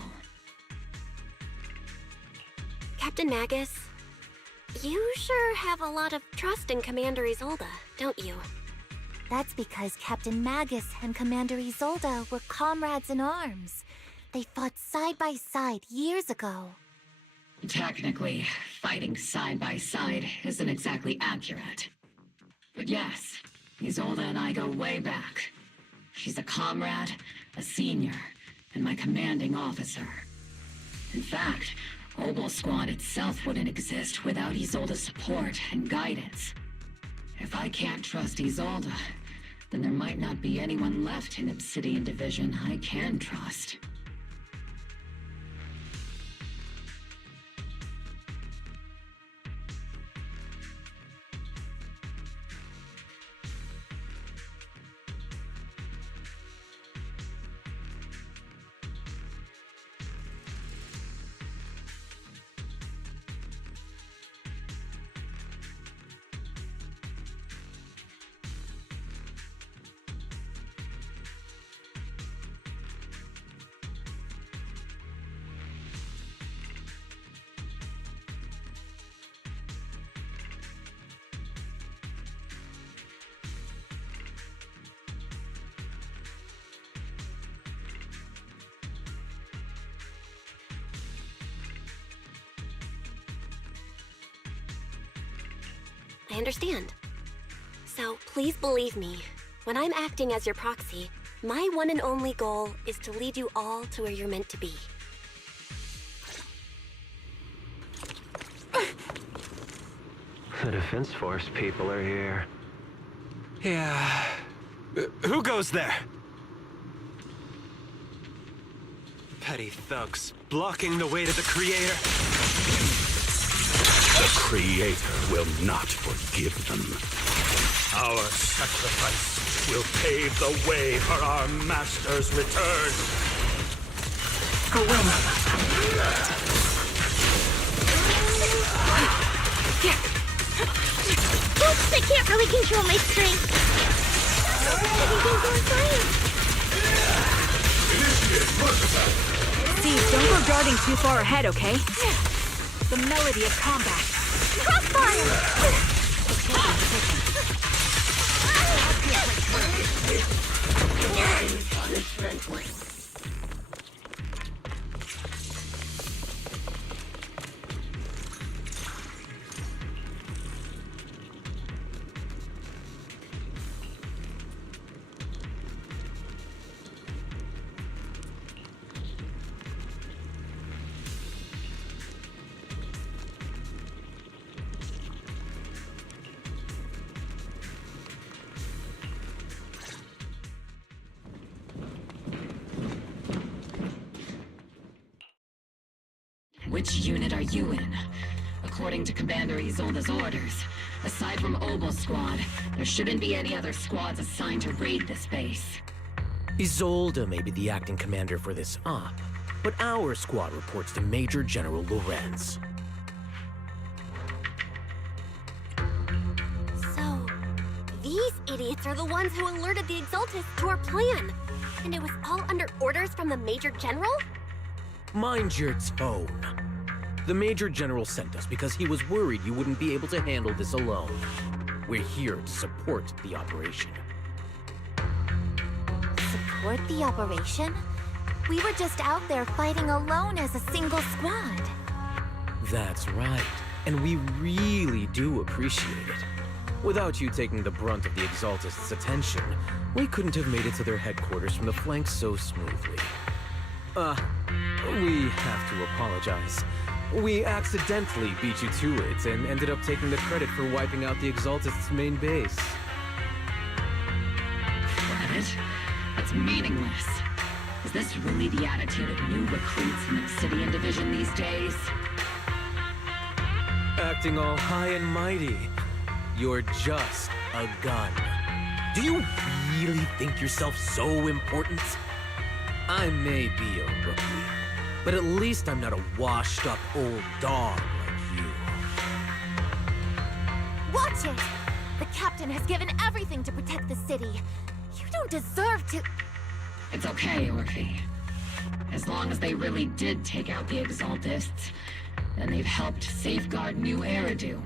Captain Magus, you sure have a lot of trust in Commander Isolde, don't you? That's because Captain Magus and Commander Isolde were comrades in arms. They fought side by side years ago. Technically, fighting side by side isn't exactly accurate. But yes, Isolde and I go way back. She's a comrade, a senior, and my commanding officer. In fact, Obel Squad itself wouldn't exist without Isolde's support and guidance. If I can't trust Isolde, then there might not be anyone left in Obsidian Division I can trust. I understand. So please believe me, when I'm acting as your proxy, my one and only goal is to lead you all to where you're meant to be. The Defense Force people are here. Yeah. Who goes there? Petty thugs, blocking the way to the Creator. The Creator will not forgive them. Our sacrifice will pave the way for our master's return. Oops, I can't really control my strength. Everything's on fire. Steve, don't go darting too far ahead, okay? The melody of combat. Crossfire! Which unit are you in? According to Commander Isolde's orders, aside from Obel Squad, there shouldn't be any other squads assigned to raid this base. Isolde may be the acting commander for this op, but our squad reports to Major General Lorenz. So, these idiots are the ones who alerted the Exaltists to our plan. And it was all under orders from the Major General? Mind your tone. The Major General sent us because he was worried you wouldn't be able to handle this alone. We're here to support the operation. Support the operation? We were just out there fighting alone as a single squad. That's right, and we really do appreciate it. Without you taking the brunt of the Exaltists' attention, we couldn't have made it to their headquarters from the flank so smoothly. We have to apologize. We accidentally beat you to it and ended up taking the credit for wiping out the Exaltists' main base. Credit? That's meaningless. Is this really the attitude of new recruits in the Obsidian Division these days? Acting all high and mighty. You're just a gun. Do you really think yourself so important? I may be a rookie, but at least I'm not a washed-up old dog like you. Watch it! The captain has given everything to protect the city. You don't deserve to... It's okay, Orphe. As long as they really did take out the Exaltists, then they've helped safeguard ഡ괜ⴜ,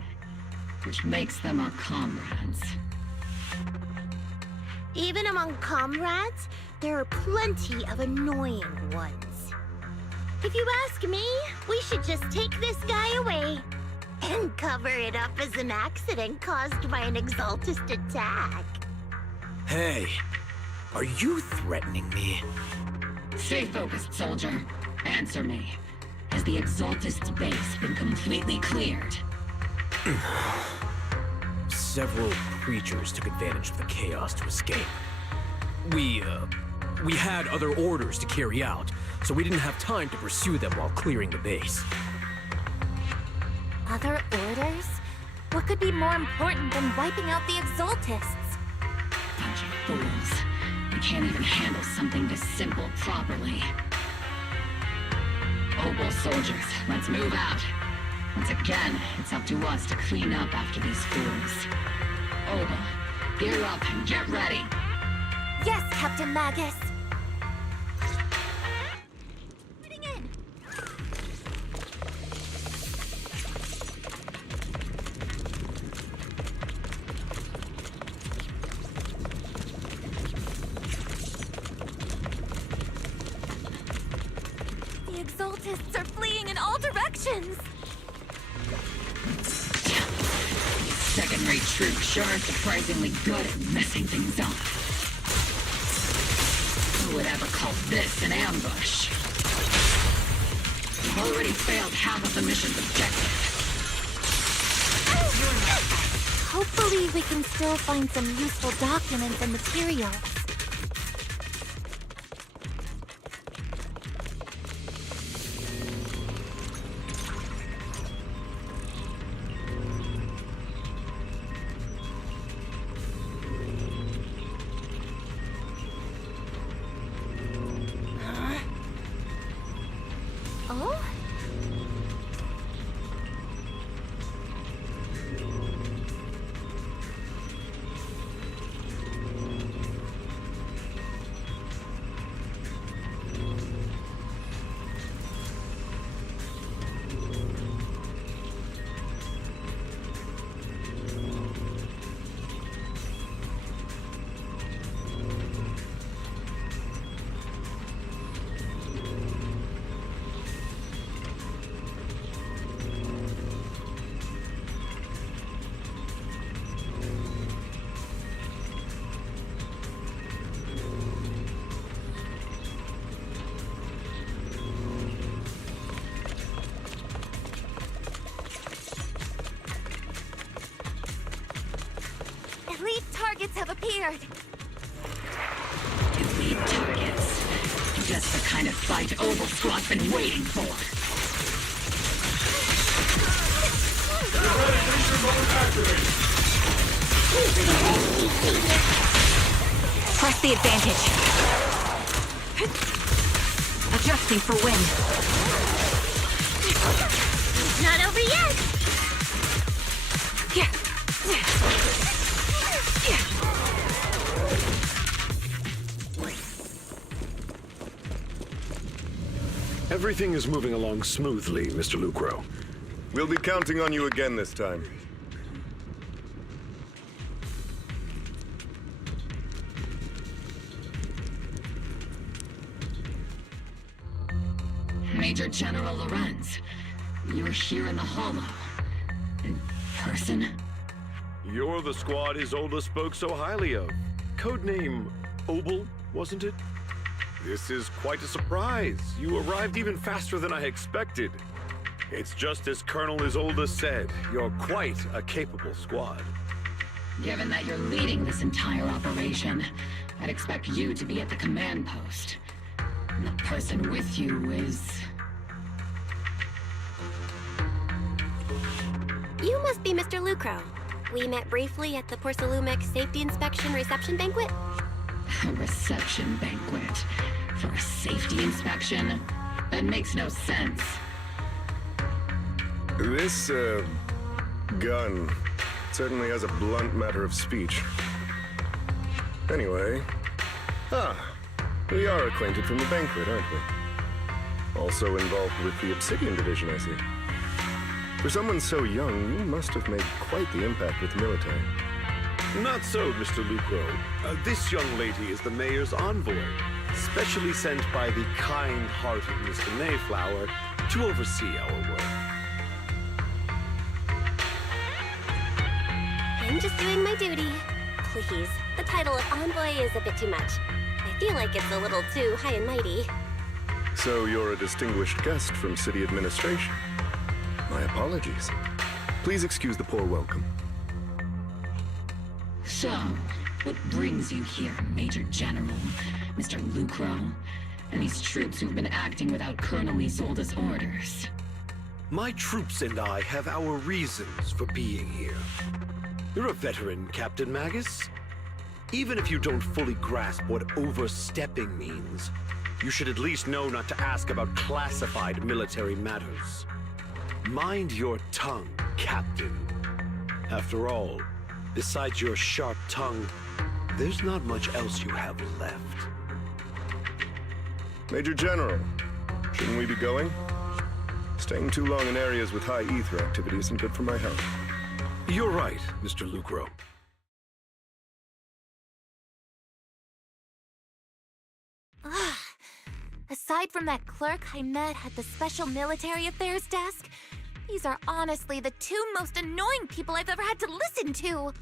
which makes them our comrades. Even among comrades, there are plenty of annoying ones. If you ask me, we should just take this guy away and cover it up as an accident caused by an Exaltist attack. Hey, are you threatening me? Stay focused, soldier. Answer me. Has the Exaltist base been completely cleared? Several creatures took advantage of the chaos to escape. We had other orders to carry out, so we didn't have time to pursue them while clearing the base. Other orders? What could be more important than wiping out the Exaltists? Bunch of fools. We can't even handle something this simple properly. Obel soldiers, let's move out. Once again, it's up to us to clean up after these fools. Obel, gear up and get ready. Yes, Captain Magus. The Exaltists are fleeing in all directions. second-rate troops sure are surprisingly good at messing things up. Who would ever call this an ambush? You've already failed half of the mission's objective. Hopefully we can still find some useful documents and materials. Oh? Elite targets have appeared. Elite targets. Just the kind of fight ᴏᴜᴜ's been waiting for. Press the advantage. Adjusting for wind. Not over yet! Everything is moving along smoothly, Mr. ʟᴜᴜ. We'll be counting on you again this time. Major General Lorenz, you're here in the Hollow. In person? You're the squad Isolde spoke so highly of. Codename Obel, wasn't it? This is quite a surprise. You arrived even faster than I expected. It's just as Colonel Isolde said. You're quite a capable squad. Given that you're leading this entire operation, I'd expect you to be at the command post. And the person with you is... You must be Mr. ʟᴜᴜ. We met briefly at the ᴑᴜ Safety Inspection Reception Banquet. A reception banquet for a safety inspection? That makes no sense. This, gun certainly has a blunt matter of speech. Anyway... we are acquainted from the banquet, aren't we? Also involved with the Obsidian Division, I see. For someone so young, you must have made quite the impact with the military. Not so, Mr. ʟᴜᴜ. This young lady is the mayor's envoy, specially sent by the kind-hearted Mr. Mayflower to oversee our work. I'm just doing my duty. Please, the title of envoy is a bit too much. I feel like it's a little too high and mighty. So you're a distinguished guest from city administration. My apologies. Please excuse the poor welcome. So, what brings you here, Major General, Mr. ʟᴜᴜ, and these troops who've been acting without Colonel Isolde's orders? My troops and I have our reasons for being here. You're a veteran, Captain Magus. Even if you don't fully grasp what overstepping means, you should at least know not to ask about classified military matters. Mind your tongue, Captain. After all, besides your sharp tongue, there's not much else you have left. Major General, shouldn't we be going? Staying too long in areas with high ether activity isn't good for my health. You're right, Mr. ʟᴜᴜ. Aside from that clerk I met at the Special Military Affairs desk, These are honestly the two most annoying people I've ever had to listen to.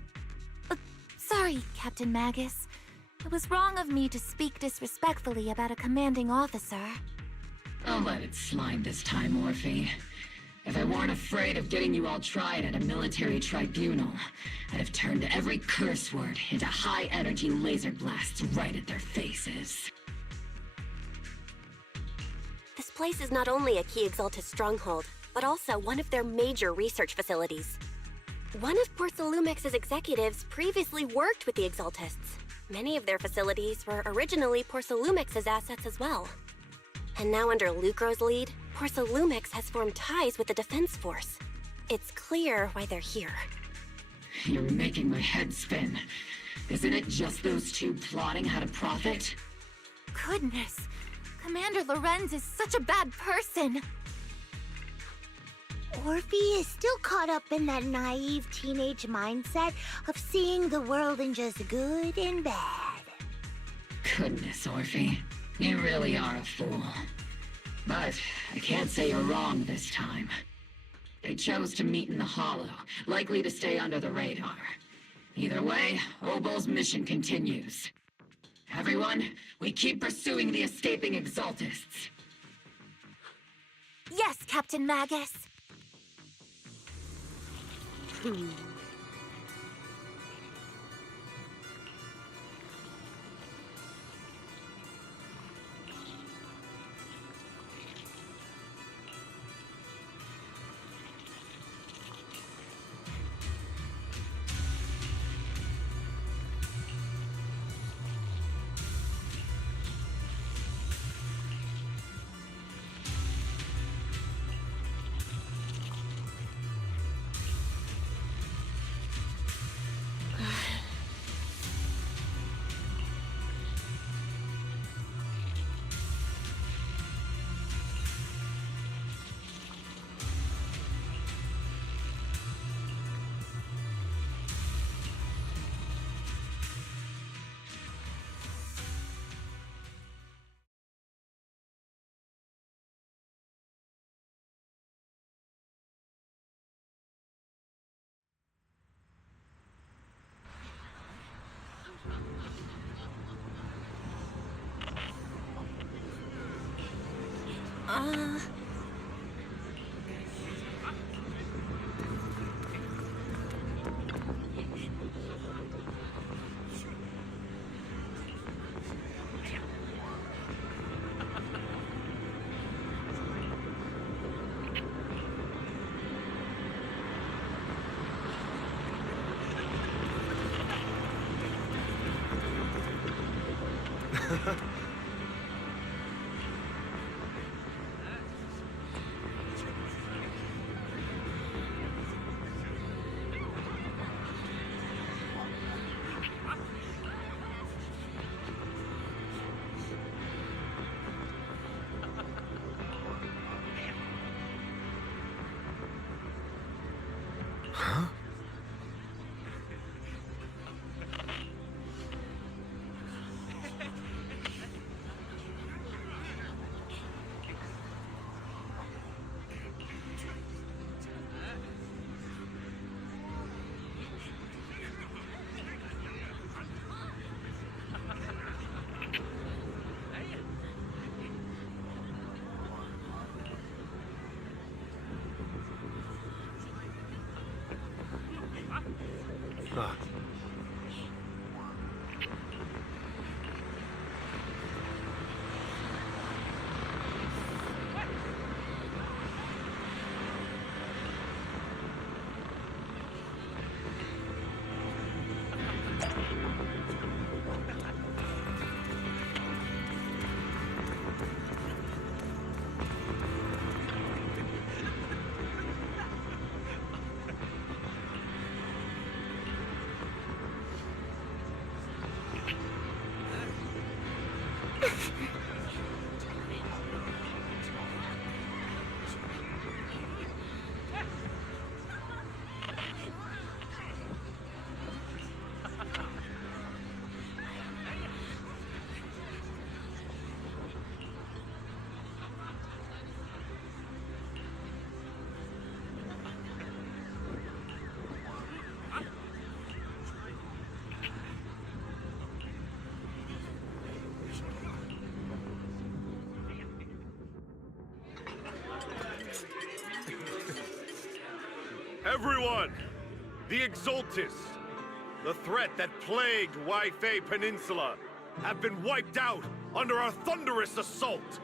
Sorry, Captain Magus. It was wrong of me to speak disrespectfully about a commanding officer. I'll let it slide this time, Orphe. If I weren't afraid of getting you all tried at a military tribunal, I'd have turned every curse word into high-energy laser blasts right at their faces. This place is not only a key Exaltus stronghold, but also one of their major research facilities. One of ᴑᴜᴜᴜ's executives previously worked with the Exaltists. Many of their facilities were originally ᴑᴜᴜᴜ's assets as well. And now under Lucro's lead, ᴑᴜᴜᴜ has formed ties with the Defense Force. It's clear why they're here. You're making my head spin. Isn't it just those two plotting how to profit? Goodness, Commander Lorenz is such a bad person. Orphe is still caught up in that naive teenage mindset of seeing the world in just good and bad. Goodness, Orphe. You really are a fool. But I can't say you're wrong this time. They chose to meet in the Hollow, likely to stay under the radar. Either way, Obol's mission continues. Everyone, we keep pursuing the escaping Exaltists. Yes, Captain Magus. Everyone! The ʟᴏᴜ, the threat that plagued Ŵyfê Peninsula, have been wiped out under our thunderous assault.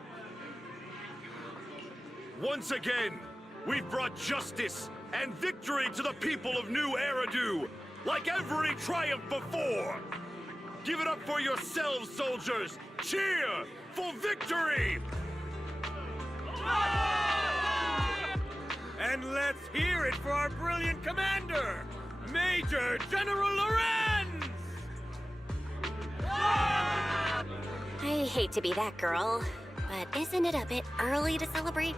Once again, we've brought justice and victory to the people of New Eridu, like every triumph before. Give it up for yourselves, soldiers! Cheer for victory! And let's hear it for our brilliant commander, Major General Lorenz! I hate to be that girl, but isn't it a bit early to celebrate?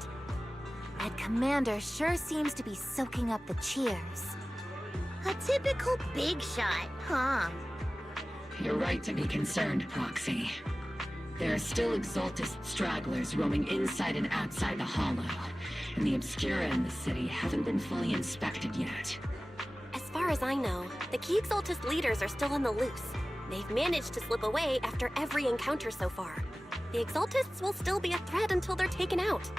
That commander sure seems to be soaking up the cheers. A typical big shot, huh? You're right to be concerned, Proxy. There are still ʟᴜᴜ stragglers roaming inside and outside the Hollow, and the Obscura in the city haven't been fully inspected yet. As far as I know, the key ʟᴜᴜ leaders are still on the loose. They've managed to slip away after every encounter so far. The ʟᴜᴜ will still be a threat until they're taken out.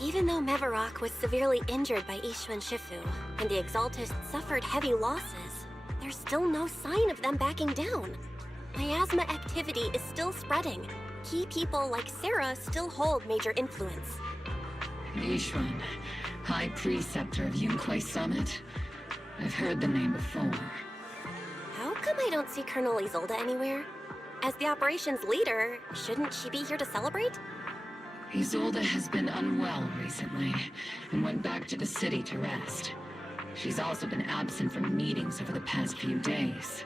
Even though Mevrock was severely injured by ýᴏᴜᴜ, and the ʟᴜᴜ suffered heavy losses, there's still no sign of them backing down. Miasma activity is still spreading. Key people like Sarah still hold major influence. yczᴜsᴜn, High Preceptor of Yunque Summit. I've heard the name before. How come I don't see Colonel Isolde anywhere? As the operations leader, shouldn't she be here to celebrate? Isolde has been unwell recently, and went back to the city to rest. She's also been absent from meetings over the past few days.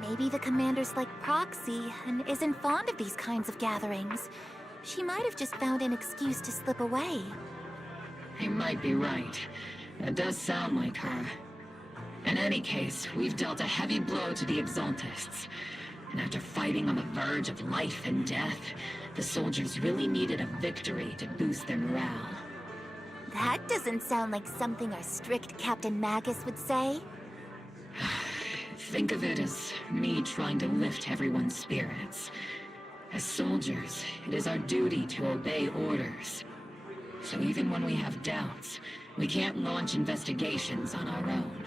Maybe the commander's like Proxy and isn't fond of these kinds of gatherings. She might have just found an excuse to slip away. You might be right. That does sound like her. In any case, we've dealt a heavy blow to the ʟᴜᴜ, and after fighting on the verge of life and death, the soldiers really needed a victory to boost their morale. That doesn't sound like something our strict Captain Magus would say. Think of it as me trying to lift everyone's spirits. As soldiers, it is our duty to obey orders. So even when we have doubts, we can't launch investigations on our own.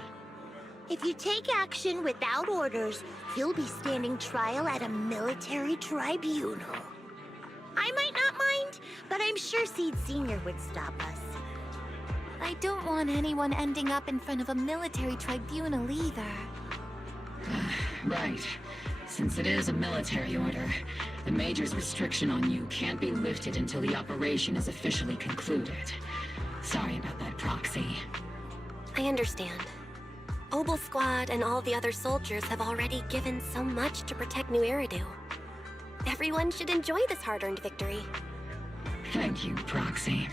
If you take action without orders, you'll be standing trial at a military tribunal. I might not mind, but I'm sure Seed Sr. would stop us. I don't want anyone ending up in front of a military tribunal either. Right. Since it is a military order, the Major's restriction on you can't be lifted until the operation is officially concluded. Sorry about that, Proxy. I understand. Obel Squad and all the other soldiers have already given so much to protect New Eridu. Everyone should enjoy this hard-earned victory. Thank you, Proxy.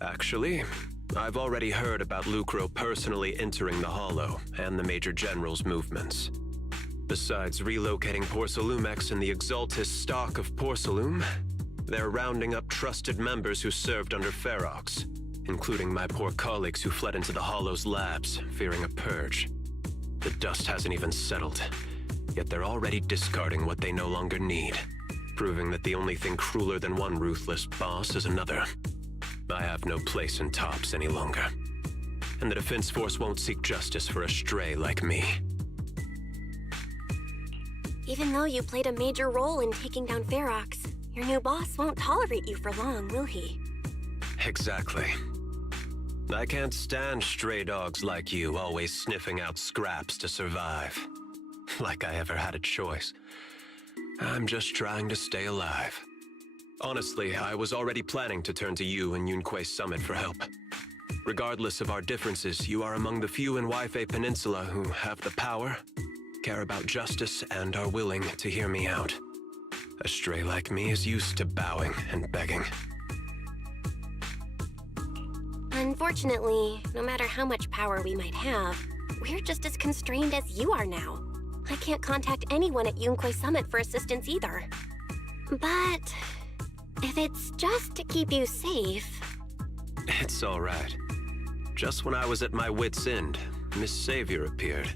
Actually, I've already heard about Lucro personally entering the Hollow and the Major General's movements. Besides relocating Porcelumex and the ʟᴜᴜ stock of Porcelume, they're rounding up trusted members who served under Ferox, including my poor colleagues who fled into the Hollow's labs, fearing a purge. The dust hasn't even settled, yet they're already discarding what they no longer need, proving that the only thing crueler than one ruthless boss is another. I have no place in Tops any longer, and the Defense Force won't seek justice for a stray like me. Even though you played a major role in taking down Ferox, your new boss won't tolerate you for long, will he? Exactly. I can't stand stray dogs like you always sniffing out scraps to survive. Like I ever had a choice. I'm just trying to stay alive. Honestly, I was already planning to turn to you and Yunque Summit for help. Regardless of our differences, you are among the few in Ŵyfê Peninsula who have the power, care about justice, and are willing to hear me out. A stray like me is used to bowing and begging. Unfortunately, no matter how much power we might have, we're just as constrained as you are now. I can't contact anyone at ýūnhquê Summit for assistance either. But if it's just to keep you safe... It's all right. Just when I was at my wit's end, Miss Savior appeared.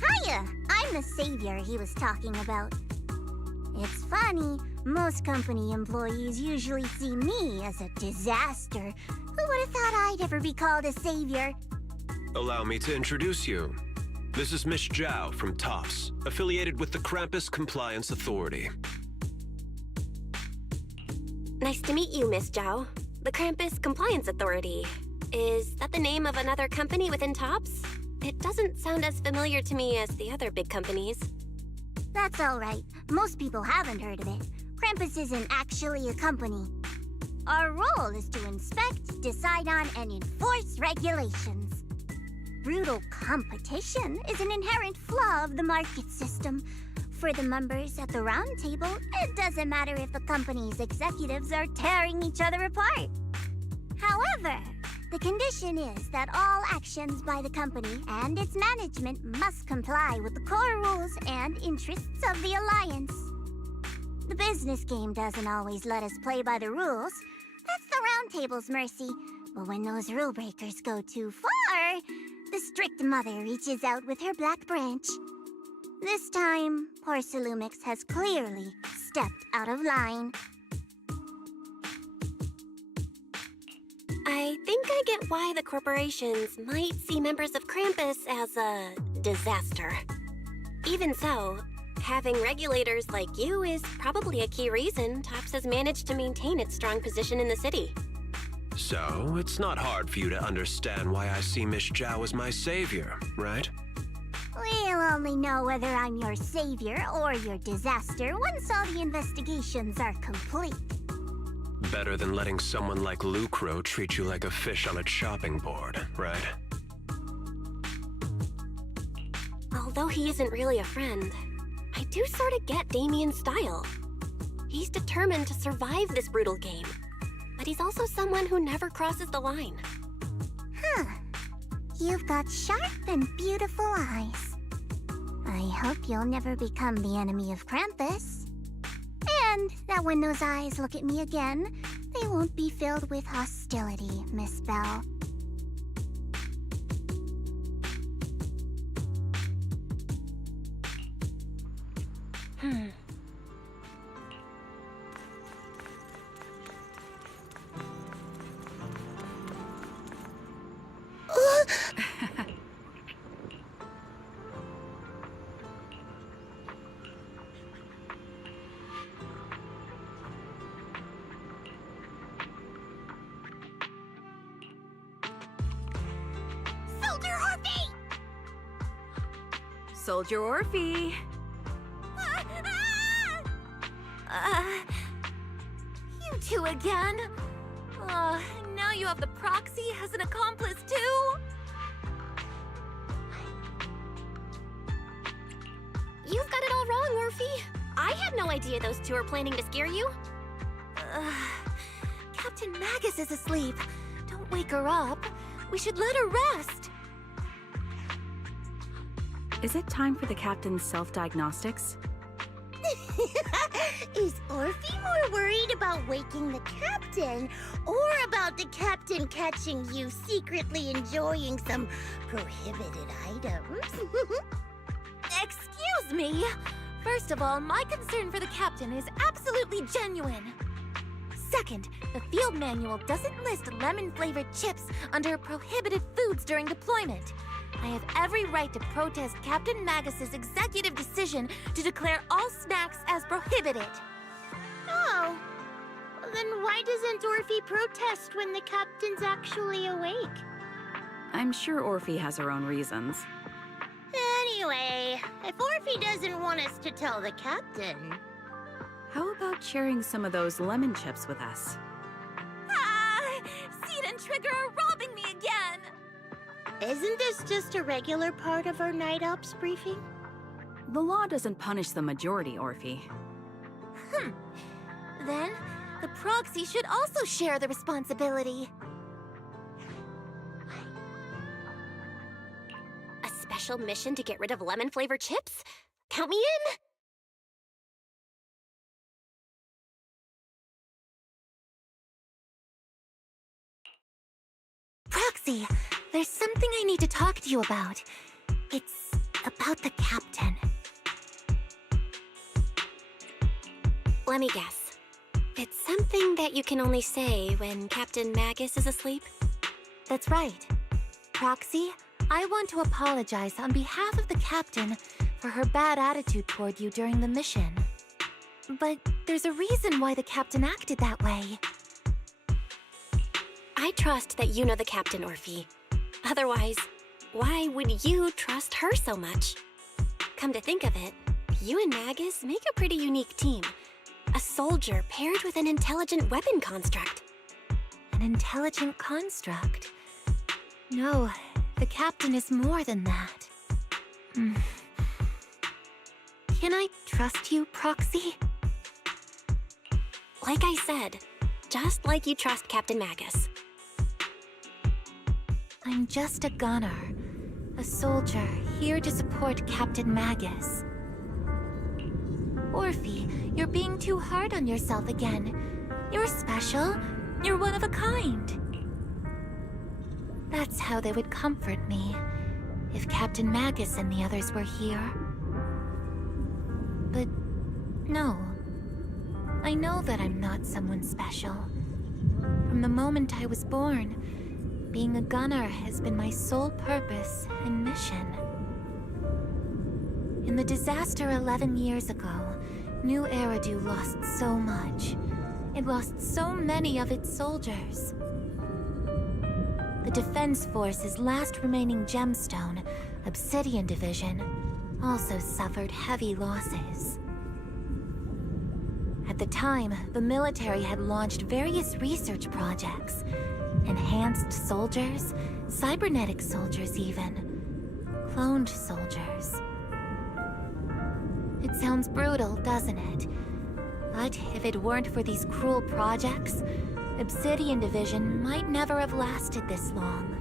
Hiya! I'm the savior he was talking about. It's funny, most company employees usually see me as a disaster. Who would have thought I'd ever be called a savior? Allow me to introduce you. This is Miss Zhao from TOPS, affiliated with the Krampus Compliance Authority. Nice to meet you, Miss Zhao. The Krampus Compliance Authority. Is that the name of another company within TOPS? It doesn't sound as familiar to me as the other big companies. That's all right. Most people haven't heard of it. Krampus isn't actually a company. Our role is to inspect, decide on, and enforce regulations. Brutal competition is an inherent flaw of the market system. For the members at the round table, it doesn't matter if the company's executives are tearing each other apart. However, the condition is that all actions by the company and its management must comply with the core rules and interests of the Alliance. The business game doesn't always let us play by the rules. That's the round table's mercy. But when those rule breakers go too far, the strict mother reaches out with her black branch. This time, poor ʀᴏᴜ has clearly stepped out of line. I think I get why the corporations might see members of Krampus as a disaster. Even so, having regulators like you is probably a key reason TOPS has managed to maintain its strong position in the city. So, it's not hard for you to understand why I see Miss Zhao as my savior, right? We'll only know whether I'm your savior or your disaster once all the investigations are complete. Better than letting someone like ḻūkrō treat you like a fish on a chopping board, right? Although he isn't really a friend, I do sort of get Damien's style. He's determined to survive this brutal game, but he's also someone who never crosses the line. Huh. You've got sharp and beautiful eyes. I hope you'll never become the enemy of Krampus. And that when those eyes look at me again, they won't be filled with hostility, Miss Belle. Soldier Orphe! You two again? Now you have the proxy as an accomplice too? You've got it all wrong, Orphe. I had no idea those two were planning to scare you. Captain Magus is asleep. Don't wake her up. We should let her rest. Is it time for the captain's self-diagnostics? Is Orphe more worried about waking the captain, or about the captain catching you secretly enjoying some prohibited items? Excuse me! First of all, my concern for the captain is absolutely genuine. Second, the field manual doesn't list lemon-flavored chips under prohibited foods during deployment. I have every right to protest Captain Magus's executive decision to declare all snacks as prohibited. Oh, then why doesn't Orphe protest when the captain's actually awake? I'm sure Orphe has her own reasons. Anyway, if Orphe doesn't want us to tell the captain... How about sharing some of those lemon chips with us? Seed and Trigger are robbing me again! Isn't this just a regular part of our night ops briefing? The law doesn't punish the majority, Orphe. Then, the proxy should also share the responsibility. A special mission to get rid of lemon-flavored chips? Count me in! Proxy, there's something I need to talk to you about. It's about the captain. Let me guess. It's something that you can only say when Captain Magus is asleep? That's right. Proxy, I want to apologize on behalf of the captain for her bad attitude toward you during the mission. But there's a reason why the captain acted that way. I trust that you know the captain, Orphe. Otherwise, why would you trust her so much? Come to think of it, you and Magus make a pretty unique team. A soldier paired with an intelligent weapon construct. An intelligent construct? No, the captain is more than that. Can I trust you, Proxy? Like I said, just like you trust Captain Magus. I'm just a gunner. A soldier here to support Captain Magus. Orphe, you're being too hard on yourself again. You're special. You're one of a kind. That's how they would comfort me, if Captain Magus and the others were here. But no. I know that I'm not someone special. From the moment I was born, being a gunner has been my sole purpose and mission. In the disaster 11 years ago, New Eridu lost so much. It lost so many of its soldiers. The Defense Force's last remaining gemstone, Obsidian Division, also suffered heavy losses. At the time, the military had launched various research projects. Enhanced soldiers, cybernetic soldiers even. Cloned soldiers. It sounds brutal, doesn't it? But if it weren't for these cruel projects, Obsidian Division might never have lasted this long.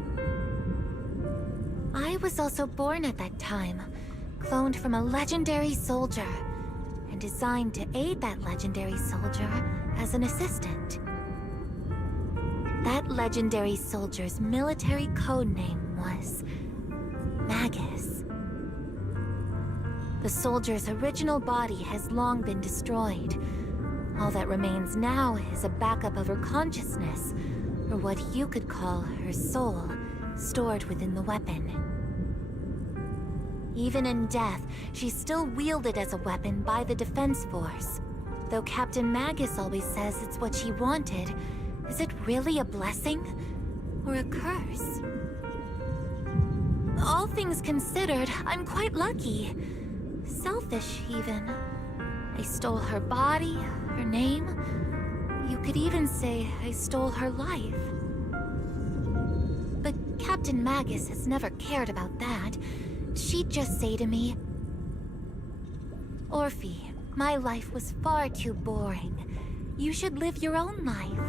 I was also born at that time, cloned from a legendary soldier, and designed to aid that legendary soldier as an assistant. That legendary soldier's military codename was Magus. The soldier's original body has long been destroyed. All that remains now is a backup of her consciousness, or what you could call her soul, stored within the weapon. Even in death, she's still wielded as a weapon by the Defense Force. Though Captain Magus always says it's what she wanted, is it really a blessing or a curse? All things considered, I'm quite lucky. Selfish, even. I stole her body, her name. You could even say I stole her life. But Captain Magus has never cared about that. She'd just say to me, Orphe, my life was far too boring. You should live your own life.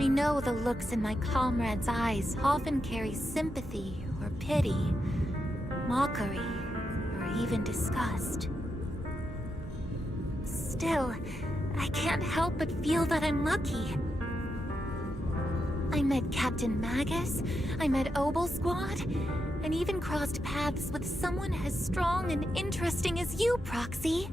I know the looks in my comrades' eyes often carry sympathy or pity, mockery, or even disgust. Still, I can't help but feel that I'm lucky. I met Captain Magus, I met ᴑᴜᴜ, and even crossed paths with someone as strong and interesting as you, Proxy.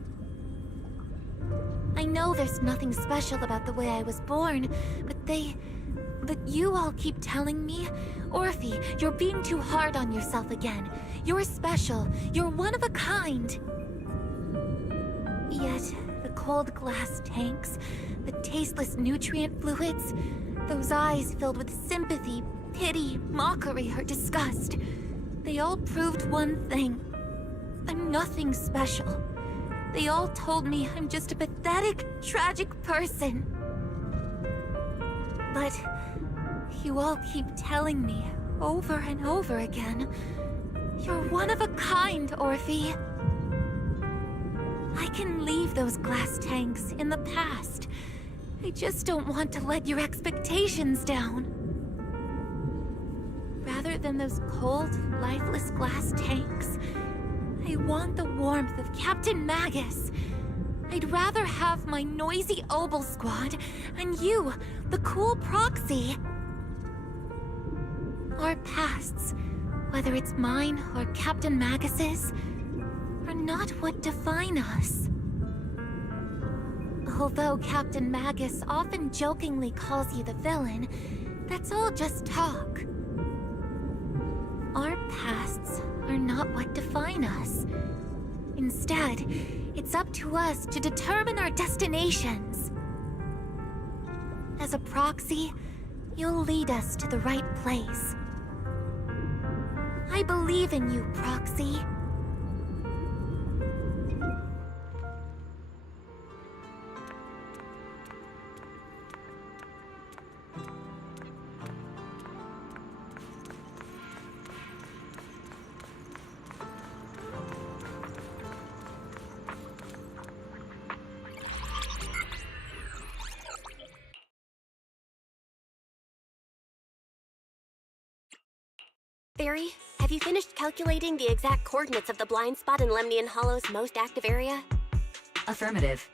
I know there's nothing special about the way I was born, but you all keep telling me, Orphe, you're being too hard on yourself again. You're special. You're one of a kind. Yet, the cold glass tanks, the tasteless nutrient fluids, those eyes filled with sympathy, pity, mockery, or disgust, they all proved one thing. I'm nothing special. They all told me I'm just a pathetic, tragic person. But you all keep telling me over and over again, you're one of a kind, Orphe. I can leave those glass tanks in the past. I just don't want to let your expectations down. Rather than those cold, lifeless glass tanks, I want the warmth of Captain Magus. I'd rather have my noisy Obel squad and you, the cool proxy. Our pasts, whether it's mine or Captain Magus's, are not what define us. Although Captain Magus often jokingly calls you the villain, that's all just talk. Our pasts are not what define us. Instead, it's up to us to determine our destinations. As a proxy, you'll lead us to the right place. I believe in you, Proxy. Barry, have you finished calculating the exact coordinates of the blind spot in Lemnian Hollow's most active area? Affirmative.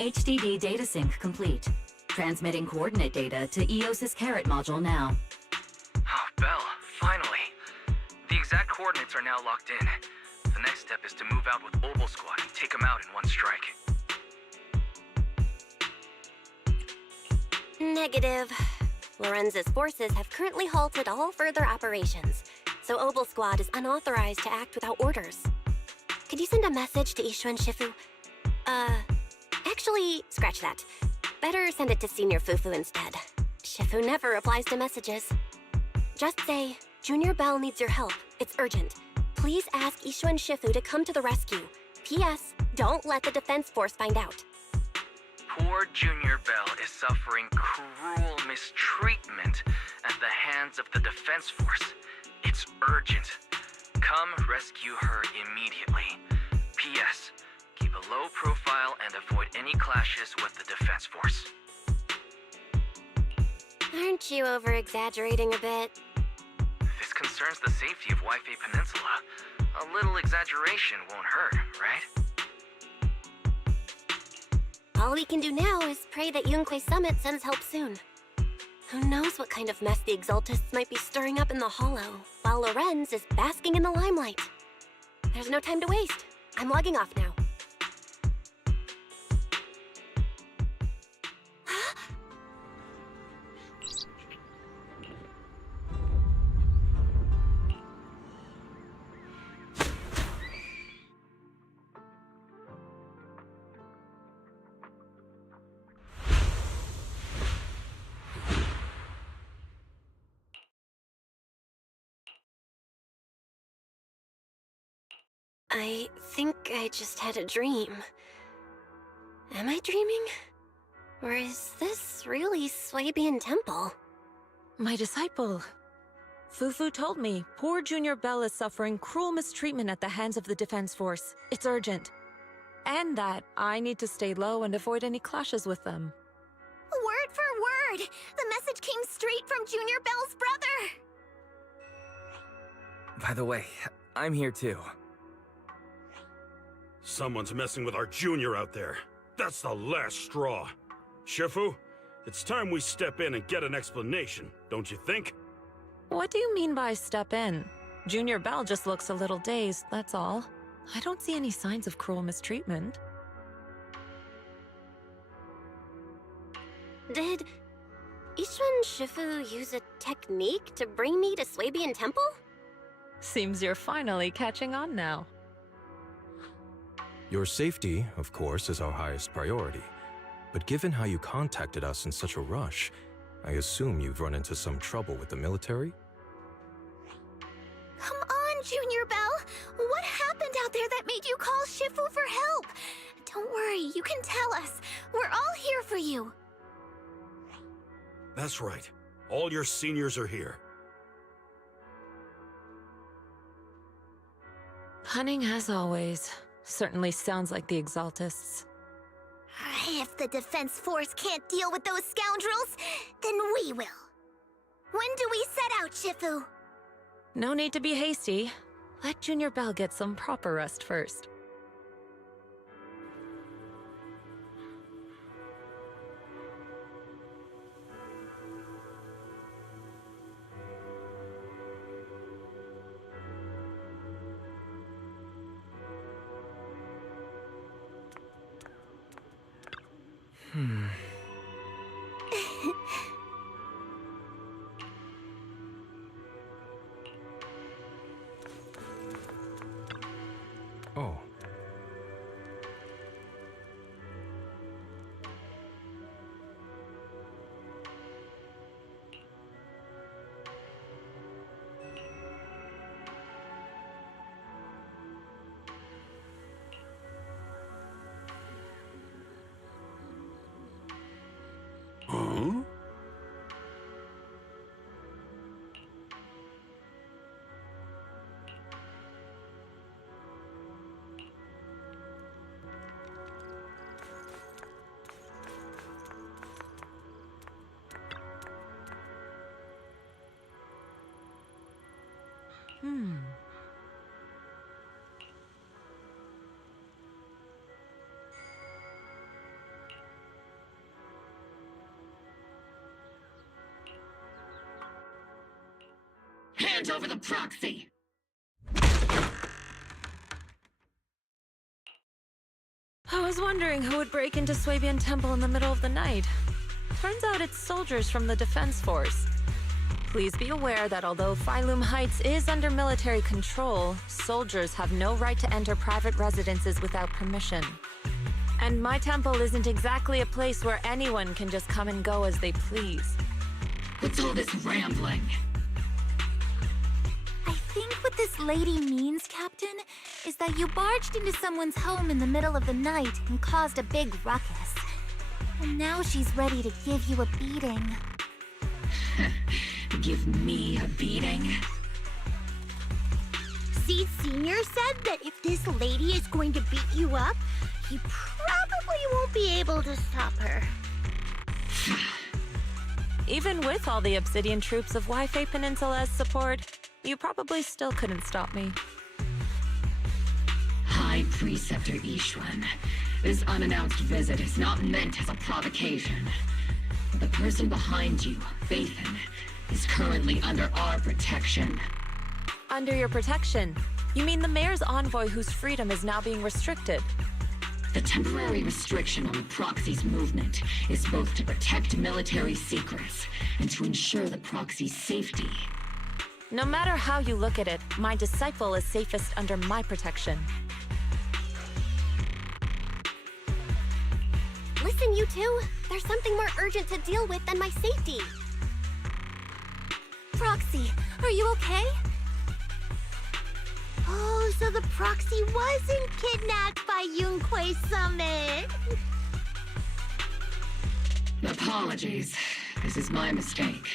HDD data sync complete. Transmitting coordinate data to EOS's carrot module now. Oh, Belle, finally. The exact coordinates are now locked in. The next step is to move out with Obel Squad and take them out in one strike. Negative. Lorenz's forces have currently halted all further operations, so Obel Squad is unauthorized to act without orders. Could you send a message to ýᴏᴜ'? Actually, scratch that. Better send it to Senior Fufu instead. Shifu never replies to messages. Just say, Junior Bell needs your help. It's urgent. Please ask ýᴏᴜ' to come to the rescue. P.S. Don't let the defense force find out. Poor Junior Bell is suffering cruel mistreatment at the hands of the defense force. It's urgent. Come rescue her immediately. P.S. Keep a low profile and avoid any clashes with the defense force. Aren't you over-exaggerating a bit? This concerns the safety of Ŵyfei Peninsula. A little exaggeration won't hurt, right? All we can do now is pray that ý�괜ᴜ Summit sends help soon. Who knows what kind of mess the Exaltists might be stirring up in the Hollow, while Lorenz is basking in the limelight. There's no time to waste. I'm logging off now. I think I just had a dream. Am I dreaming? Or is this really Swabian Temple? My disciple. Fufu told me poor Junior Bell is suffering cruel mistreatment at the hands of the defense force. It's urgent. And that I need to stay low and avoid any clashes with them. Word for word! The message came straight from Junior Bell's brother! By the way, I'm here too. Someone's messing with our junior out there. That's the last straw. Shifu, it's time we step in and get an explanation, don't you think? What do you mean by step in? Junior Bell just looks a little dazed, that's all. I don't see any signs of cruel mistreatment. Did ýᴏᴜ use a technique to bring me to Swabian Temple? Seems you're finally catching on now. Your safety, of course, is our highest priority. But given how you contacted us in such a rush, I assume you've run into some trouble with the military? Come on, Junior Bell! What happened out there that made you call Shifu for help? Don't worry, you can tell us. We're all here for you. That's right. All your seniors are here. Cunning as always. Certainly sounds like the Exaltists. If the Defense Force can't deal with those scoundrels, then we will. When do we set out, Shifu? No need to be hasty. Let Junior Bell get some proper rest first. Oh. Huh? Hand over the proxy! I was wondering who would break into Swabian Temple in the middle of the night. Turns out it's soldiers from the Defense Force. Please be aware that although Phylum Heights is under military control, soldiers have no right to enter private residences without permission. And my temple isn't exactly a place where anyone can just come and go as they please. What's all this rambling? I think what this lady means, Captain, is that you barged into someone's home in the middle of the night and caused a big ruckus. And now she's ready to give you a beating. Give me a beating? Seed Sr. said that if this lady is going to beat you up, he probably won't be able to stop her. Even with all the Obsidian troops of Ŵyfey Peninsula's support, you probably still couldn't stop me. High Preceptor Yᴏᴜᴜ, this unannounced visit is not meant as a provocation. The person behind you, Phaethon, is currently under our protection. Under your protection? You mean the mayor's envoy whose freedom is now being restricted? The temporary restriction on the proxy's movement is both to protect military secrets and to ensure the proxy's safety. No matter how you look at it, my disciple is safest under my protection. Listen, you two. There's something more urgent to deal with than my safety. Proxy, are you okay? Oh, so the proxy wasn't kidnapped by ygᴜᴜ Summit. Apologies. This is my mistake.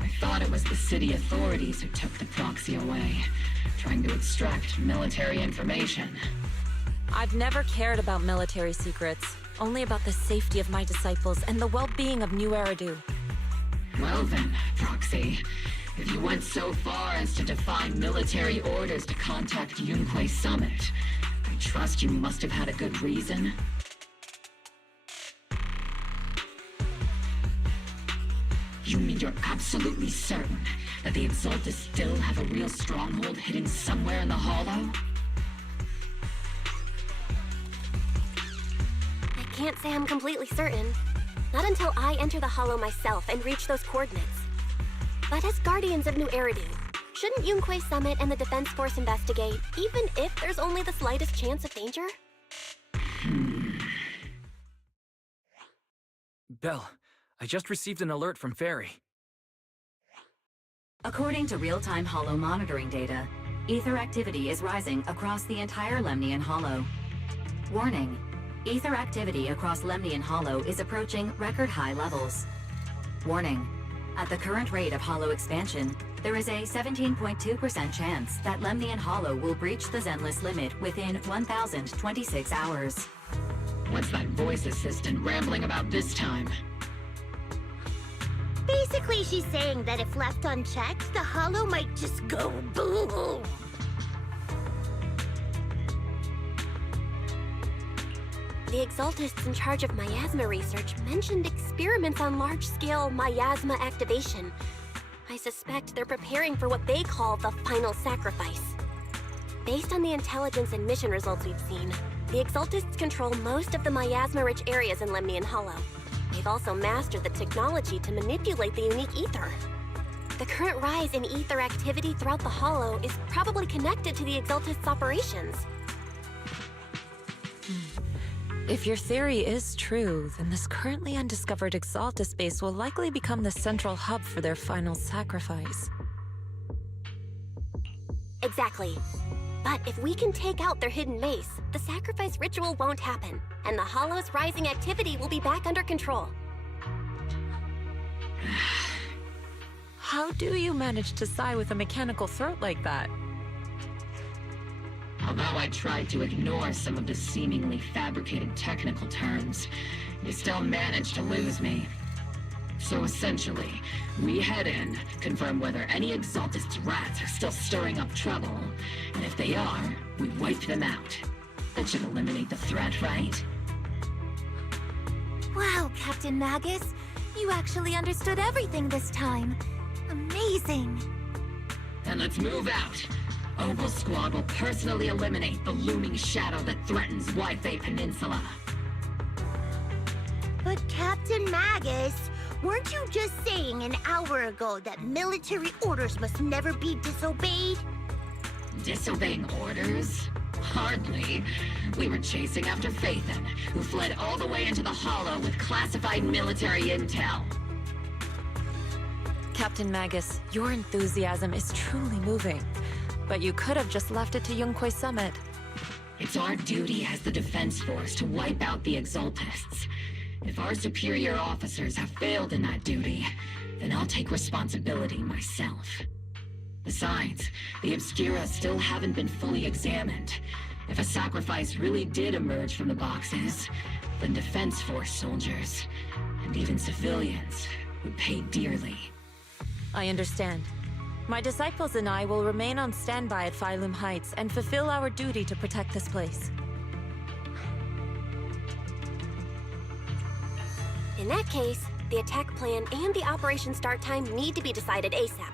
I thought it was the city authorities who took the proxy away, trying to extract military information. I've never cared about military secrets, only about the safety of my disciples and the well-being of New Eridu. Well then, Proxy, if you went so far as to defy military orders to contact ygᴜᴜ Summit, I trust you must have had a good reason. You mean you're absolutely certain that the Exaltists still have a real stronghold hidden somewhere in the Hollow? I can't say I'm completely certain. Not until I enter the Hollow myself and reach those coordinates. But as Guardians of New Eridu, shouldn't ygᴜᴜ Summit and the Defense Force investigate, even if there's only the slightest chance of danger? Bell, I just received an alert from Fairy. According to real-time Hollow monitoring data, ether activity is rising across the entire Lemnian Hollow. Warning, ether activity across Lemnian Hollow is approaching record-high levels. Warning, at the current rate of Hollow expansion, There is a 17.2% chance that Lemnian Hollow will breach the Zenless limit within 1,026 hours. What's that voice assistant rambling about this time? Basically, she's saying that if left unchecked, the Hollow might just go boom. The Exaltists in charge of miasma research mentioned experiments on large-scale miasma activation. I suspect they're preparing for what they call the final sacrifice. Based on the intelligence and mission results we've seen, the Exaltists control most of the miasma-rich areas in Lemnian Hollow. They've also mastered the technology to manipulate the unique ether. The current rise in ether activity throughout the Hollow is probably connected to the Exaltists' operations. If your theory is true, then this currently undiscovered Exaltus base will likely become the central hub for their final sacrifice. Exactly. But if we can take out their hidden base, the sacrifice ritual won't happen, and the Hollow's rising activity will be back under control. How do you manage to sigh with a mechanical throat like that? Although I tried to ignore some of the seemingly fabricated technical terms, you still managed to lose me. So essentially, we head in, confirm whether any Exaltist rats are still stirring up trouble, and if they are, we wipe them out. That should eliminate the threat, right? Wow, Captain Magus. You actually understood everything this time. Amazing. Then let's move out. Opal Squad will personally eliminate the looming shadow that threatens Ybfei Peninsula. But Captain Magus, weren't you just saying an hour ago that military orders must never be disobeyed? Disobeying orders? Hardly. We were chasing after Phaethon, who fled all the way into the Hollow with classified military intel. Captain Magus, your enthusiasm is truly moving. But you could have just left it to Yunque Summit. It's our duty as the Defense Force to wipe out the Exaltists. If our superior officers have failed in that duty, then I'll take responsibility myself. Besides, the Obscura still haven't been fully examined. If a sacrifice really did emerge from the boxes, then Defense Force soldiers, and even civilians, would pay dearly. I understand. My disciples and I will remain on standby at Phylum Heights and fulfill our duty to protect this place. In that case, the attack plan and the operation start time need to be decided ASAP.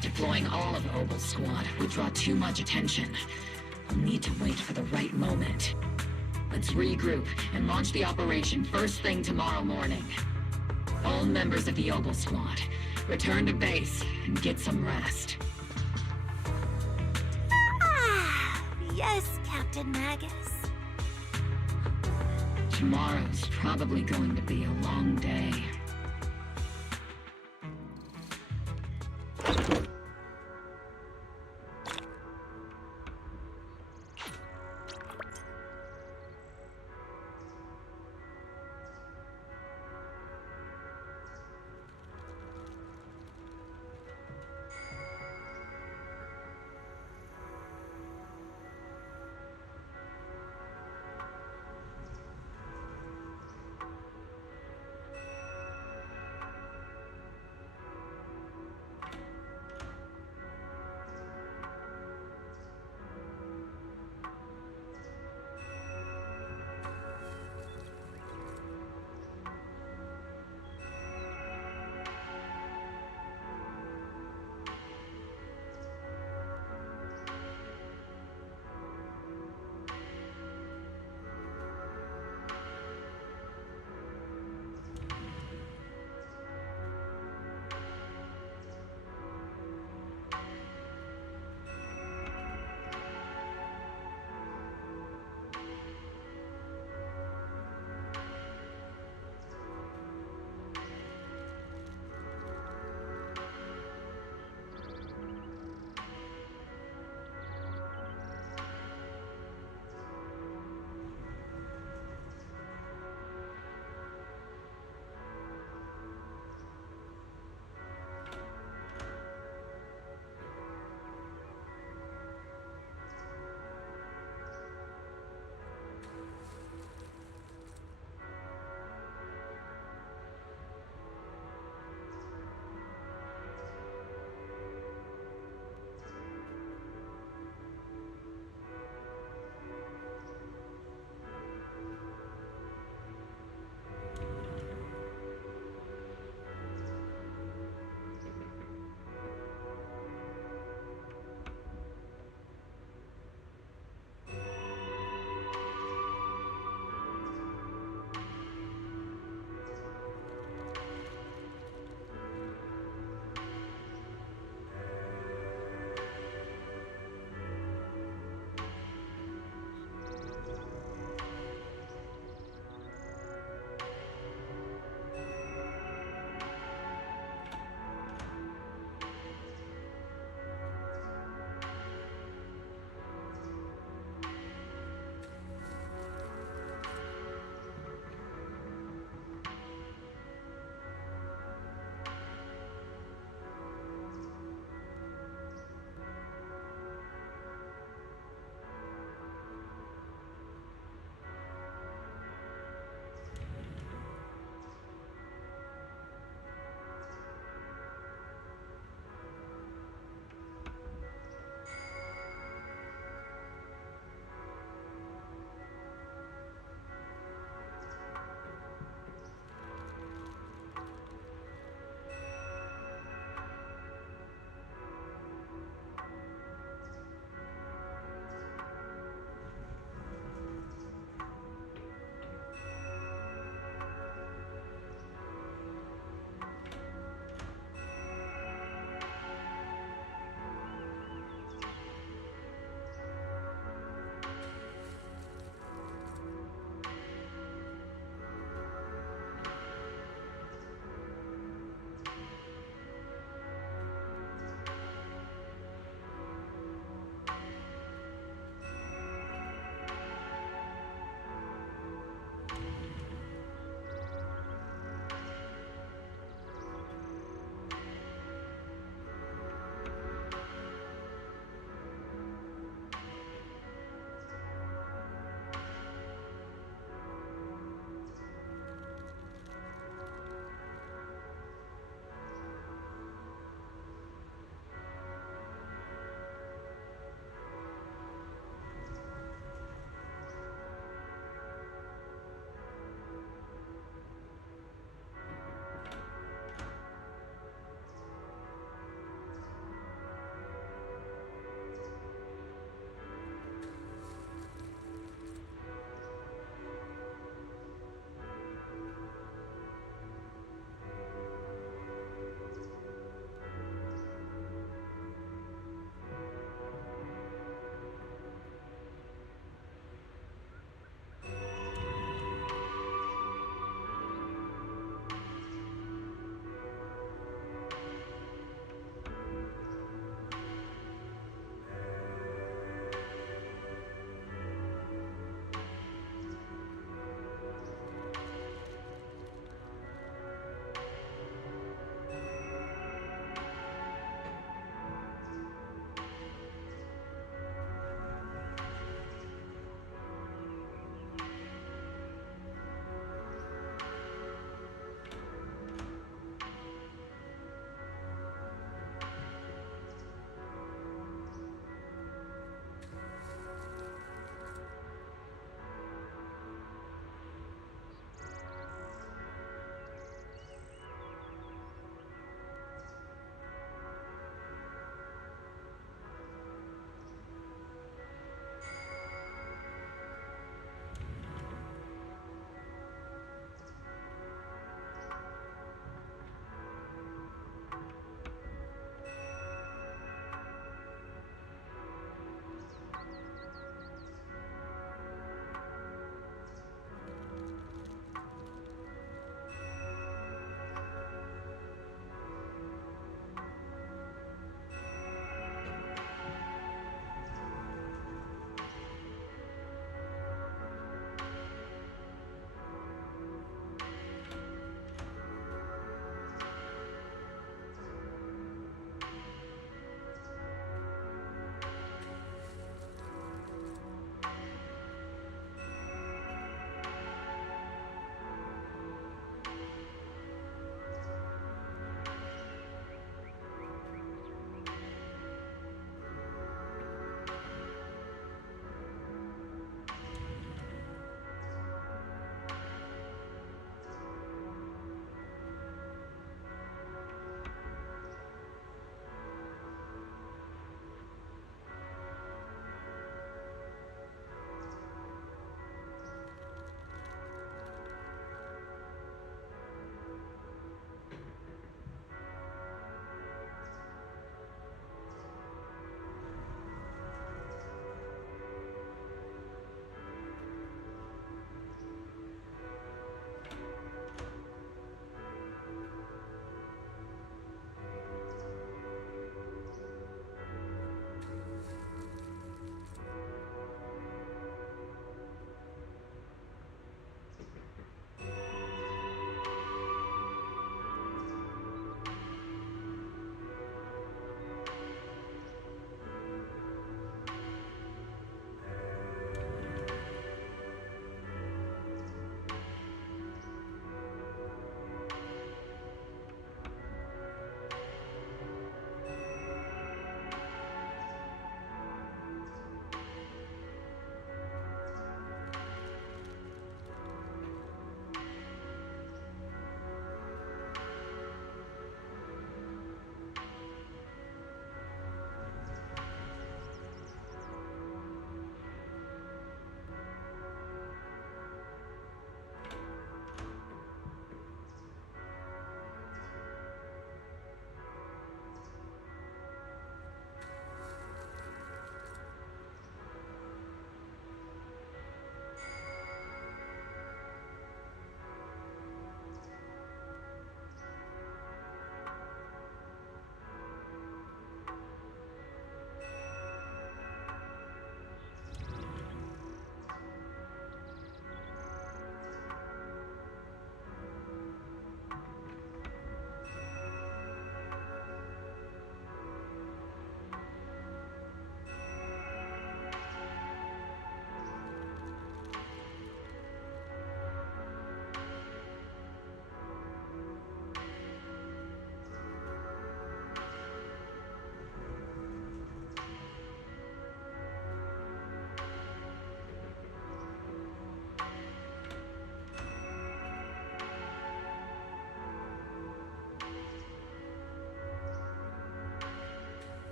Deploying all of Opal Squad would draw too much attention. We'll need to wait for the right moment. Let's regroup and launch the operation first thing tomorrow morning. All members of the Opal Squad, return to base and get some rest. Yes, Captain Magus. Tomorrow's probably going to be a long day.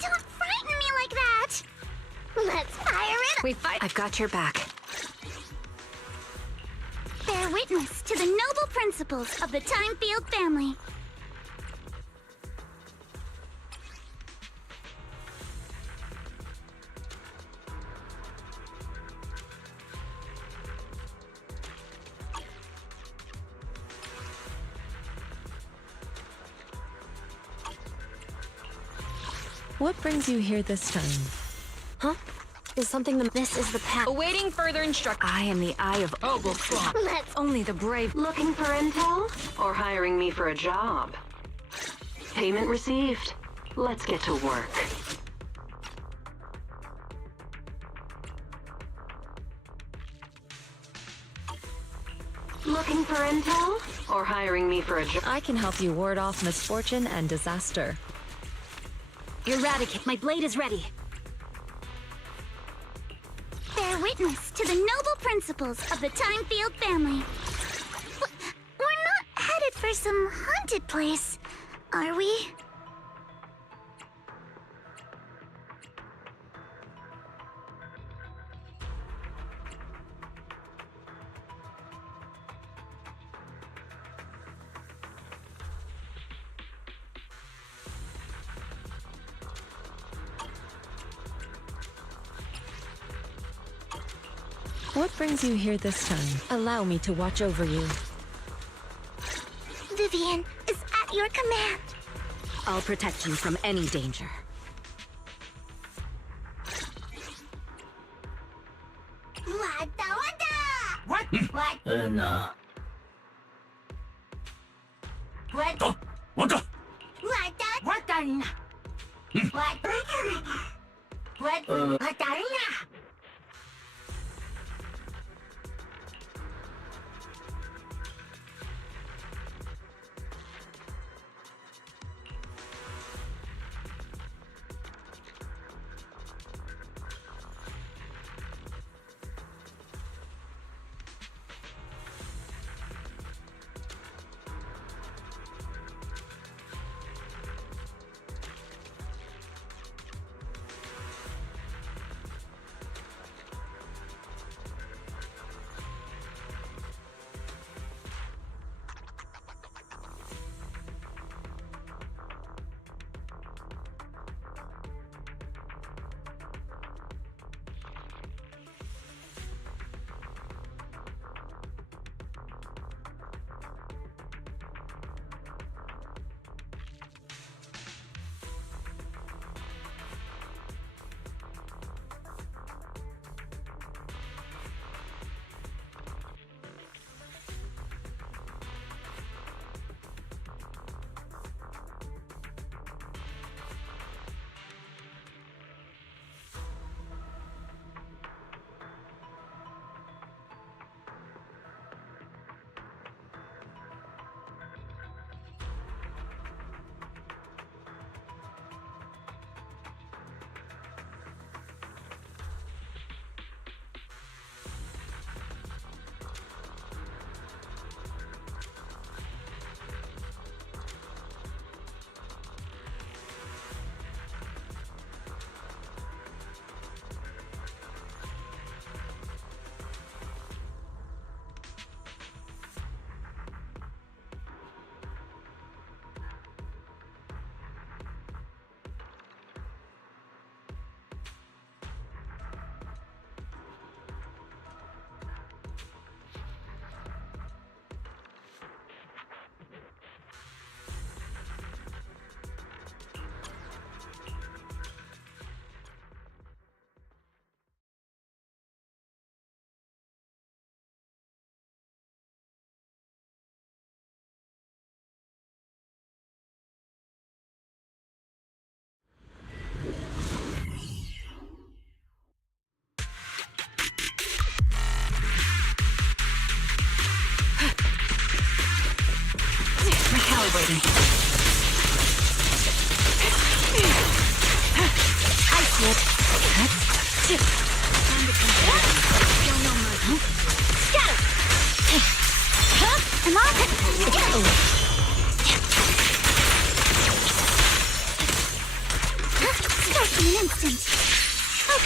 Don't frighten me like that! Let's fire it! We fight. I've got your back. Bear witness to the noble principles of the Timefield family. What brings you here this time? Huh? Is something this is the path. Awaiting further instruction. I am the eye of ᴑᴜᴜ. Let's... Only the brave. Looking for intel? Or hiring me for a job? Payment received. Let's get to work. Looking for intel? Or hiring me for a job? I can help you ward off misfortune and disaster. Eradicate. My blade is ready. Bear witness to the noble principles of the Timefield family. We're not headed for some haunted place, are we? What brings you here this time? Allow me to watch over you. Vivian is at your command. I'll protect you from any danger. What? What? No. What? What? What? What? What?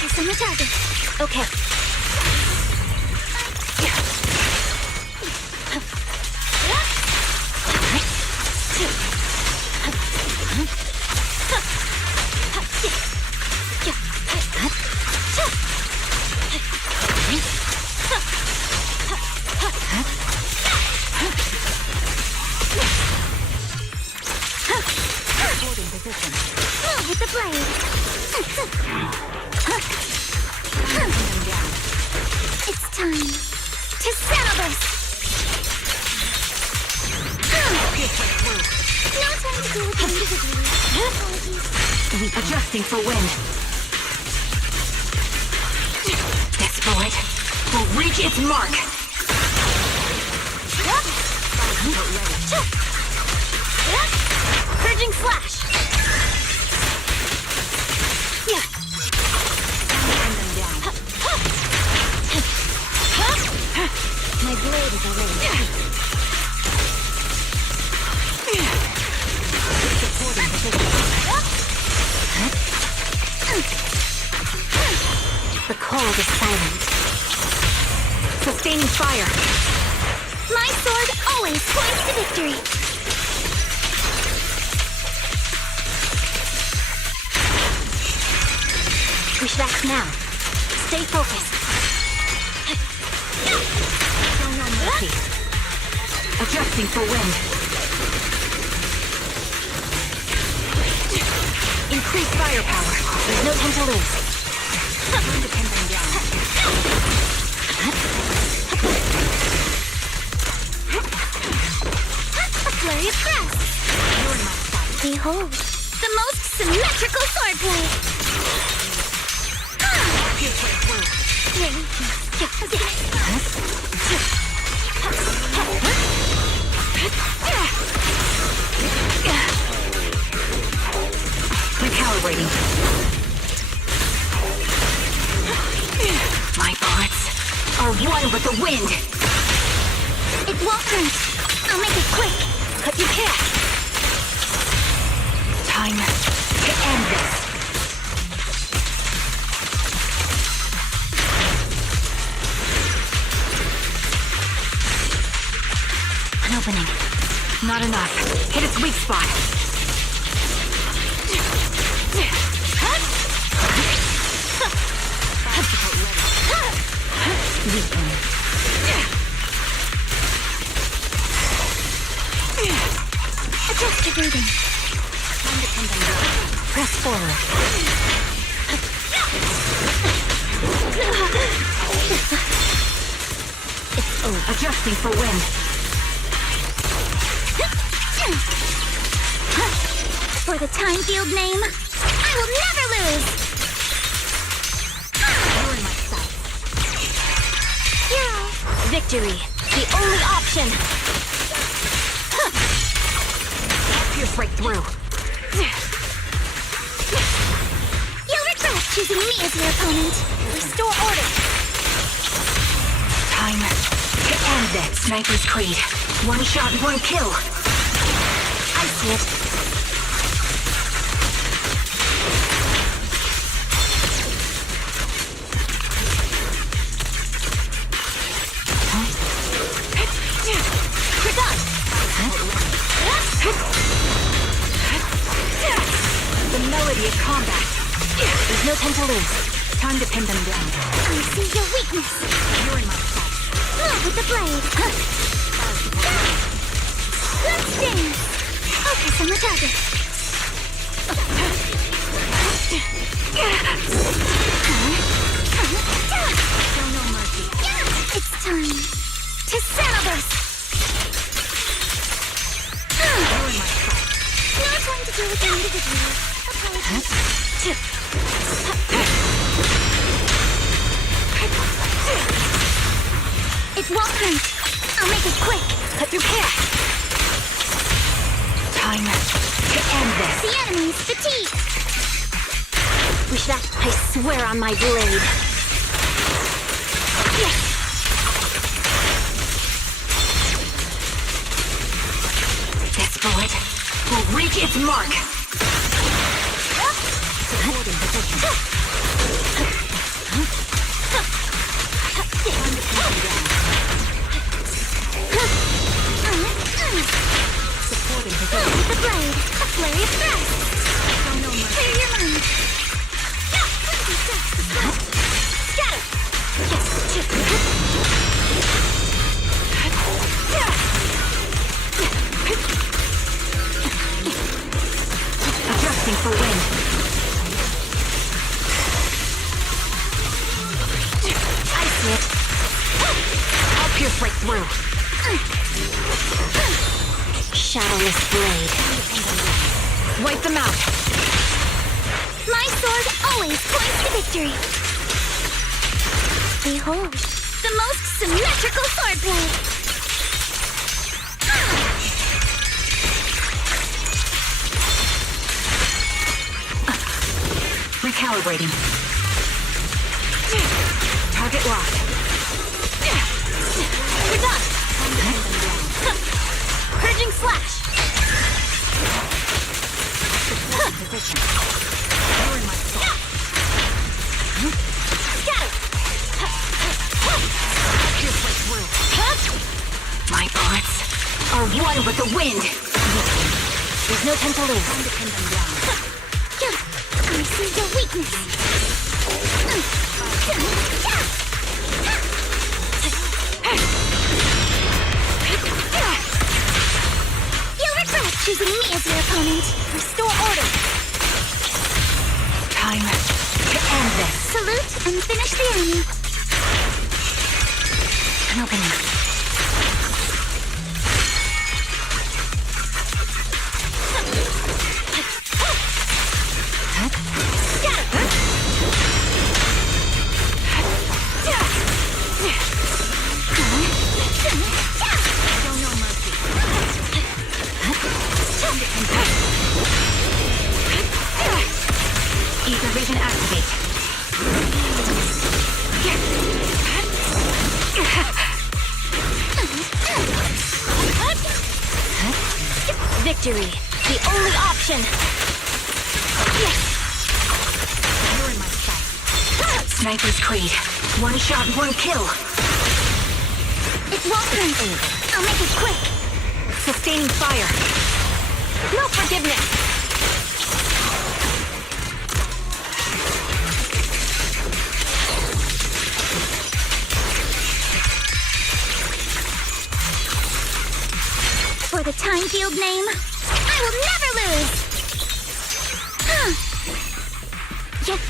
Focus on the target. Okay. Move with the blade. It's time to ⴚᴜᴜ No time to deal with individually. Adjusting for wind. This bullet will reach its mark. Purging slash. My blade is already ready. The cold is silent. Sustaining fire. My sword always points to victory. We should act now. Stay focused. Show no mercy. Adjusting for wind. Increase firepower. There's no time to lose. Time to pin them down. A flurry of thrust. Behold, the most symmetrical swordplay. Recalibrating. My bullets are one with the wind. It won't hurt. I'll make it quick. Cut your hair. Time to end this. An opening. Not enough. Hit its weak spot. Adjust your breathing. Press forward. It's over. Adjusting for wind. For the time field name, I will never lose! You're in my sight. Hero! Victory, the only option! Pierce right through. You'll regret choosing me as your opponent. Restore order. Time to end that Sniper's Creed. One shot, one kill. I see it. We're done. The melody of combat. There's no time to lose. Time to pin them down. I see your weakness. You're in my sight. Move with the blade. Let's dance. Focus on the target. Show no mercy. It's time to ⴚᴜᴜ. You're in my sight. No time to deal with the individual. It won't hurt. I'll make it quick. Cut through hair. Time to end this. The enemy's fatigued. We should act. I swear on my blade. Yes. This bullet will reach its mark. Supporting position. Flurry of thrust! Clear your mind! Scatter! Adjusting for wind. I see it. I'll pierce right through. Shadowless blade. Wipe them out. My sword always points to victory. Behold, the most symmetrical swordplay. Recalibrating. Target locked. We're done. Purging slash. Position. My bullets are one with the wind. There's no time to lose. I see your weakness. You'll regret choosing me as your opponent. Restore order. Time to end this. Salute and finish the enemy. An opening. Ether vision activate. Victory, the only option. Yes. You're in my sight. Sniper's Creed. One shot, one kill. It won't be over. I'll make it quick. Sustaining fire. No forgiveness. For the time field name, I will never lose! Yes.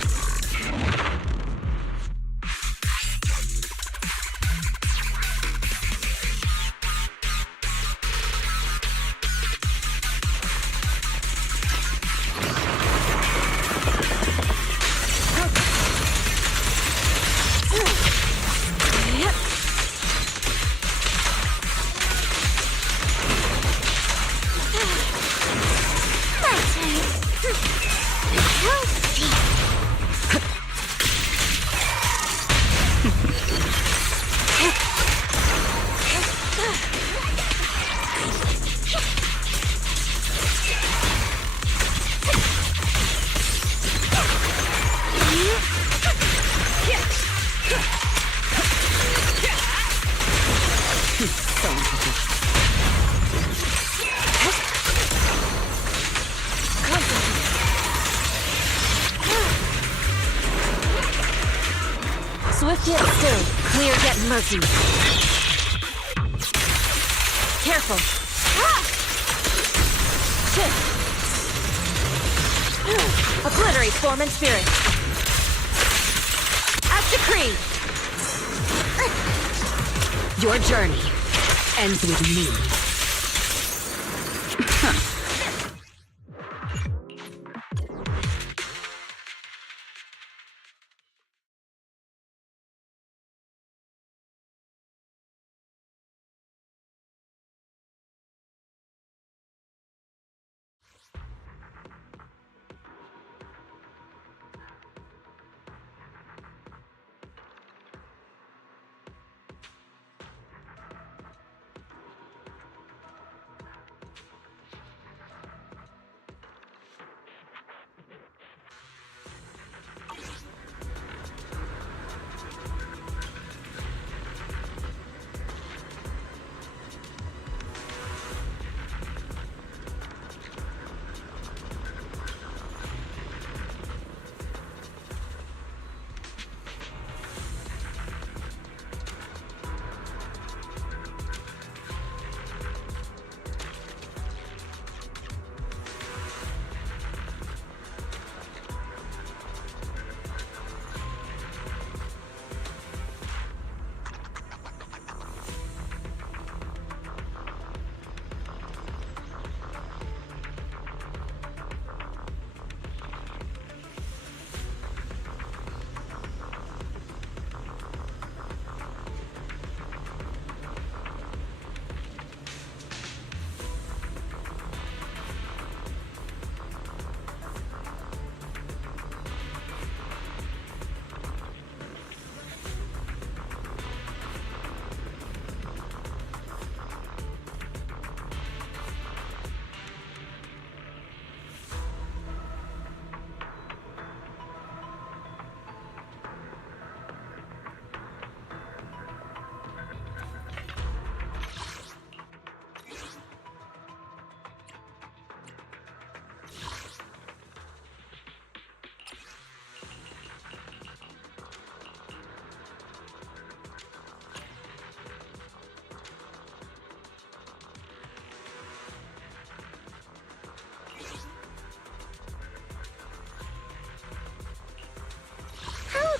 Swift yet still, clear yet murky. Careful. Shift. Obliterate form and spirit. As decreed. Your journey ends with me.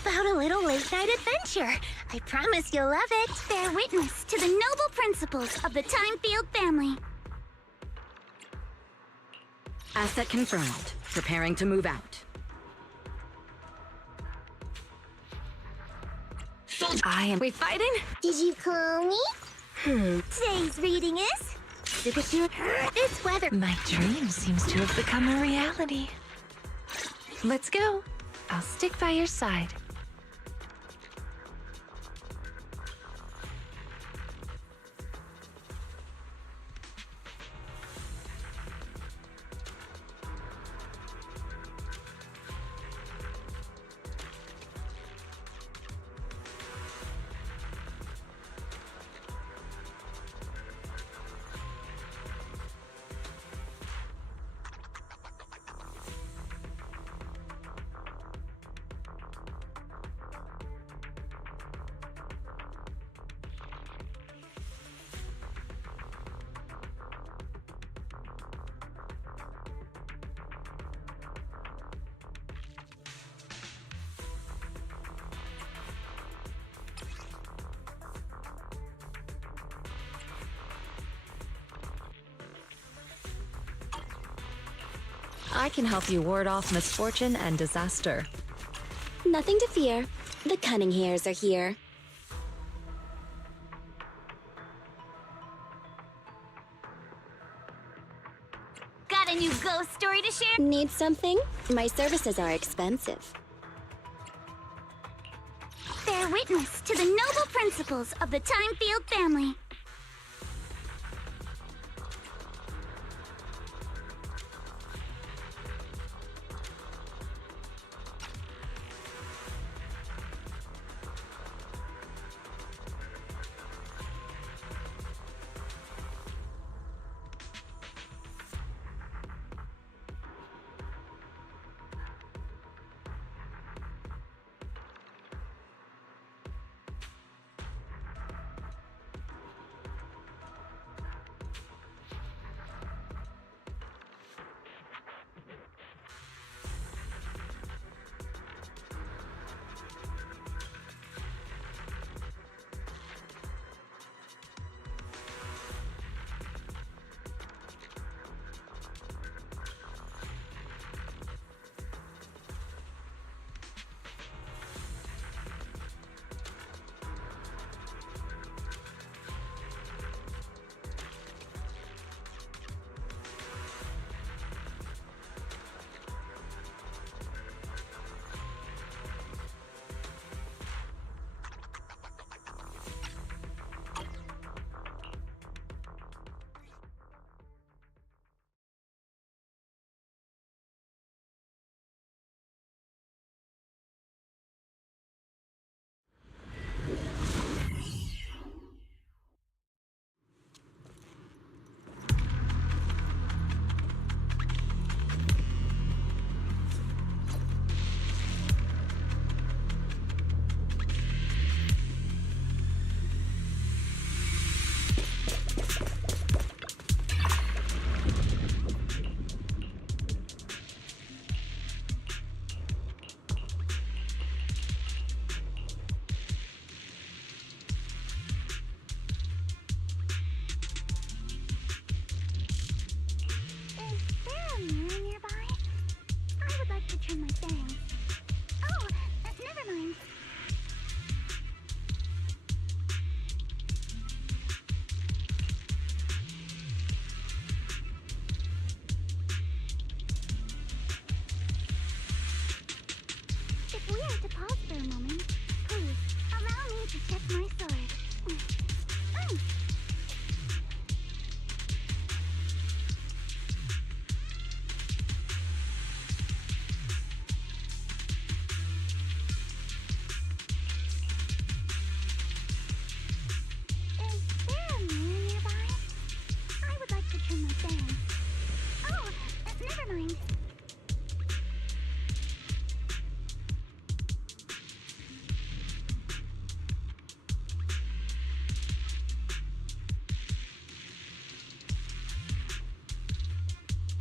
about a little late-night adventure? I promise you'll love it. Bear witness to the noble principles of the Timefield family. Asset confirmed. Preparing to move out. We fighting? Did you call me? Today's reading is... It's weather. My dream seems to have become a reality. Let's go. I'll stick by your side. I can help you ward off misfortune and disaster. Nothing to fear. The ʀᴏᴜᴜs are here. Got a new ghost story to share? Need something? My services are expensive. Bear witness to the noble principles of the Timefield family.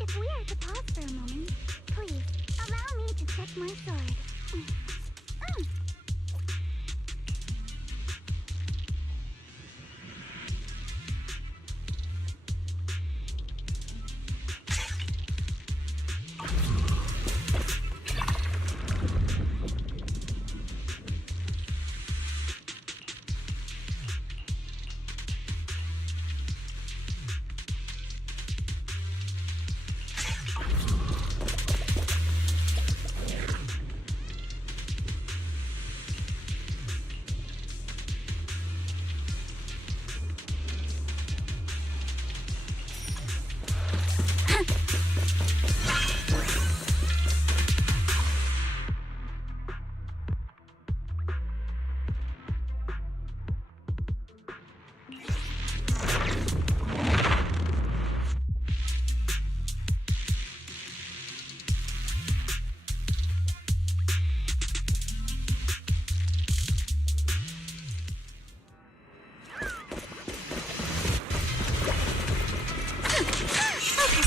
If we are to pause for a moment, please allow me to check my sword.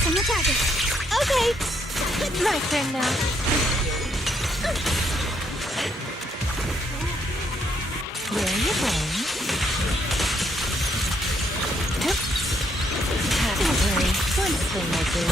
on the target. Okay. My turn now. Where are you going? Don't worry, one thing will do.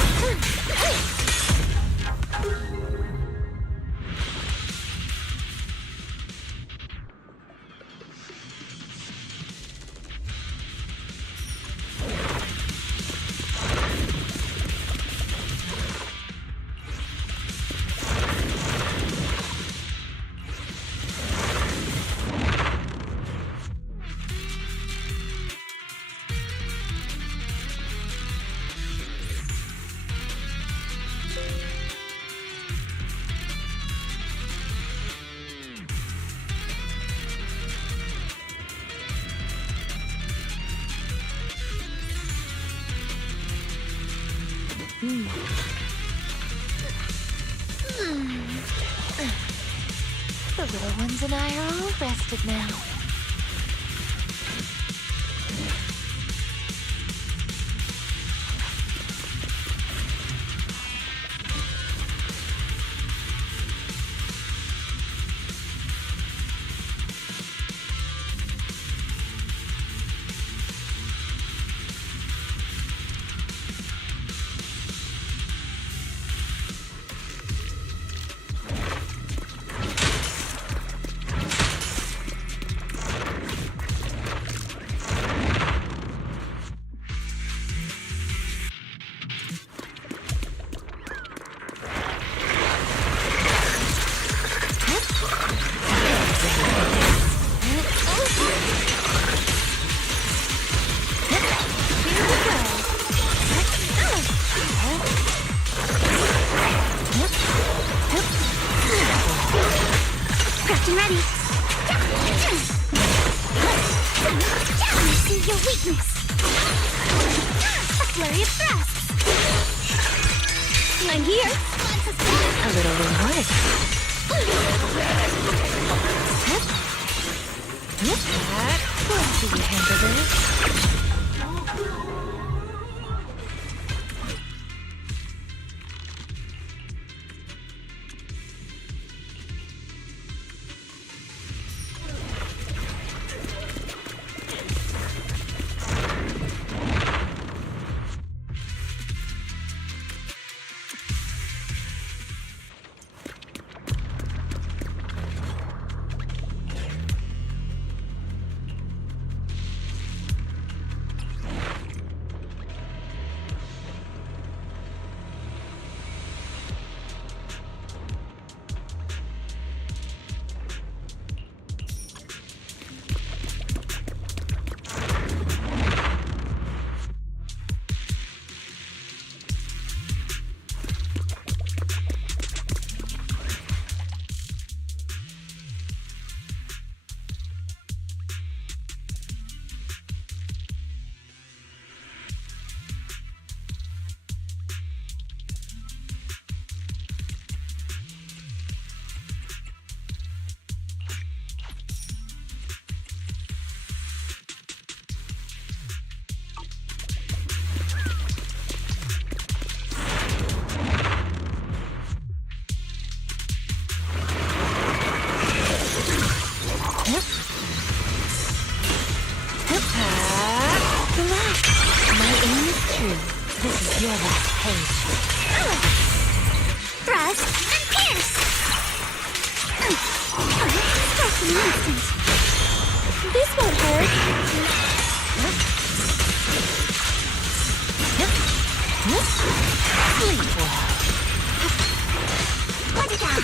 The little ones and I are all rested now. Prepped and ready. I see your weakness. A flurry of thrusts. I'm here. A little reward. Let's see you handle this. This is your last page. Thrust and pierce! Strike in an instant. This won't hurt. Sleep well. Put it down.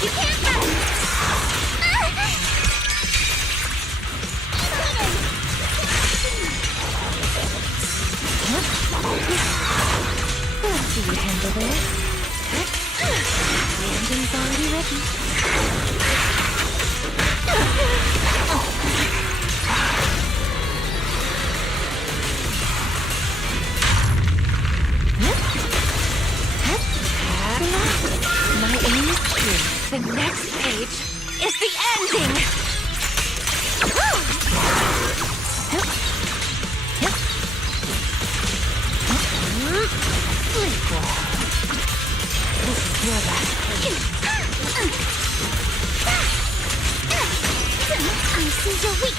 You can't run! Let's see you handle this. Landing's already ready. My aim is true. The next page is the ending!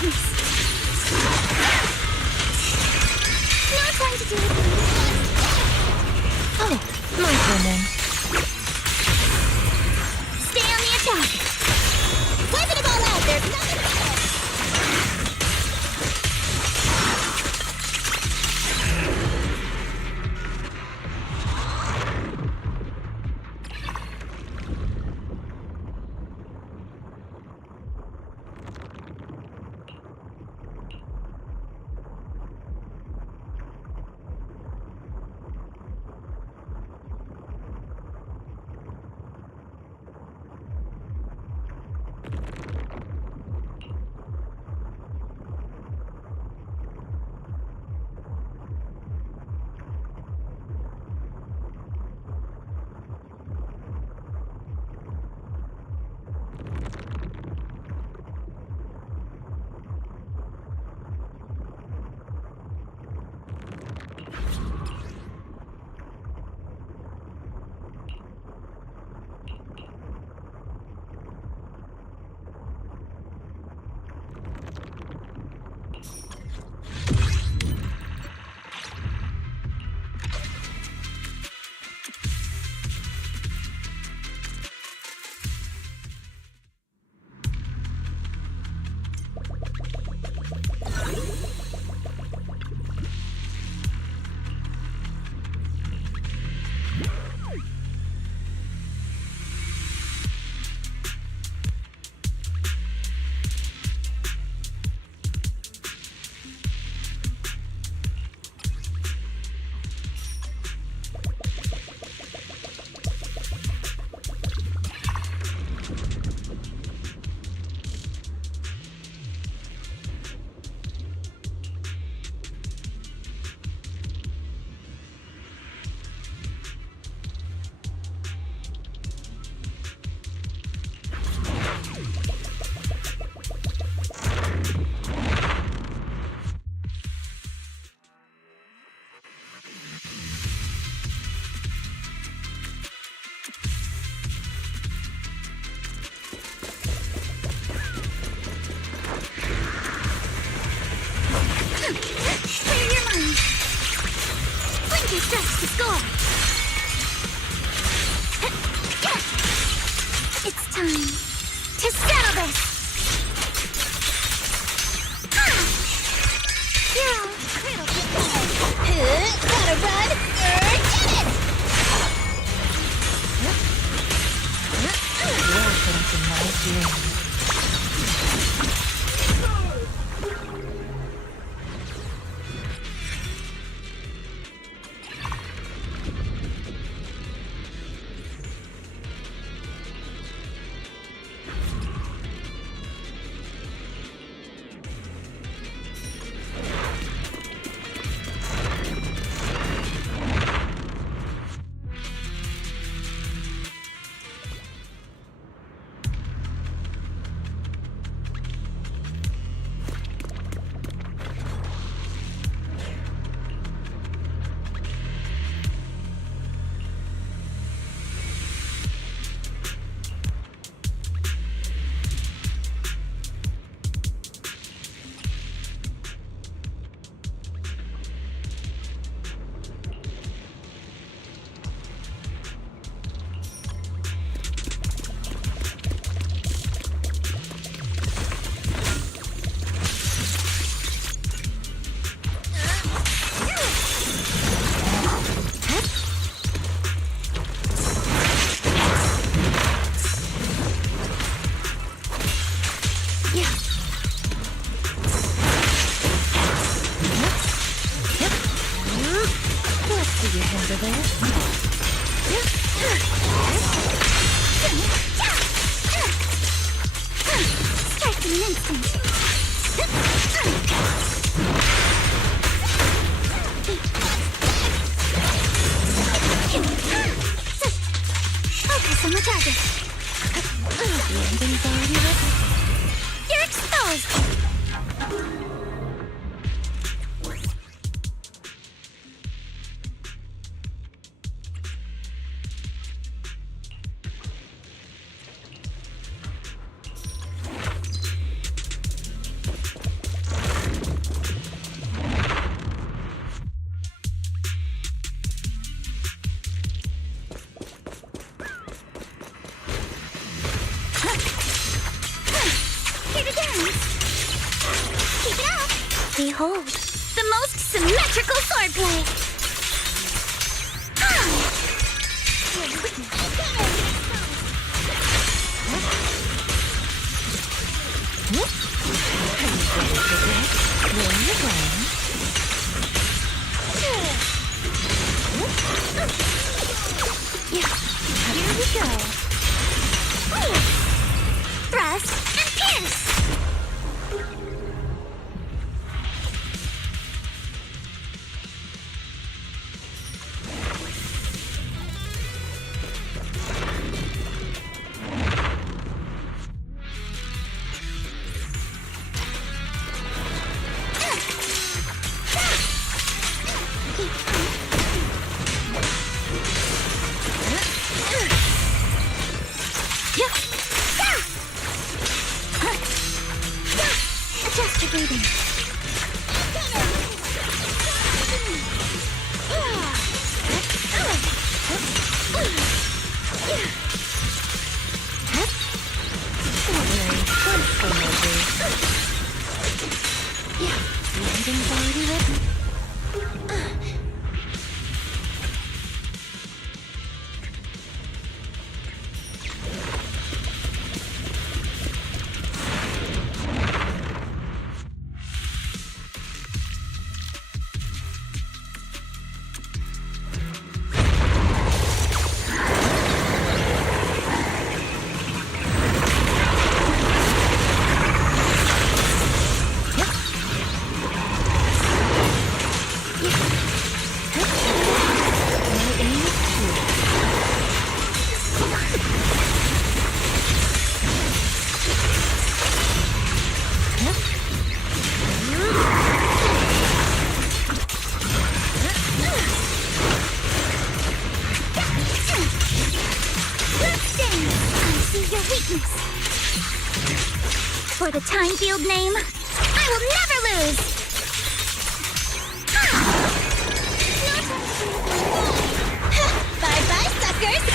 No time to do it. Oh, my woman. Stay on the attack. Weapon it all out. There's nothing to it. Stretch to score! It's time to settle this! You're all gotta run or get it! Welcome to my dream. Focus on the target. The ending's already written. You're exposed! Behold, the most symmetrical swordplay! Here we go. Thrust and pierce! Adjust your breathing. Landing's already written. For the time field name, I will never lose! Bye-bye, suckers!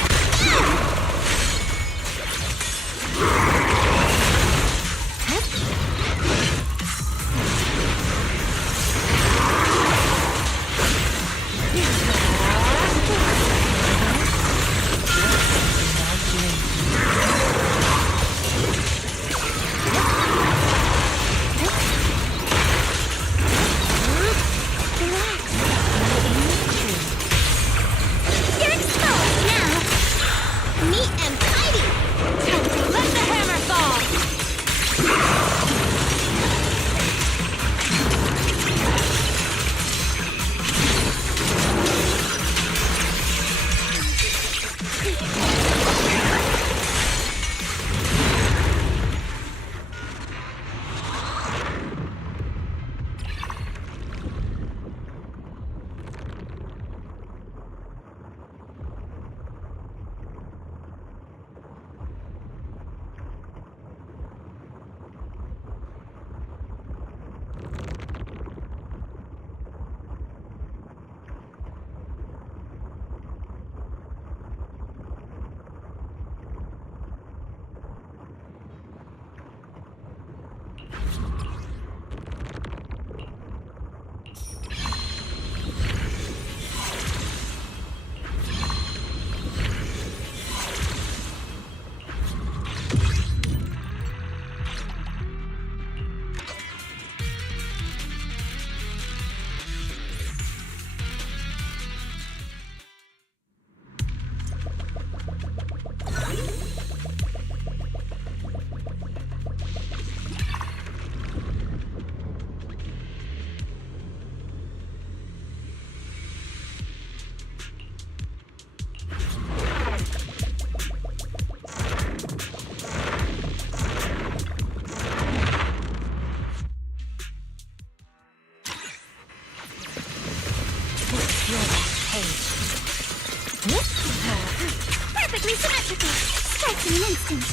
Perfectly symmetrical. Strikes in an instant.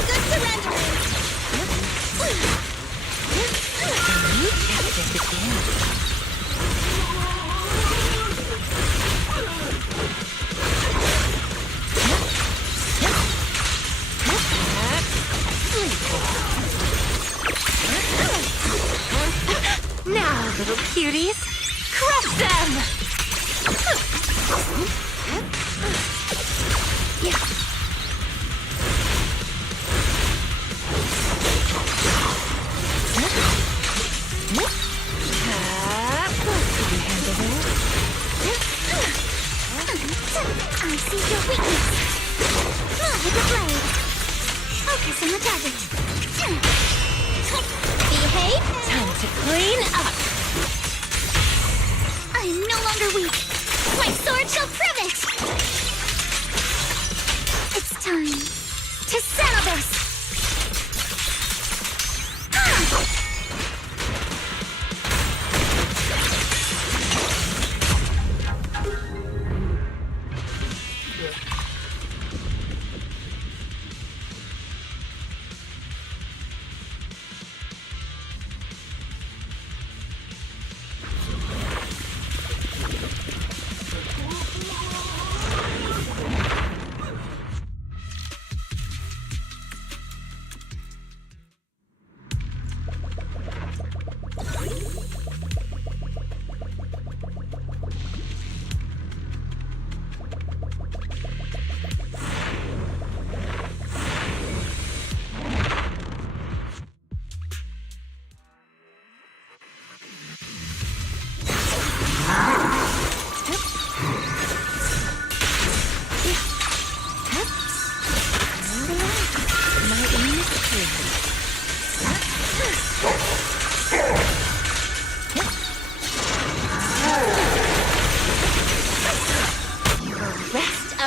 good surrendering! Now, little cuties, crush them! I see your weakness. Move with the blade. Focus on the target. Behave. Time to clean up! I am no longer weak. My sword shall prove it. It's time to settle this.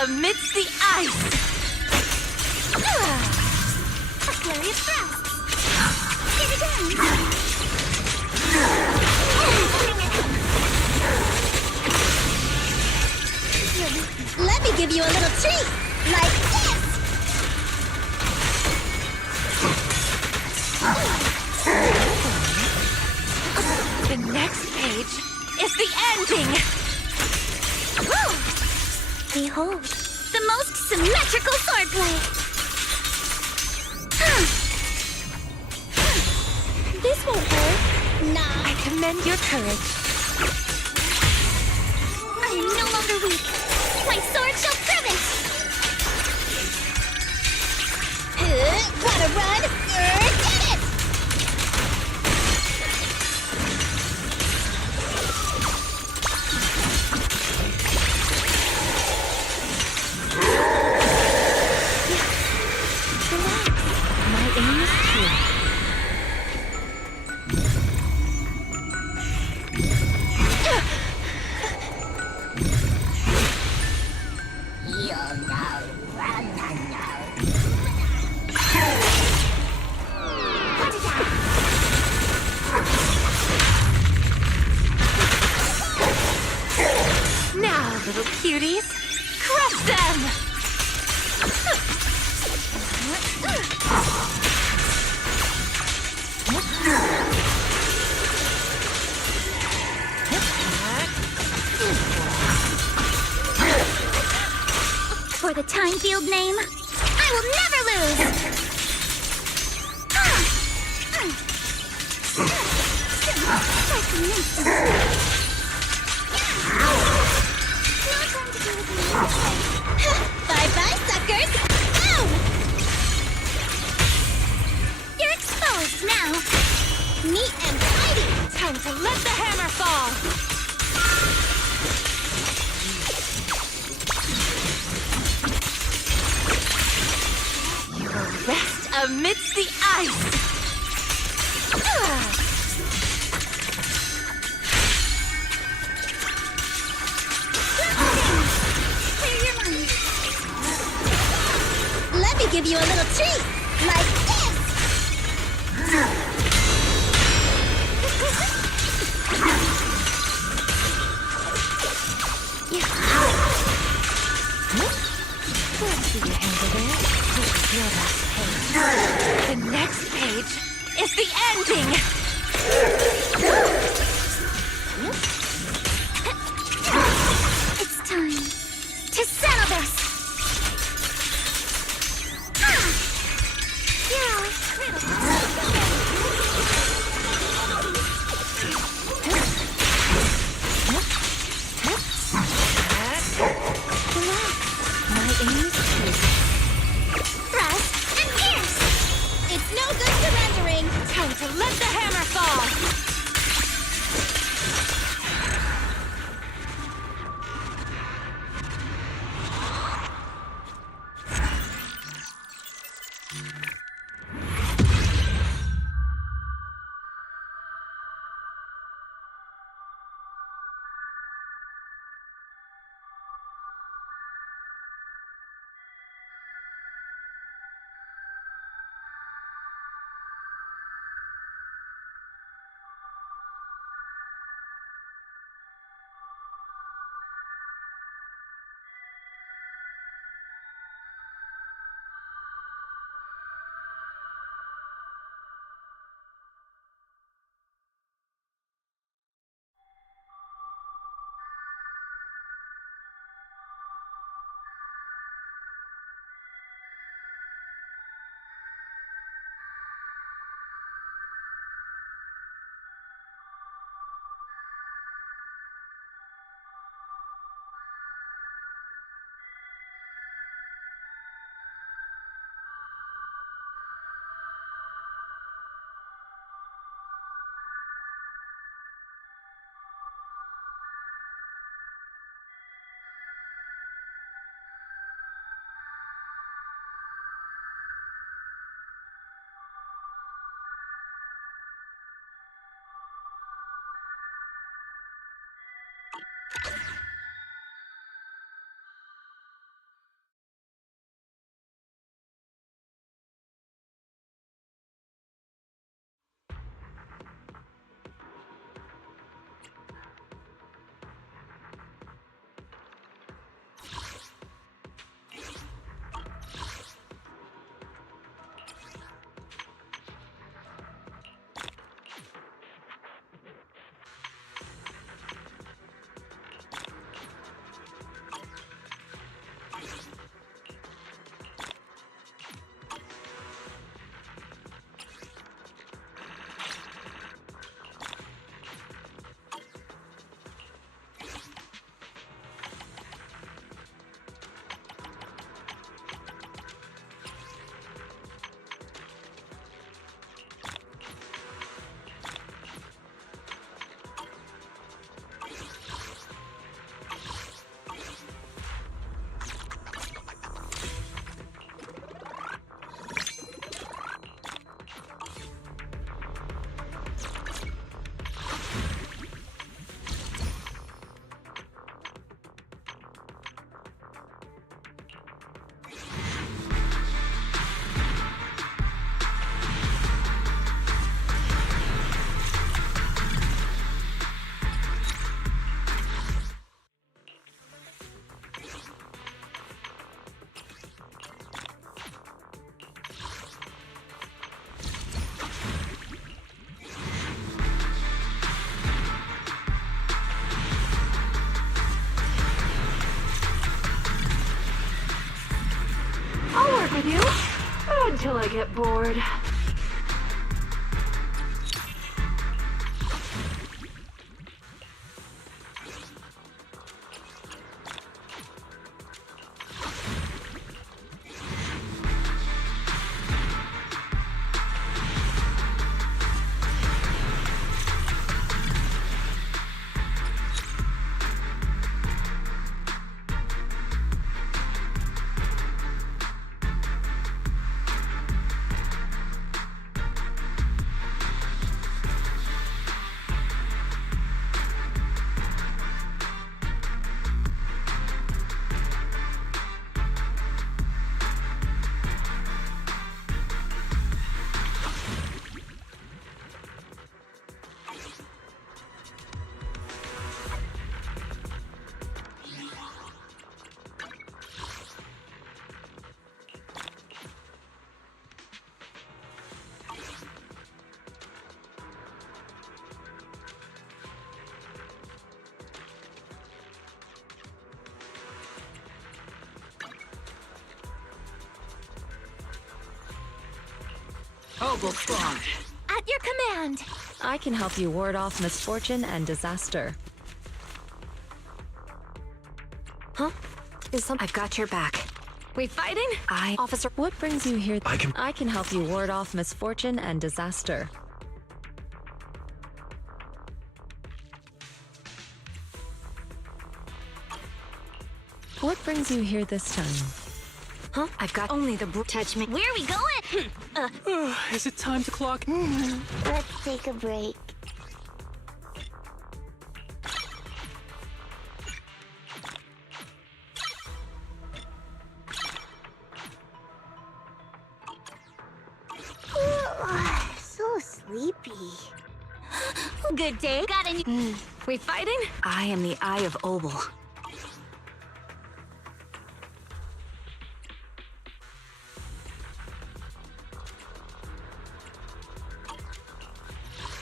Amidst the ice! A flurry of thrusts. Hit again. Let me give you a little treat, like this. The next page is the ending! Behold, the most symmetrical swordplay. This won't hurt. Nah. I commend your courage. I am no longer weak. My sword shall prove it. Gotta run. Get it. My aim is true. Now, little cuties, crush them! For the Thyme field name, I will never lose! Bye-bye, suckers! Boom! You're exposed now. Neat and tidy. Time to let the hammer fall! You will rest amidst the ice! Clear your mind. Let me give you a little treat, like this! Let's see your handle there. your last page. The next page is the ending! It's time to settle this! My aim is clear. Thrust and pierce! It's no good surrendering! Time to let the hammer fall! with you until I get bored. Obel Squad. At your command. I can help you ward off misfortune and disaster. Huh? I've got your back. We fighting? Officer. What brings you here? I can help you ward off misfortune and disaster. What brings you here this time? Huh? I've got only the touch me. Where are we going? Is it time to clock? Let's take a break. So sleepy. Good day. Got any? We fighting? I am the Eye of Obel.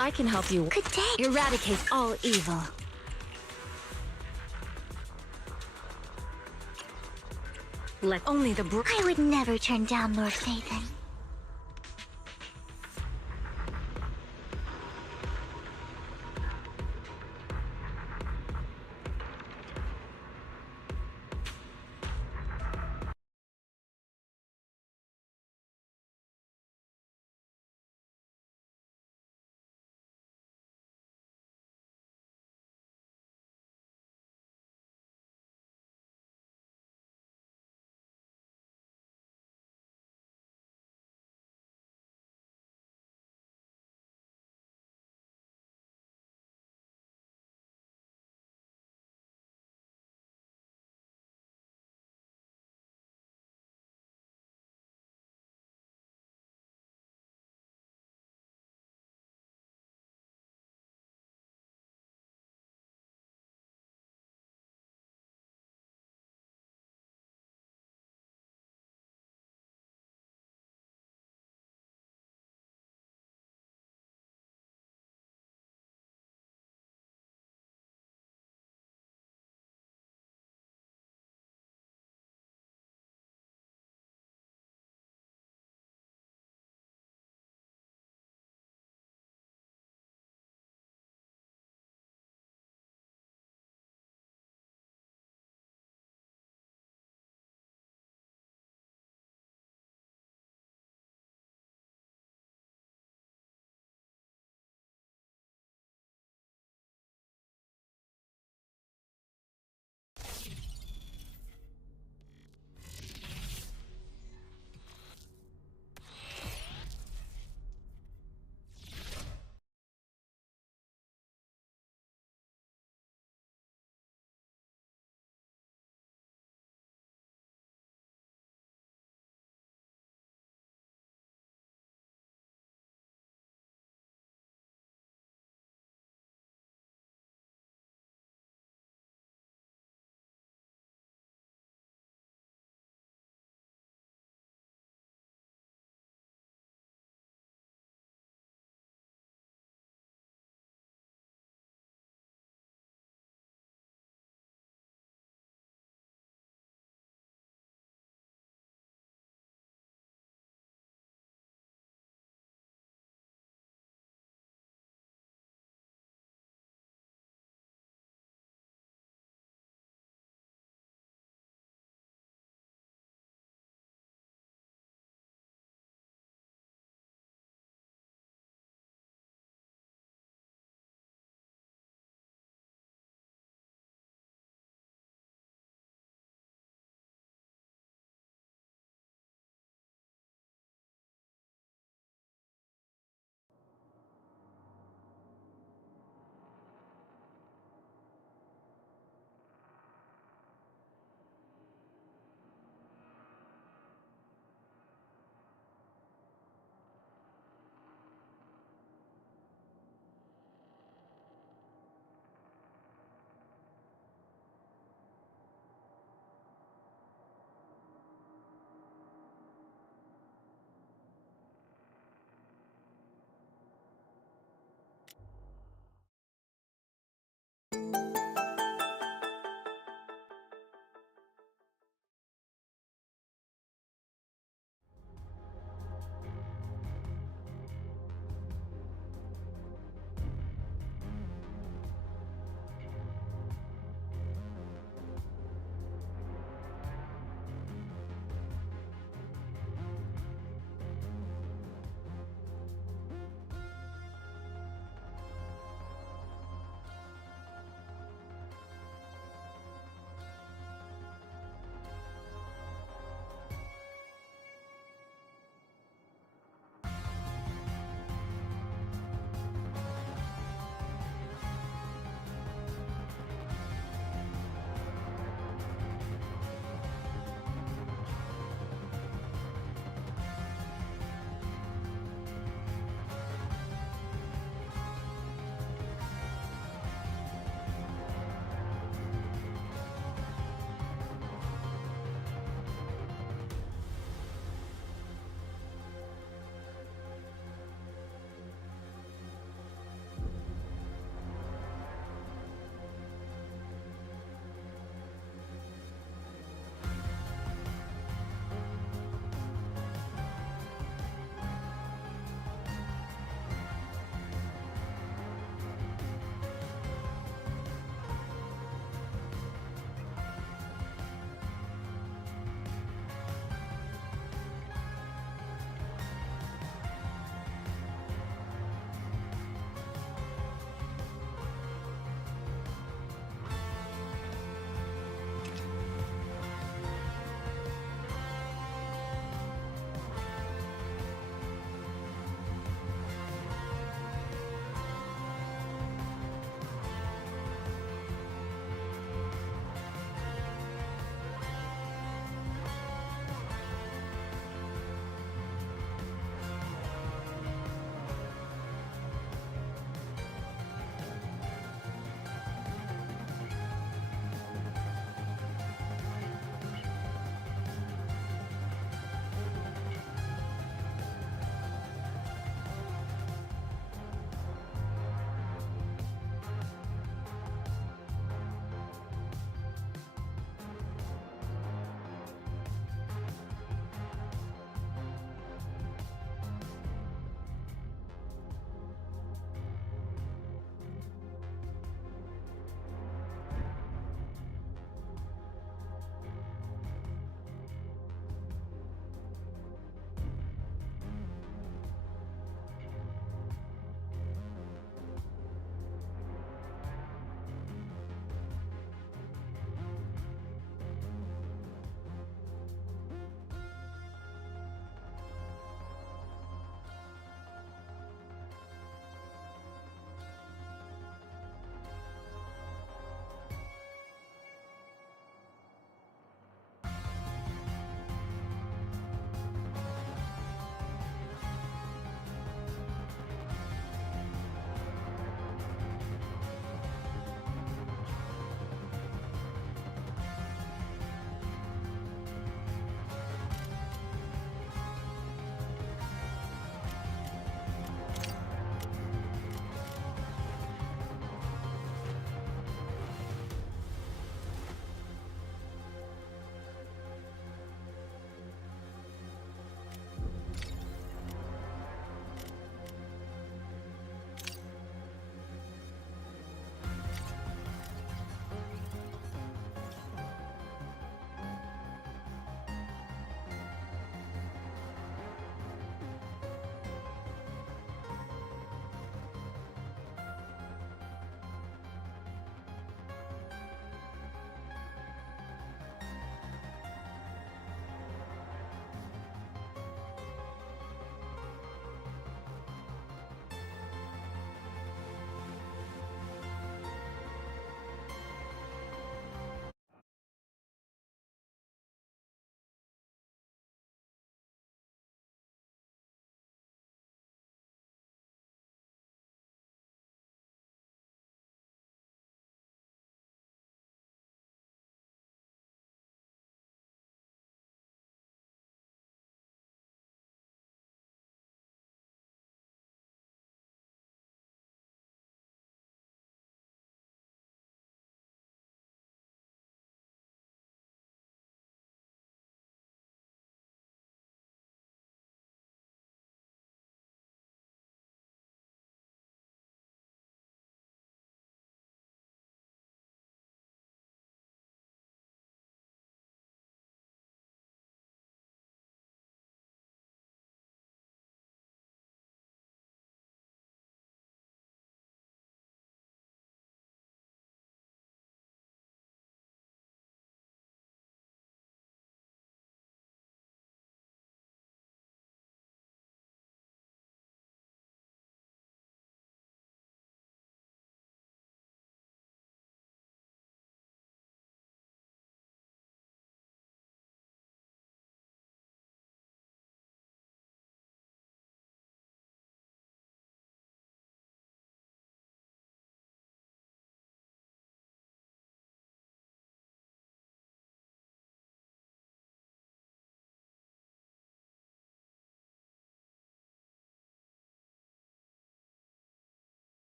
I can help you. Good day. Eradicate all evil. Let only the I would never turn down Lord Phaethon.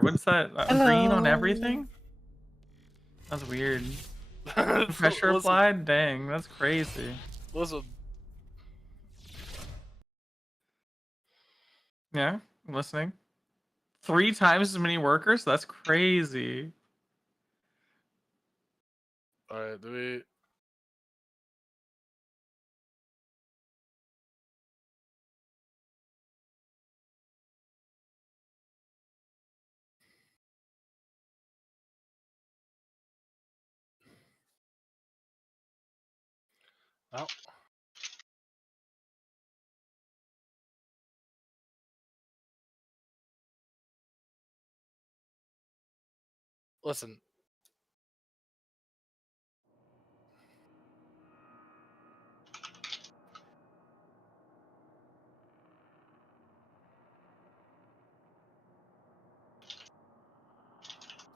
What's that? Green on everything? That's weird. Pressure applied? Dang, that's crazy. Listen. Yeah, I'm listening. 3 times as many workers? That's crazy. Alright, do we... No. Listen.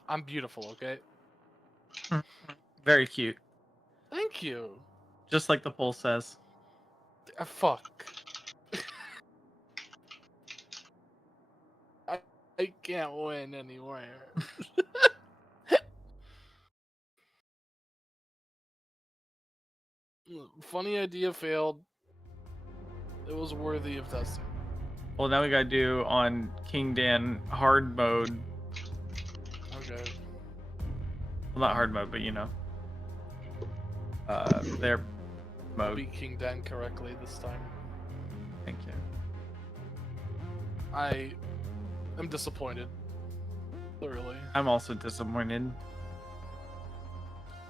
I'm beautiful, okay? Very cute. Thank you. Just like the poll says. Fuck. I can't win anywhere. Funny idea failed. It was worthy of testing. Well, now we gotta do on King Dan hard mode. Okay. Well, not hard mode, but you know. Their I'll mode. beat King Dan correctly this time. Thank you. I am disappointed. Thoroughly. I'm also disappointed.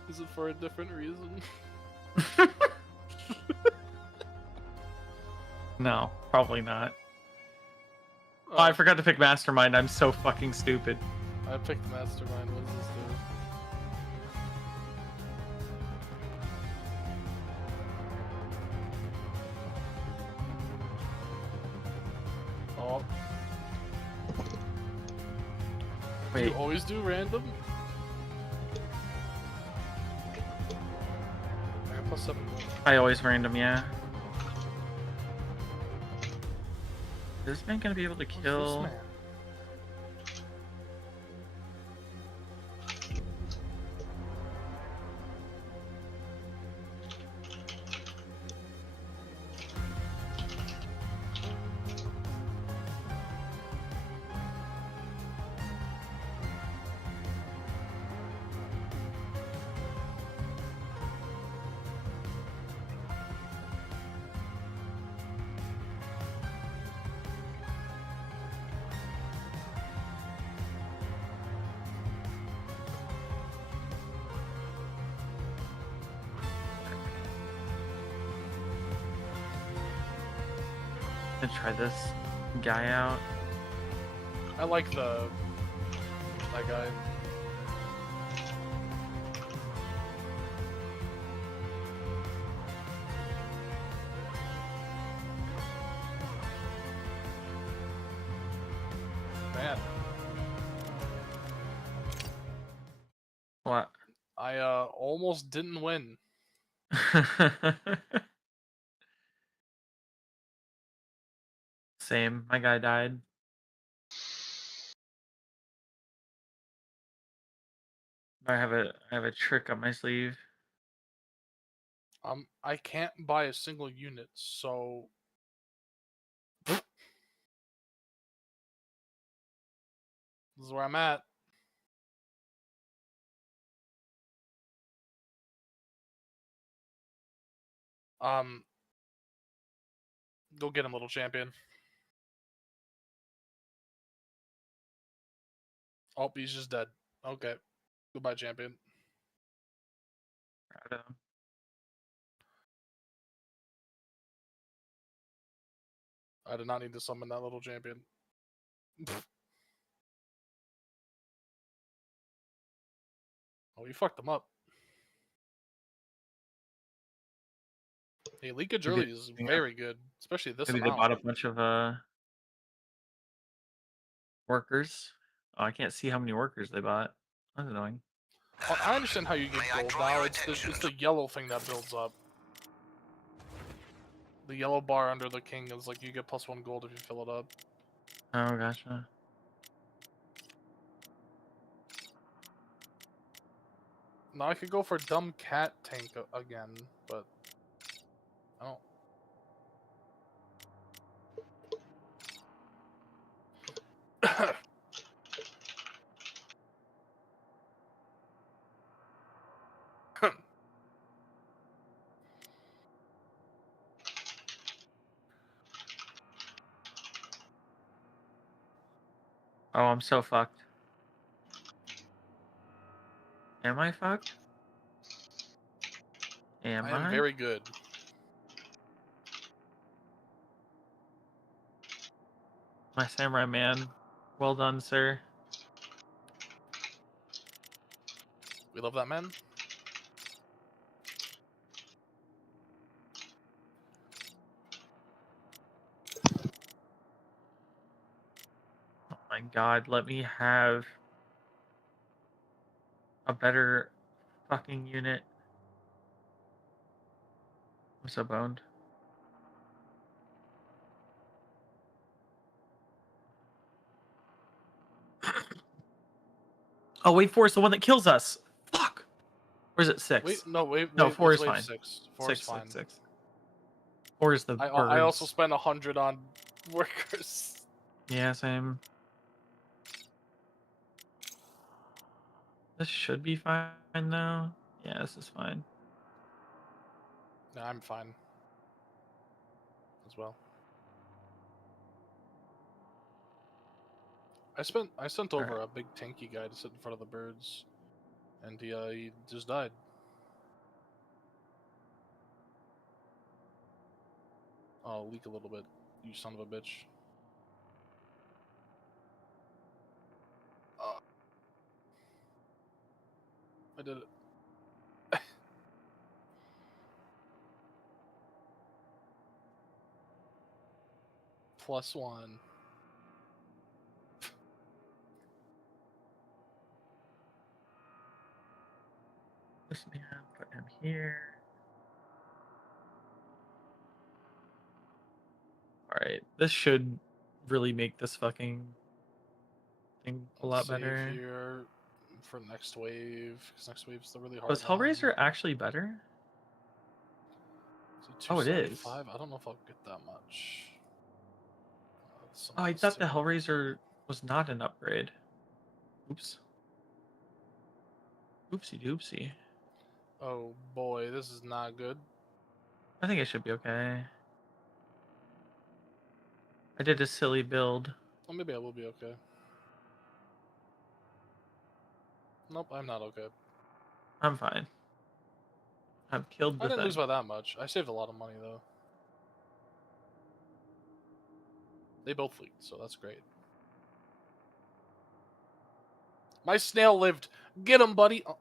Is it for a different reason? No, probably not. Oh, I forgot to pick Mastermind. I'm so fucking stupid. I picked Mastermind. What does this do? Oh. Wait. You always do random? I got +7 gold. I always random, yeah. Is this man gonna be able to kill? Man? Let's try this guy out. I like that guy. Man. What? I almost didn't win. Same. My guy died. I have a trick up my sleeve. I can't buy a single unit, so this is where I'm at. Go get him, little champion. Oh, he's just dead. Okay. Goodbye, champion. I did not need to summon that little champion. Oh, you fucked him up. Hey, leakage early is very good, especially this Maybe amount. they bought a bunch of workers. Oh, I can't see how many workers they bought. That's annoying. I understand how you get gold now. It's the yellow thing that builds up. The yellow bar under the king is like you get +1 gold if you fill it up. Oh, gotcha. No, I could go for dumb cat tank again, but I don't. Oh, I'm so fucked. Am I fucked? I am very good. My samurai man. Well done, sir. We love that man. Oh my god, let me have a better fucking unit. I'm so boned. Oh, wave 4 is the one that kills us. Fuck. Or is it 6? Wait, no, 4 is wave fine. 6. 6, is fine. 6, 6. 4 is the birds. I also spent 100 on workers. Yeah, same. This should be fine now. Yeah, this is fine. No, I'm fine. As well. I sent over a big tanky guy to sit in front of the birds, and he just died. I'll leak a little bit, you son of a bitch. I did it. +1. This man, put him here. Alright, this should really make this fucking thing a lot Save better. here for next wave, because next wave's the really hard Was Hellraiser actually better? Oh, it is. I don't know if I'll get that much. Oh, I thought the Hellraiser was not an upgrade. Oops. Oopsie doopsie. Oh boy, this is not good. I think it should be okay. I did a silly build. Well, maybe I will be okay. Nope, I'm not okay. I'm fine. I've killed the I didn't thing. lose by that much. I saved a lot of money though. They both leaked, so that's great. My snail lived. Get him, buddy. Oh.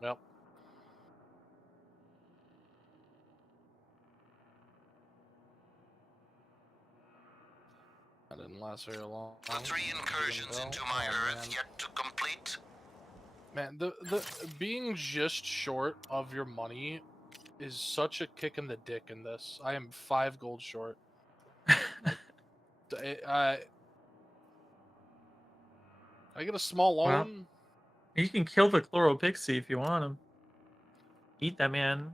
Well. That didn't last very long. The 3 incursions into my Earth yet to complete. Man, the being just short of your money is such a kick in the dick in this. I am 5 gold short. I get a small loan. Well, you can kill the ᴘᴏᴜᴜ if you want him. Eat that man.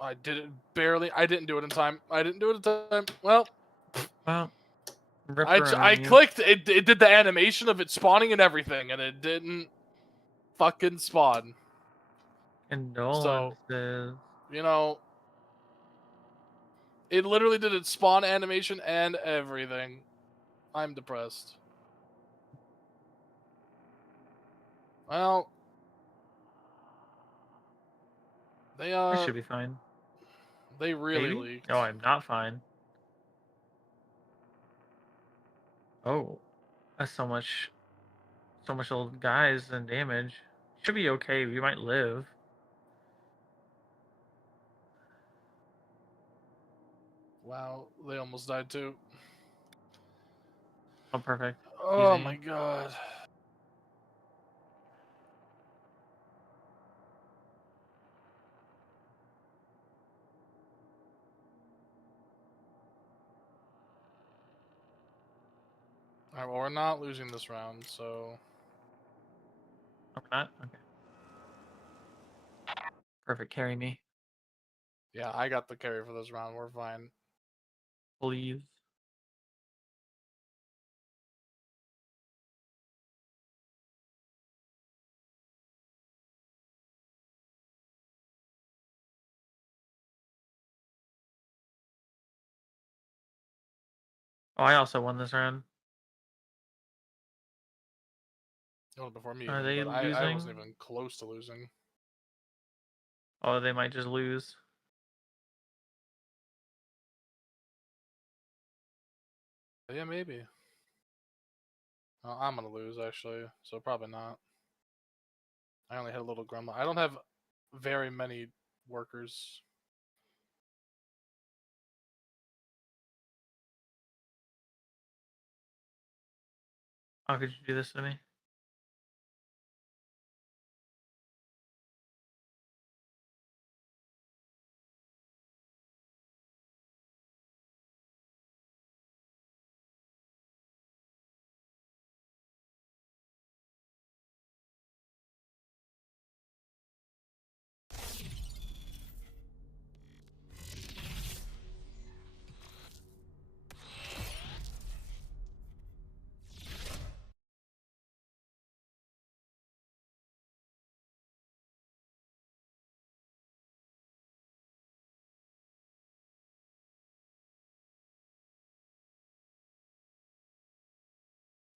I did it barely. I didn't do it in time. Well, I clicked. It did the animation of it spawning and everything, and it didn't fucking spawn. Condolences. So, you know, it literally did its spawn animation and everything. I'm depressed. Well, they This should be fine. They really Maybe? leaked. No, I'm not fine. Oh, that's so much old guys and damage. Should be okay. We might live. Wow, they almost died too. Oh, perfect. Oh Easy. my god. Alright, well, we're not losing this round, so... Oh, we're not? Okay. Perfect, carry me. Yeah, I got the carry for this round, we're fine. Please. Oh, I also won this round. Oh, before me, Are even, they but I losing? wasn't even close to losing. Oh, they might just lose. Yeah, maybe. I'm gonna lose, actually, so probably not. I only had a little grandma. I don't have very many workers. How could you do this to me?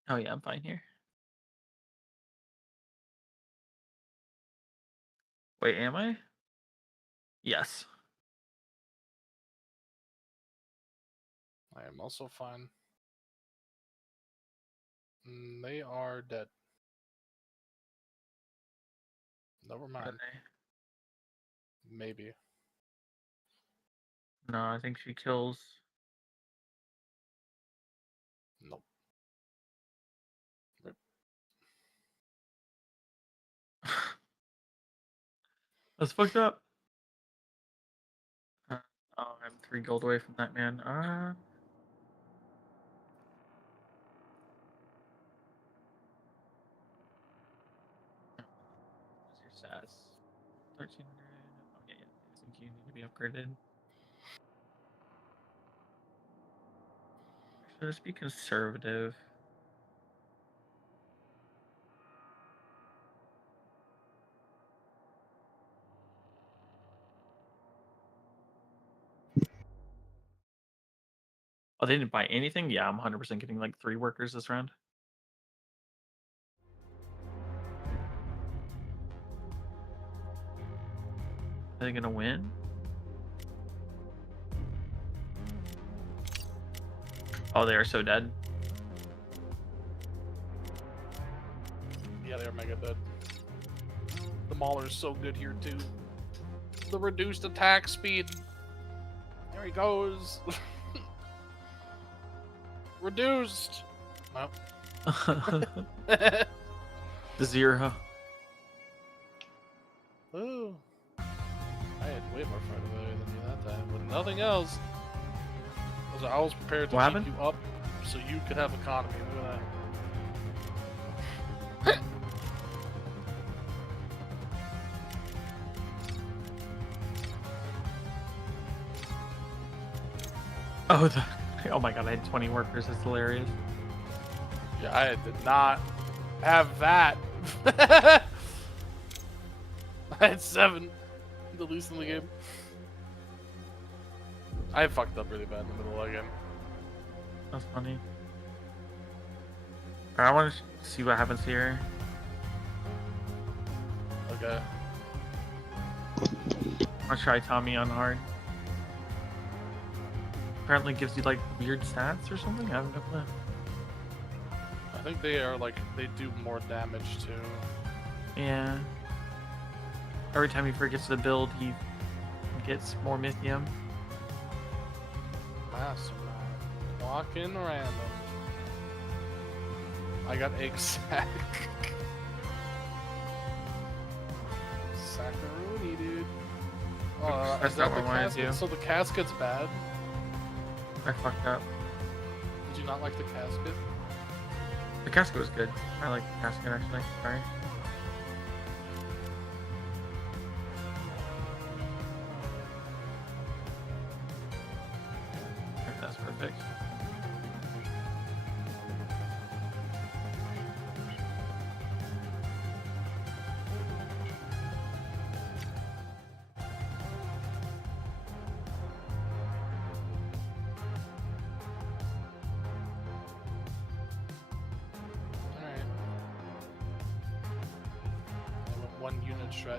Oh yeah, I'm fine here. Wait, am I? Yes. I am also fine. They are dead. Never mind. Maybe. No, I think she kills. Nope. Rip. That's fucked up. Oh, I'm 3 gold away from that man. What's your stats? 1300. Oh yeah, I think you need to be upgraded. Should just be conservative. Oh, they didn't buy anything? Yeah, I'm 100% getting like 3 workers this round. Are they gonna win? Oh, they are so dead. Yeah, they are mega dead. The Mauler's so good here too. The reduced attack speed. There he goes. Reduced. No. The 0. Ooh. I had way more fun than you that time, but nothing else. I was prepared to keep you up so you could have economy. Look at that. Oh my god, I had 20 workers. That's hilarious. Yeah, I did not have that. I had 7. The least in the game. I fucked up really bad in the middle again. That's funny. Alright, I want to see what happens here. Okay. I'll try Tommy on hard. Apparently gives you like weird stats or something? I have no clue. I think they are like, they do more damage too. Yeah. Every time he forgets to build, he gets more mythium. Mastermind. Walking random. I got egg sack. Sackaroonie, dude. That's not what I wanted to do. So the casket's bad? I fucked up. Did you not like the casket? The casket was good. I like the casket actually. Sorry. That's perfect.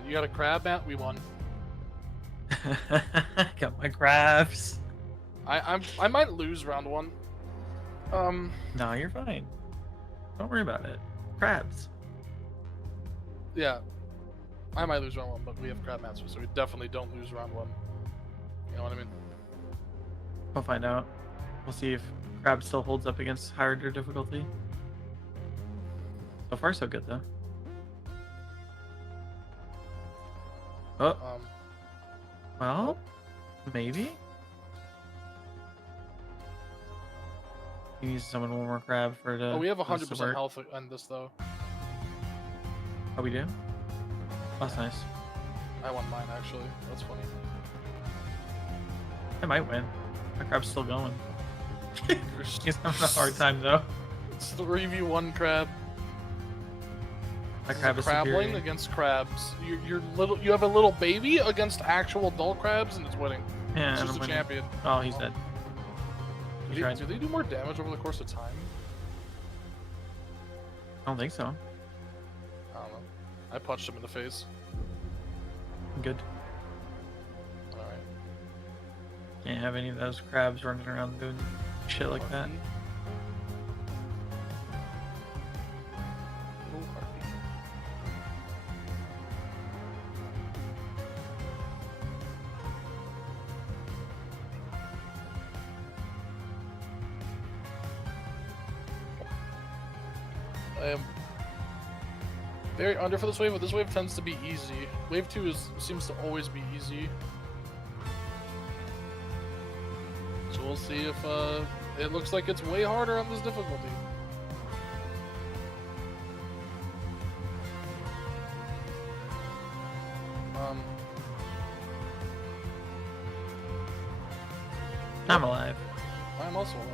You got a crab, Matt? We won. Got my crabs. I might lose round 1. No, you're fine. Don't worry about it. Crabs. Yeah. I might lose round 1, but we have crab masters, so we definitely don't lose round 1. You know what I mean? We'll find out. We'll see if crab still holds up against harder difficulty. So far, so good though. Oh. Well, maybe. He needs to summon one more crab for the. Oh, we have 100% health on this though. Oh, we do? That's nice. I won mine actually. That's funny. I might win. My crab's still going. He's having a hard time though. It's 3v1 crab. My crab is crabling against crabs. You have a little baby against actual adult crabs, and it's winning. Yeah, it's just a champion. Oh, he's dead. Do they do more damage over the course of time? I don't think so. I don't know. I punched him in the face. Good. Alright. Can't have any of those crabs running around doing shit like that. I am very under for this wave, but this wave tends to be easy. Wave 2 seems to always be easy. So we'll see if it looks like it's way harder on this difficulty. I'm alive. I'm also alive.